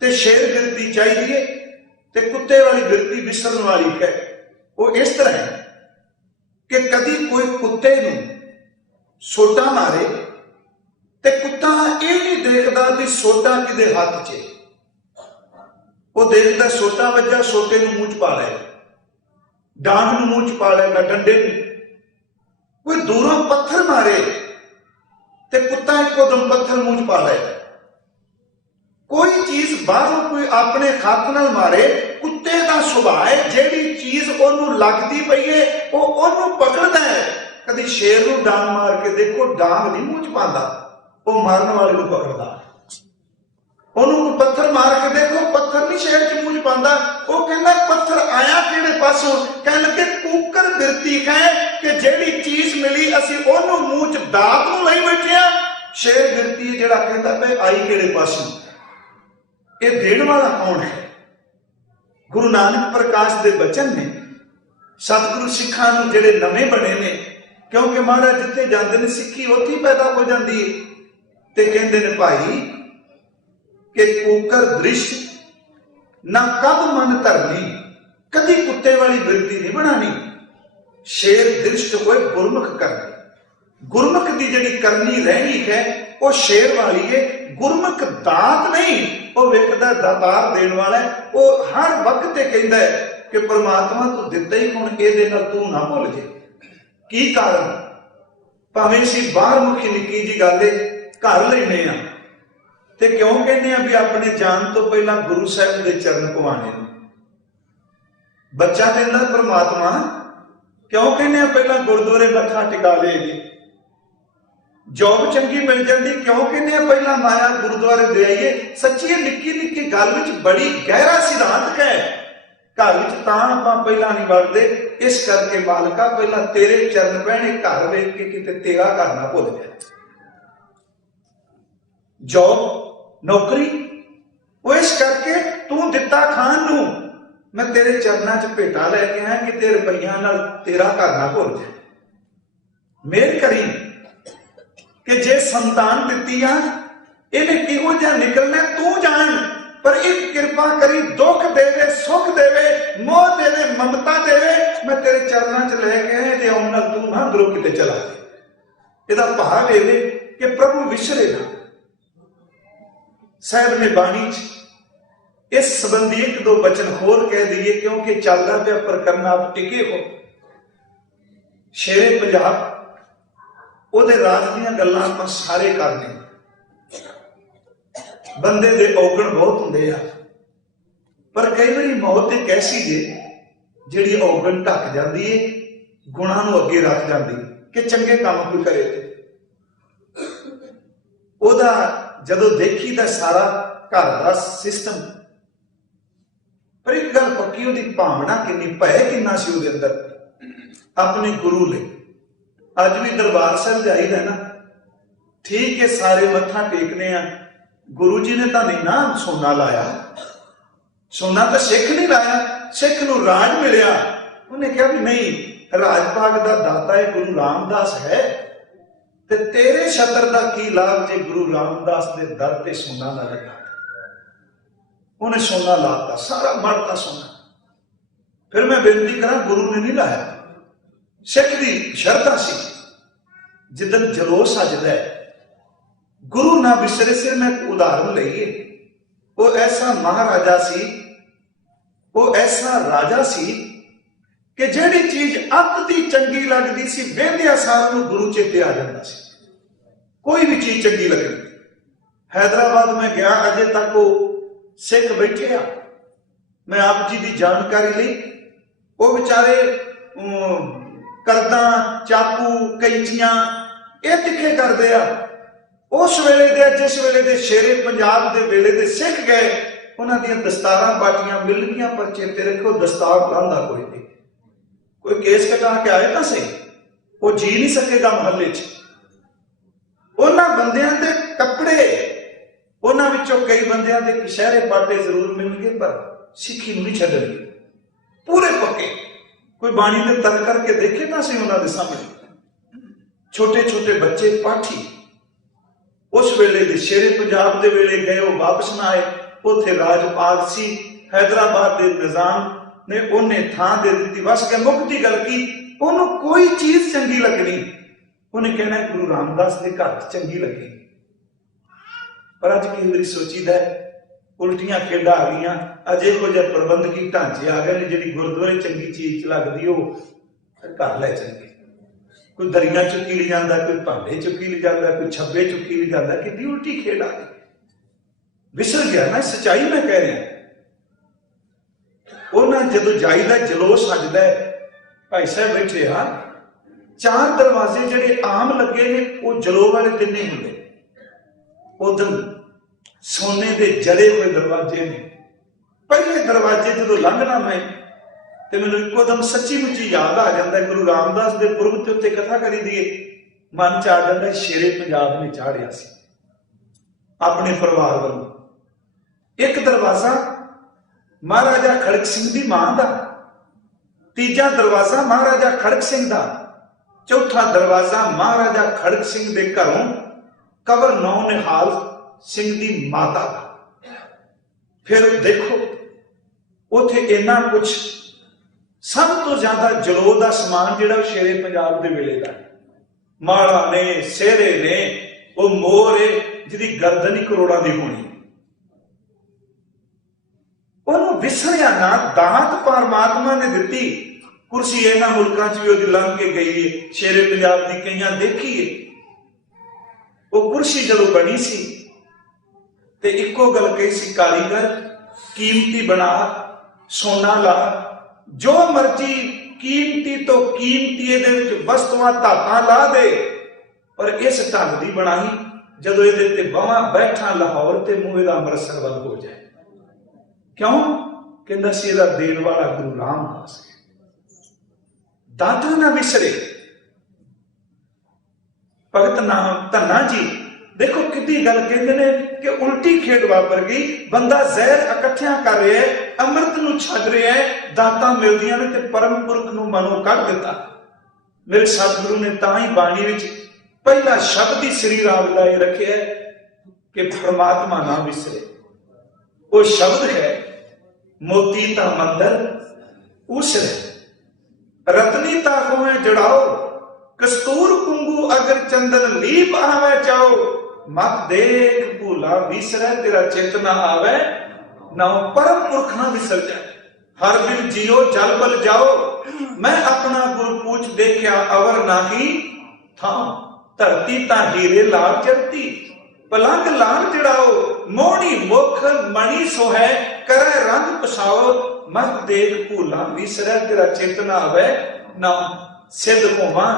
ਤੇ ਸ਼ੇਰ ਬਿਰਤੀ ਚਾਹੀਦੀ ਹੈ ਤੇ ਕੁੱਤੇ ਵਾਲੀ ਬਿਰਤੀ ਵਿਸਰਨ ਵਾਲੀ ਹੈ। ਉਹ ਇਸ ਤਰ੍ਹਾਂ ਹੈ ਕਿ ਕਦੀ ਕੋਈ ਕੁੱਤੇ ਨੂੰ ਸੋਟਾ ਮਾਰੇ ਤੇ ਕੁੱਤਾ ਇਹ ਨਹੀਂ ਦੇਖਦਾ ਵੀ ਸੋਟਾ ਕਿਹਦੇ ਹੱਥ 'ਚ, ਉਹ ਦੇਖਦਾ ਸੋਟਾ ਵੱਜਾ, ਸੋਟੇ ਨੂੰ ਮੂੰਹ 'ਚ ਪਾ ਲਏਗਾ, ਡਾਂਗ ਨੂੰ ਮੂੰਹ 'ਚ ਪਾ ਲਏਗਾ, ਡੰਡੇ ਨੂੰ। ਕੋਈ ਦੂਰੋਂ ਪੱਥਰ ਮਾਰੇ ਤੇ ਕੁੱਤਾ ਇੱਕੋ ਦਮ ਪੱਥਰ ਮੂੰਹ 'ਚ ਪਾ ਲਏਗਾ। ਕੋਈ ਚੀਜ਼ ਬਾਹਰੋਂ ਕੋਈ ਆਪਣੇ ਹੱਥ ਨਾਲ ਮਾਰੇ, ਕੁੱਤੇ ਦਾ ਸੁਭਾਅ ਹੈ ਜਿਹੜੀ ਚੀਜ਼ ਉਹਨੂੰ ਲੱਗਦੀ ਪਈ ਹੈ ਉਹ ਉਹਨੂੰ ਪਕੜਦਾ ਹੈ। ਕਦੀ ਸ਼ੇਰ ਨੂੰ ਡਾਂਗ ਮਾਰ ਕੇ ਦੇਖੋ, ਡਾਂਗ ਨਹੀਂ ਮੂੰਹ 'ਚ ਪਾਉਂਦਾ, ਉਹ ਮਾਰਨ ਵਾਲੇ ਨੂੰ ਪਕੜਦਾ। ਉਹਨੂੰ ਕੋਈ ਪੱਥਰ ਮਾਰ ਕੇ ਦੇਖੋ, ਪੱਥਰ ਨਹੀਂ ਸ਼ੇਰ 'ਚ ਮੂੰਹ 'ਚ ਪਾਉਂਦਾ, ਉਹ ਕਹਿੰਦਾ ਪੱਥਰ ਆਇਆ ਕਿਹੜੇ ਪਾਸੋਂ। ਕਹਿਣ ਲੱਗੇ ਕੂਕਰ ਬਿਰਤੀ ਹੈ ਕਿ ਜਿਹੜੀ ਚੀਜ਼ ਮਿਲੀ ਅਸੀਂ ਉਹਨੂੰ ਮੂੰਹ 'ਚ ਦਾਤ ਨੂੰ ਲਈ ਬੈਠੇ ਆ। ਸ਼ੇਰ ਬਿਰਤੀ ਜਿਹੜਾ ਕਹਿੰਦਾ ਪਏ ਆਈ ਕਿਹੜੇ ਪਾਸੋਂ। ਇਹ ਦੇਣ ਵਾਲਾ ਕੌਣ ਹੈ? ਗੁਰੂ ਨਾਨਕ ਪ੍ਰਕਾਸ਼ ਦੇ ਬਚਨ ਨੇ। ਸਤਿਗੁਰੂ ਸਿੱਖਾਂ ਨੂੰ ਜਿਹੜੇ ਨਵੇਂ ਬਣੇ ਨੇ, ਕਿਉਂਕਿ ਮਹਾਰਾਜ ਜਿੱਥੇ ਜਾਂਦੇ ਨੇ ਸਿੱਖੀ ਉੱਥੇ ਹੀ ਪੈਦਾ ਹੋ ਜਾਂਦੀ ਹੈ, ਤੇ ਕਹਿੰਦੇ ਨੇ ਭਾਈ ਕਿ ਕੂਕਰ ਦ੍ਰਿਸ਼ ਨਾ ਕਦ ਮਨ ਧਰਨੀ, ਕਦੀ ਕੁੱਤੇ ਵਾਲੀ ਬਿਰਤੀ ਨਹੀਂ ਬਣਾਣੀ। ਸ਼ੇਰ ਦ੍ਰਿਸ਼ਟ ਹੋਏ ਗੁਰਮੁਖ ਕਰਨੀ। ਗੁਰਮੁਖ ਦੀ ਜਿਹੜੀ ਕਰਨੀ ਰਹਿਣੀ ਹੈ ਉਹ ਸ਼ੇਰ ਵਾਲੀ ਹੈ। ਗੁਰਮੁਖ ਦਾਤ ਨਹੀਂ, ਉਹ ਵੇਖਦਾ ਦਾਤਾਰ ਦੇਣ ਵਾਲਾ ਹੈ। ਉਹ ਹਰ ਵਕਤ ਤੇ ਕਹਿੰਦਾ ਹੈ ਕਿ ਪਰਮਾਤਮਾ ਤੂੰ ਦਿੱਤਾ ਹੀ, ਹੁਣ ਇਹਦੇ ਨਾਲ ਤੂੰ ਨਾ ਭੁੱਲ ਜੇ। ਕੀ ਕਾਰਨ? ਭਾਵੇਂ ਅਸੀਂ ਬਾਹਰ ਮੁਖੀ ਨਿੱਕੀ ਜੀ ਗੱਲ ਘਰ ਲੈਨੇ ਆ ਤੇ ਕਿਉਂ ਕਹਿੰਦੇ ਆ ਵੀ ਆਪਣੇ ਜਾਣ ਤੋਂ ਪਹਿਲਾਂ ਗੁਰੂ ਸਾਹਿਬ ਦੇ ਚਰਨ ਪਵਾਣੇ ਨੇ। ਬੱਚਾ ਕਹਿੰਦਾ ਪਰਮਾਤਮਾ, ਕਿਉਂ ਕਹਿੰਦੇ ਆ ਪਹਿਲਾਂ ਗੁਰਦੁਆਰੇ ਮੱਥਾ ਟਿਕਾ ਲਏਗੀ। ਜੋਬ ਚੰਗੀ ਮਿਲ ਜਾਂਦੀ, ਕਿਉਂ ਕਹਿੰਦੇ ਆ ਪਹਿਲਾਂ ਮਾਇਆ ਗੁਰਦੁਆਰੇ ਦੇ ਆਈਏ। ਸੱਚੀ ਨਿੱਕੀ ਨਿੱਕੀ ਗੱਲ ਵਿੱਚ ਬੜੀ ਗਹਿਰਾ ਸਿਧਾਂਤ ਹੈ। ਘਰ ਵਿੱਚ ਤਾਂ ਆਪਾਂ ਪਹਿਲਾਂ ਨਹੀਂ ਵੜਦੇ, ਇਸ ਕਰਕੇ ਮਾਲਕਾ ਪਹਿਲਾਂ ਤੇਰੇ ਚਰਨ ਪਹਿਣੇ ਘਰ ਵੇਖ ਕੇ ਕਿਤੇ ਤੇਰਾ ਘਰ ਨਾ ਭੁੱਲ ਜਾਏ। ਜੋਬ ਨੌਕਰੀ, ਉਹ ਇਸ ਕਰਕੇ ਤੂੰ ਦਿੱਤਾ ਖਾਣ ਨੂੰ, ਮੈਂ ਤੇਰੇ ਚਰਨਾਂ 'ਚ ਭੇਟਾ ਲੈ ਕੇ ਆਇਆ ਕਿ ਤੇਰੇ ਰੁਪਈਆਂ ਨਾਲ ਤੇਰਾ ਘਰ ਨਾ ਭੁੱਲ ਜਾਏ। ਮਿਹਰ ਕਰੀ ਕਿ ਜੇ ਸੰਤਾਨ ਦਿੱਤੀ ਆ ਇਹਨੇ ਕਿਹੋ ਜਿਹਾ ਨਿਕਲਣਾ ਤੂੰ ਜਾਣ, ਪਰ ਇੱਕ ਕਿਰਪਾ ਕਰੀ ਦੁੱਖ ਦੇਵੇ, ਸੁੱਖ ਦੇਵੇ, ਮੋਹ ਦੇਵੇ, ਮਮਤਾ ਦੇਵੇ, ਮੈਂ ਤੇਰੇ ਚਰਨਾਂ 'ਚ ਲੈ ਕੇ ਆਇਆ, ਇਹਦੇ ਆਉਣ ਨਾਲ ਤੂੰ ਨਾ ਅੰਦਰੋਂ ਕਿਤੇ ਚਲਾ ਜਾਏ। ਇਹਦਾ ਭਾਵ ਇਹ ਕਿ ਪ੍ਰਭੂ ਵਿਸਰੇ ਨਾ। ਸਾਹਿਬ ਨੇ ਬਾਣੀ 'ਚ ਇਸ ਸੰਬੰਧੀ ਇੱਕ ਦੋ ਬਚਨ ਹੋਰ ਕਹਿ ਦਈਏ, ਕਿਉਂਕਿ ਚੱਲਦਾ ਪਿਆ ਪ੍ਰਕਰਨ ਆਪ ਟਿਕੇ ਹੋ। ਸ਼ੇਰੇ ਪੰਜਾਬ ਉਹਦੇ ਰਾਜ ਦੀਆਂ ਗੱਲਾਂ ਆਪਾਂ ਸਾਰੇ ਕਰਦੇ। ਬੰਦੇ ਦੇ ਔਗਣ ਬਹੁਤ ਹੁੰਦੇ ਆ, ਪਰ ਕਈ ਵਾਰੀ ਮੌਤ ਇੱਕ ਐਸੀ ਜੇ ਜਿਹੜੀ ਔਗਣ ਢੱਕ ਜਾਂਦੀ ਏ, ਗੁਣਾਂ ਨੂੰ ਅੱਗੇ ਰੱਖ ਜਾਂਦੀ ਕਿ ਚੰਗੇ ਕੰਮ ਕੋਈ ਕਰੇ ਤੇ ਉਹਦਾ ਜਦੋਂ ਦੇਖੀ ਤਾਂ ਸਾਰਾ ਘਰ ਦਾ ਸਿਸਟਮ। ਪਰ ਇੱਕ ਗੱਲ ਪੱਕੀ, ਉਹਦੀ ਭਾਵਨਾ ਕਿੰਨੀ, ਭੈ ਕਿੰਨਾ ਸੀ ਉਹਦੇ ਅੰਦਰ ਆਪਣੇ ਗੁਰੂ ਲਈ। ਅੱਜ ਵੀ ਦਰਬਾਰ ਸਾਹਿਬ ਜਾਈਦਾ ਨਾ, ਠੀਕ ਹੈ ਸਾਰੇ ਮੱਥਾ ਟੇਕਦੇ ਆ, ਗੁਰੂ ਜੀ ਨੇ ਤਾਂ ਨਹੀਂ ਨਾ ਸੋਨਾ ਲਾਇਆ। ਸੋਨਾ ਤਾਂ ਸਿੱਖ ਨਹੀਂ ਲਾਇਆ, ਸਿੱਖ ਨੂੰ ਰਾਜ ਮਿਲਿਆ। ਉਹਨੇ ਕਿਹਾ ਵੀ ਨਹੀਂ, ਰਾਜ ਭਾਗ ਦਾ ਦਾਤਾ ਹੈ ਗੁਰੂ ਰਾਮਦਾਸ ਹੈ, ਤੇ ਤੇਰੇ ਛਤਰ ਦਾ ਕੀ ਲਾਭ ਜੇ ਗੁਰੂ ਰਾਮਦਾਸ ਦੇ ਦਰ ਤੇ ਸੋਨਾ ਨਾ ਲੱਗਾ। ਉਹਨੇ ਸੋਨਾ ਲਾਤਾ, ਸਾਰਾ ਮੜਤਾ ਸੋਨਾ। ਫਿਰ ਮੈਂ ਬੇਨਤੀ ਕਰਾਂ, ਗੁਰੂ ਨੇ ਨਹੀਂ ਲਾਇਆ, ਸਿੱਖ ਦੀ ਸ਼ਰਧਾ ਸੀ। ਜਿੱਦਨ ਜਲੋਸ ਸਜਦਾ ਹੈ, ਗੁਰੂ ਨਾ ਵਿਸਰੇ। ਸਿਰ ਮੈਂ ਇੱਕ ਉਦਾਹਰਨ ਲਈਏ, ਉਹ ਐਸਾ ਮਹਾਰਾਜਾ ਸੀ, ਉਹ ਐਸਾ ਰਾਜਾ ਸੀ ਕਿ ਜਿਹੜੀ ਚੀਜ਼ ਅੱਤ ਦੀ ਚੰਗੀ ਲੱਗਦੀ ਸੀ, ਵੇਂਦਿਆਂ ਸਾਰ ਨੂੰ ਗੁਰੂ ਚੇਤੇ ਆ ਜਾਂਦਾ ਸੀ। ਕੋਈ ਵੀ ਚੀਜ਼ ਚੰਗੀ ਲੱਗਦੀ। ਹੈਦਰਾਬਾਦ ਮੈਂ ਗਿਆ, ਅਜੇ ਤੱਕ ਉਹ ਸਿੱਖ ਬੈਠੇ ਆ। ਮੈਂ ਆਪ ਜੀ ਦੀ ਜਾਣਕਾਰੀ ਲਈ, ਉਹ ਵਿਚਾਰੇ ਕਰਦਾਂ, ਚਾਕੂ, ਕੈਂਚੀਆਂ ਇਹ ਤਿੱਖੇ ਕਰਦੇ ਆ। ਉਸ ਵੇਲੇ ਦੇ, ਜਿਸ ਵੇਲੇ ਦੇ ਸ਼ੇਰੇ ਪੰਜਾਬ ਦੇ ਵੇਲੇ ਦੇ ਸਿੱਖ ਗਏ, ਉਹਨਾਂ ਦੀਆਂ ਦਸਤਾਰਾਂ ਬਾਟੀਆਂ ਮਿਲ ਗਈਆਂ, ਪਰ ਚੇਤੇ ਰੱਖੋ ਦਸਤਾਰ ਲਾਂਦਾ ਕੋਈ ਨਹੀਂ। ਕੋਈ ਕੇਸ ਕਟਾ ਕੇ ਆਏ ਤਾਂ ਸਹੀ, ਉਹ ਜੀ ਨਹੀਂ ਸਕੇਗਾ ਮਹੱਲੇ 'ਚ। ਉਹਨਾਂ ਬੰਦਿਆਂ ਦੇ ਕੱਪੜੇ, ਉਹਨਾਂ ਵਿੱਚੋਂ ਕਈ ਬੰਦਿਆਂ ਦੇ ਕਸ਼ਹਿਰੇ ਪਾਟੇ ਜ਼ਰੂਰ ਮਿਲਣਗੇ, ਪਰ ਸਿੱਖੀ ਨੂੰ ਨਹੀਂ ਛੱਡਣਗੇ, ਪੂਰੇ ਪੱਕੇ। ਕੋਈ ਬਾਣੀ ਦੇ ਤਰ ਕਰਕੇ ਦੇਖੇ ਤਾਂ ਸੀ ਉਹਨਾਂ ਦੇ ਸਾਹਮਣੇ। ਛੋਟੇ ਛੋਟੇ ਬੱਚੇ ਪਾਠੀ, ਉਸ ਵੇਲੇ ਦੇ ਸ਼ੇਰੇ ਪੰਜਾਬ ਦੇ ਵੇਲੇ ਗਏ, ਉਹ ਵਾਪਸ ਨਾ ਆਏ। ਉੱਥੇ ਰਾਜਪਾਲ ਸੀ, हैदराबाद के निजाम ने उन्हें थां दे दी। बस क्या मुक्ति गल की, उन्होंने कोई चीज चंगी लगनी, उन्हें कहना गुरु रामदास के घर चंगी लगी। पर अज कई बार सोचीदा उल्टियां खेडा आ गई, अज इहो जिहे प्रबंधकी ढांचे आ गए जिहड़ी गुरुद्वारे चंगी चीज लगदी वो घर लै चंगे। कोई दरियां चुकी ले जाता, कोई भांडे चुकी ले जाता, कोई छब्बे चुकी ले जाता, कि उल्टी खेड आ गई। विसर गया ना, सच्चाई मैं कह रहा। उन्हें जो जाईदा जलोस सजदा है, भाई साहब बैठे आ, 4 दरवाजे जिहड़े आम लगे ने वो जलो वाले दिन नहीं होंगे, उधर सोने के जले हुए दरवाजे ने। पहले दरवाजे जो लंघना मैं तो मैनूं इकोदम सच्ची मुच्ची याद आ जाता है, गुरु रामदास के पुरब के उत्ते कथा करी दी, मन च आ जाता शेरे पंजाब ने चाढ़िया सी अपने परिवार वालों। एक दरवाजा महाराजा खड़क सिंह की मां का, तीजा दरवाजा महाराजा खड़क सिंह का, चौथा दरवाजा महाराजा खड़क सिंह के घरों कंवर नौ निहाल सिंह की माता का। फिर देखो उथे इन्ना कुछ, सब तो ज्यादा जलो का समान जिहड़ा शेरे पंजाब के वेले का, माड़ा ने, सेहरे ने, वो मोर है जिहदी गर्दन ही करोड़ां की होनी। उन्होंने विसरिया ना, दात परमात्मा ने दी कुर्सी। इन्हां मुल्कां च भी वो लंघ के गई है, शेरे पंजाब की कईयां देखी है। वो कुर्सी जदों बनी सी ते इक्को गल कही सी, कारीगर कीमती बना, सोना ला, जो मर्जी कीमती तो कीमती इहदे विच वस्तुआं धातां ला दे, पर इस ढंग दी बनाई जदों इहदे ते बावां बैठा लाहौर ते मूंह इहदा अमृतसर वल हो जाए। क्यों? कहंदा सी इहदा देण वाला गुरु रामदास है। दाता ना विसरे। भगत नाम धन्ना जी देखो कितनी गल कहते ने कि उल्टी खेड वापर गई, बंदा जहर इकट्ठिया कर रहा है, अमृत नूं छड्ड रहा है, दातां मिलदियां ने ते परम पुरख नूं मनो कढ दिता। मेरे सतगुरु ने तां ही बाणी विच पहला शब्द ही श्री राम लाए रखे है कि परमात्मा ना विसरे। वो शब्द है मोती ता मंदर उसरे, रतनी ता होए जड़ाओ, कस्तूर कुंगू अगर चंदन लीप आवे चाओ, मत देख भूला विसरे तेरा चित ना आवे, ना परम पुरख ना विसर जाए। हर बिन जियो जल बल जाओ, मैं अपना गुरु पूछ देखा अवर नाही था, धरती ता हीरे लाल चरती, पलंग लाल जड़ाओ, मोड़ी मुख मणि सोहै, करे रंग पसाओ, मत देख भूला विसरै तेरा चित ना आवे, ना सिद्ध होवा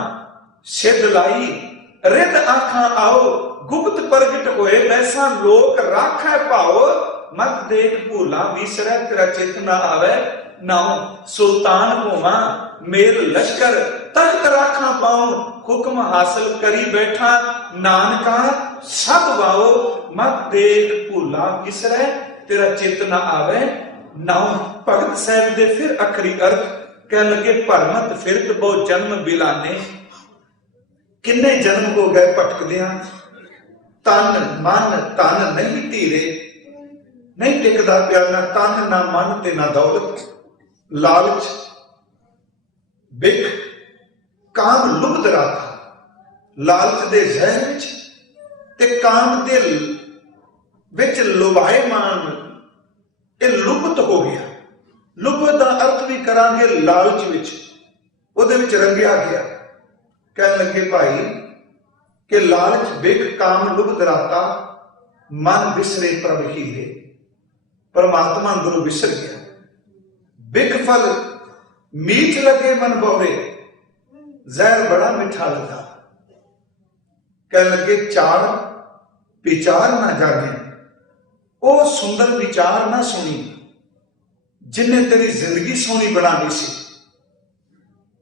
सिद्ध लाई, रिद आखां आओ, गुप्त प्रगट होए वैसा लोक राखै भाओ, मत देख भूला विसरै तेरा चित ना आवे, ना सुल्तान होवा मेल लश्कर, तख्त राखा पाऊं, हुक्म हासिल करी बैठा, नानका सब वाओ, मत देख भूला विसरै तेरा चित ना आवे, ना। भगत साहब दे फिर अखरी अर्थ कह लगे, भरमत फिरत बहु जन्म बिलाने, किन्ने जन्म हो गए भटकदियां, तन मन तन नहीं धीरे, नहीं टिकदा पिया ना तन ना मन ते ना दौलत, लालच बिक काम लुप्त राखा, लालच दे जहर विच ते काम दे विच लुभाए मान, ये लुप्त हो गया। लुप्त का अर्थ भी करांगे लालच विच, उहदे विच रंगिया गया। कह लगे भाई कि लालच बिक काम लुप्त राता, मन विसरे प्रभ हीरे, परमात्मा गुरु विसर गया। बिक फल मीठ लगे मन बोरे, जहर बड़ा मीठा लगा। कह लगे चार विचार ना जाने, ओ सुंदर विचार ना सुनी, जिन्हें तेरी जिंदगी सोहनी बनानी सी।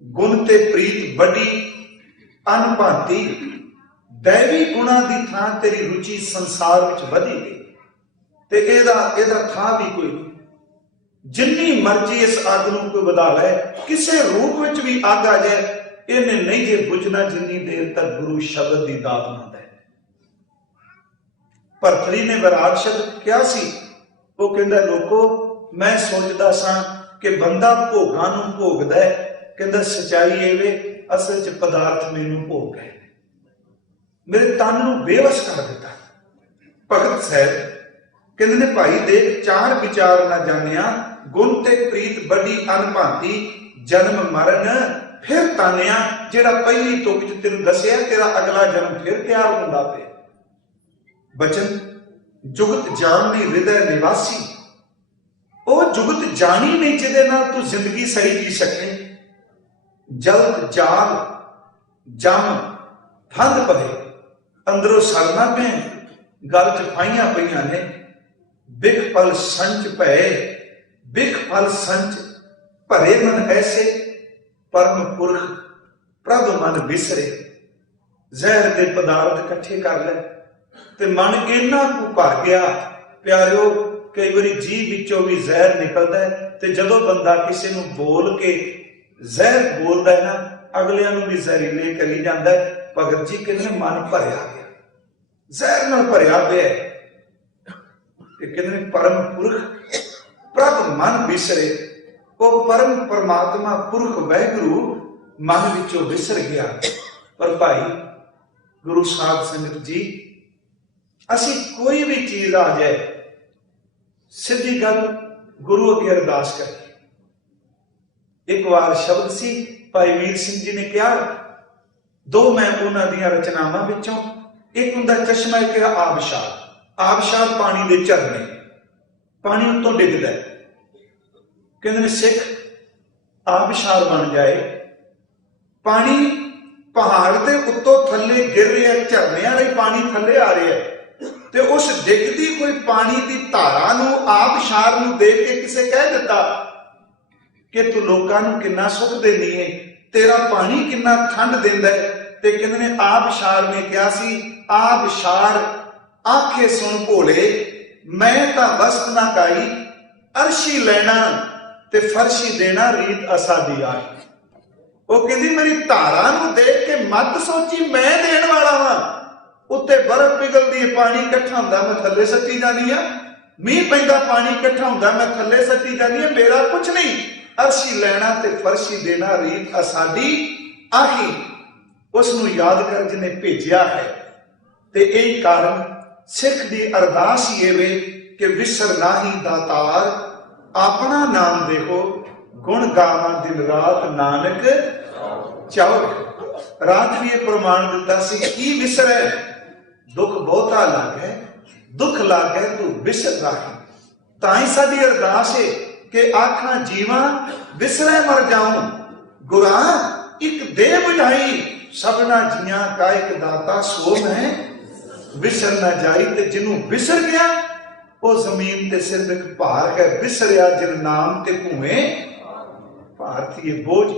गुण ते प्रीत बड़ी अनभांती, दैवी गुणा की थां तेरी रुचि संसार विच वधी गई, ते एदा थां भी कोई नहीं। जिन्नी मर्जी इस अग नूं कोई वधा लै, किसे रूप विच भी अग आ जाए, इन्हें नहीं जे बुझना जिन्नी देर तक गुरु शब्द की दात ना दे। भरतरी ने विराट शब्द क्या सी, ਉਹ ਕਹਿੰਦਾ ਲੋਕੋ ਮੈਂ ਸੋਚਦਾ ਸਾਂ ਕਿ ਬੰਦਾ ਭੋਗਾਂ ਨੂੰ ਭੋਗਦਾ ਹੈ, ਕਹਿੰਦਾ ਸਚਾਈ ਇਹ ਵੇ ਅਸਲ 'ਚ ਪਦਾਰਥ ਮੈਨੂੰ ਭੋਗ ਗਏ, ਮੇਰੇ ਤਨ ਨੂੰ ਬੇਵਸ ਕਰ ਦਿੱਤਾ। ਭਗਤ ਸਾਹਿਬ ਕਹਿੰਦੇ ਨੇ ਭਾਈ ਦੇਖ ਚਾਰ ਵਿਚਾਰ ਨਾ ਜਾਣਿਆ, ਗੁਣ ਤੇ ਪ੍ਰੀਤ ਬੜੀ ਅਨਭਾਂਤੀ, ਜਨਮ ਮਰਨ ਫਿਰ ਤਾਨਿਆ। ਜਿਹੜਾ ਪਹਿਲੀ ਤੁਕ 'ਚ ਤੈਨੂੰ ਦੱਸਿਆ ਤੇਰਾ ਅਗਲਾ ਜਨਮ ਫਿਰ ਤਿਆਰ ਹੁੰਦਾ ਪਿਆ। ਬਚਨ ਜੁਗਤ ਜਾਣਨੀ ਹਿਰਦੈ ਨਿਵਾਸੀ, ਉਹ ਜੁਗਤ ਜਾਣੀ ਨਹੀਂ ਜਿਹਦੇ ਨਾਲ ਤੂੰ ਜ਼ਿੰਦਗੀ ਸਹੀ ਜੀ ਸਕੇ। ਜਲਦ ਜਾਲ ਜਮ ਫੰਦ ਪਵੇ, ਅੰਦਰੋਂ ਸਰਨਾ ਪੈ ਗਲ 'ਚ ਫਾਈਆਂ ਪਈਆਂ ਨੇ। ਬਿਖ ਫਲ ਸੰਚ ਭਏ, ਬਿਖ ਫਲ ਸੰਚ ਭਰੇ ਮਨ ਐਸੇ, ਪਰਮ ਪੁਰਖ ਪ੍ਰਭ ਮਨ ਵਿਸਰੇ। ਜ਼ਹਿਰ ਦੇ ਪਦਾਰਥ ਇਕੱਠੇ ਕਰ ਲੈ ਤੇ ਮਨ ਇੰਨਾ ਕੁ ਭਰ ਗਿਆ। ਪਿਆਰਿਓ ਕਈ ਵਾਰੀ ਜੀਭ ਵਿੱਚੋਂ ਵੀ ਜ਼ਹਿਰ ਨਿਕਲਦਾ ਹੈ, ਤੇ ਜਦੋਂ ਬੰਦਾ ਕਿਸੇ ਨੂੰ ਬੋਲ ਕੇ ਜ਼ਹਿਰ ਬੋਲਦਾ ਹੈ ਨਾ, ਅਗਲਿਆਂ ਨੂੰ ਵੀ ਜ਼ਹਿਰੀਲੇ ਕਰੀ ਜਾਂਦਾ ਹੈ। ਭਗਤ ਜੀ ਕਹਿੰਦੇ ਮਨ ਭਰਿਆ ਗਿਆ, ਜ਼ਹਿਰ ਨਾਲ ਭਰਿਆ ਪਿਆ। ਤੇ ਕਹਿੰਦੇ ਪਰਮ ਪੁਰਖ ਪ੍ਰਭ ਮਨ ਵਿਸਰੇ, ਉਹ ਪਰਮ ਪਰਮਾਤਮਾ ਪੁਰਖ ਵਾਹਿਗੁਰੂ ਮਨ ਵਿੱਚੋਂ ਵਿਸਰ ਗਿਆ। ਪਰ ਭਾਈ ਗੁਰੂ ਸਾਧ ਸੰਗਤ ਜੀ, ਅਸੀਂ ਕੋਈ ਵੀ ਚੀਜ਼ ਆ ਜਾਏ, ਸਿੱਧੀ ਗੱਲ ਗੁਰੂ ਅੱਗੇ ਅਰਦਾਸ ਕਰੀਏ। ਇੱਕ ਵਾਰ ਸ਼ਬਦ ਸੀ ਭਾਈ ਵੀਰ ਸਿੰਘ ਜੀ ਨੇ ਕਿਹਾ, ਦੋ ਮੈਂ ਉਹਨਾਂ ਦੀਆਂ ਰਚਨਾਵਾਂ ਵਿੱਚੋਂ ਇੱਕ ਹੁੰਦਾ ਚਸ਼ਮਾ, ਇੱਕ ਆਬਸ਼ਾਰ। ਆਬਸ਼ਾਰ ਪਾਣੀ ਦੇ ਝਰਨੇ, ਪਾਣੀ ਉੱਤੋਂ ਡਿੱਗਦਾ। ਕਹਿੰਦੇ ਨੇ ਸਿੱਖ ਆਬਸ਼ਾਰ ਬਣ ਜਾਏ, ਪਾਣੀ ਪਹਾੜ ਦੇ ਉੱਤੋਂ ਥੱਲੇ ਗਿਰ ਰਿਹਾ, ਝਰਨਿਆਂ ਵਾਲੇ ਪਾਣੀ ਥੱਲੇ ਆ ਰਿਹਾ, ਤੇ ਉਸ ਡਿੱਗਦੀ ਕੋਈ ਪਾਣੀ ਦੀ ਧਾਰਾ ਨੂੰ, ਆਬਸ਼ਾਰ ਨੂੰ ਦੇਖ ਕੇ ਕਿਸੇ ਕਹਿ ਦਿੱਤਾ ਕਿ ਤੂੰ ਲੋਕਾਂ ਨੂੰ ਕਿੰਨਾ ਸੁੱਖ ਦੇਂਦੀ ਹੈ, ਤੇਰਾ ਪਾਣੀ ਕਿੰਨਾ ਠੰਡ ਦਿੰਦਾ ਹੈ। ਤੇ ਕਹਿੰਦੇ ਨੇ ਆਬਸ਼ਾਰ ਨੇ ਕਿਹਾ ਸੀ, ਆਬਸ਼ਾਰ ਆਖੇ ਸੁਣ ਭੋਲੇ, ਮੈਂ ਤਾਂ ਵਸਤ ਨਾ ਕਾਈ, ਅਰਸ਼ੀ ਲੈਣਾ ਤੇ ਫਰਸ਼ੀ ਦੇਣਾ ਰੀਤ ਅਸਾਦੀ ਆਈ। ਉਹ ਕਹਿੰਦੀ ਮੇਰੀ ਧਾਰਾ ਨੂੰ ਦੇਖ ਕੇ ਮਤ ਸੋਚੀ ਮੈਂ ਦੇਣ ਵਾਲਾ ਵਾਂ। ਉੱਤੇ ਬਰਫ਼ ਪਿਘਲਦੀ ਹੈ, ਪਾਣੀ ਇਕੱਠਾ ਹੁੰਦਾ, ਮੈਂ ਥੱਲੇ ਸੱਟੀ ਜਾਂਦੀ ਆ। ਮੀਂਹ ਪੈਂਦਾ, ਪਾਣੀ ਇਕੱਠਾ ਹੁੰਦਾ, ਮੈਂ ਥੱਲੇ ਸੱਟੀ ਜਾਂਦੀ ਆ। ਮੇਰਾ ਕੁਛ ਨਹੀਂ, ਅਰਸ਼ੀ ਲੈਣਾ ਤੇ ਫਰਸ਼ੀ ਦੇਣਾ ਰੀਤ ਅਸਾਡੀ ਆਹੀ। ਉਸ ਨੂੰ ਯਾਦ ਕਰ ਜਿਹਨੇ ਭੇਜਿਆ ਹੈ। ਤੇ ਇਹੀ ਕਾਰਨ ਸਿੱਖ ਦੀ ਅਰਦਾਸ ਹੀ ਵੇ ਕਿ ਵਿਸਰ ਨਾਹੀ ਦਾਤਾਰ, ਆਪਣਾ ਨਾਮ ਦੇਖੋ, ਗੁਣ ਗਾਵਾਂ ਦਿਨ ਰਾਤ ਨਾਨਕ ਚਾਓ। ਰਾਤ ਵੀ ਇਹ ਪ੍ਰਮਾਣ ਦਿੱਤਾ ਸੀ, ਕੀ ਵਿਸਰੈ ਦੁੱਖ ਬਹੁਤਾ ਲਾਗੈ, ਦੁੱਖ ਲਾਗੈ ਤੂੰ ਵਿਸਰ ਰਾਹੀ। ਤਾਂ ਹੀ ਸਾਡੀ ਅਰਦਾਸ ਹੈ ਕਿ ਆਖਾਂ ਜੀਵਾਂ ਵਿਸਰੈ ਮਰ ਜਾਉ, ਗੁਰਾਂ ਇੱਕ ਦੇ ਬੁਝਾਈ, ਸਭਨਾ ਜੀਆਂ ਕਾ ਇੱਕ ਦਾਤਾ ਸੋ ਮੈਂ ਵਿਸਰ ਨਾ ਜਾਈ। ਤੇ ਜਿਹਨੂੰ ਵਿਸਰ ਗਿਆ ਉਹ ਜ਼ਮੀਨ ਤੇ ਸਿਰ ਵਿੱਚ ਭਾਰ ਹੈ, ਵਿਸਰਿਆ ਜਿਨ ਨਾਮ ਤੇ ਭੂਵੇਂ ਭਾਰਤੀਏ ਬੋਝ।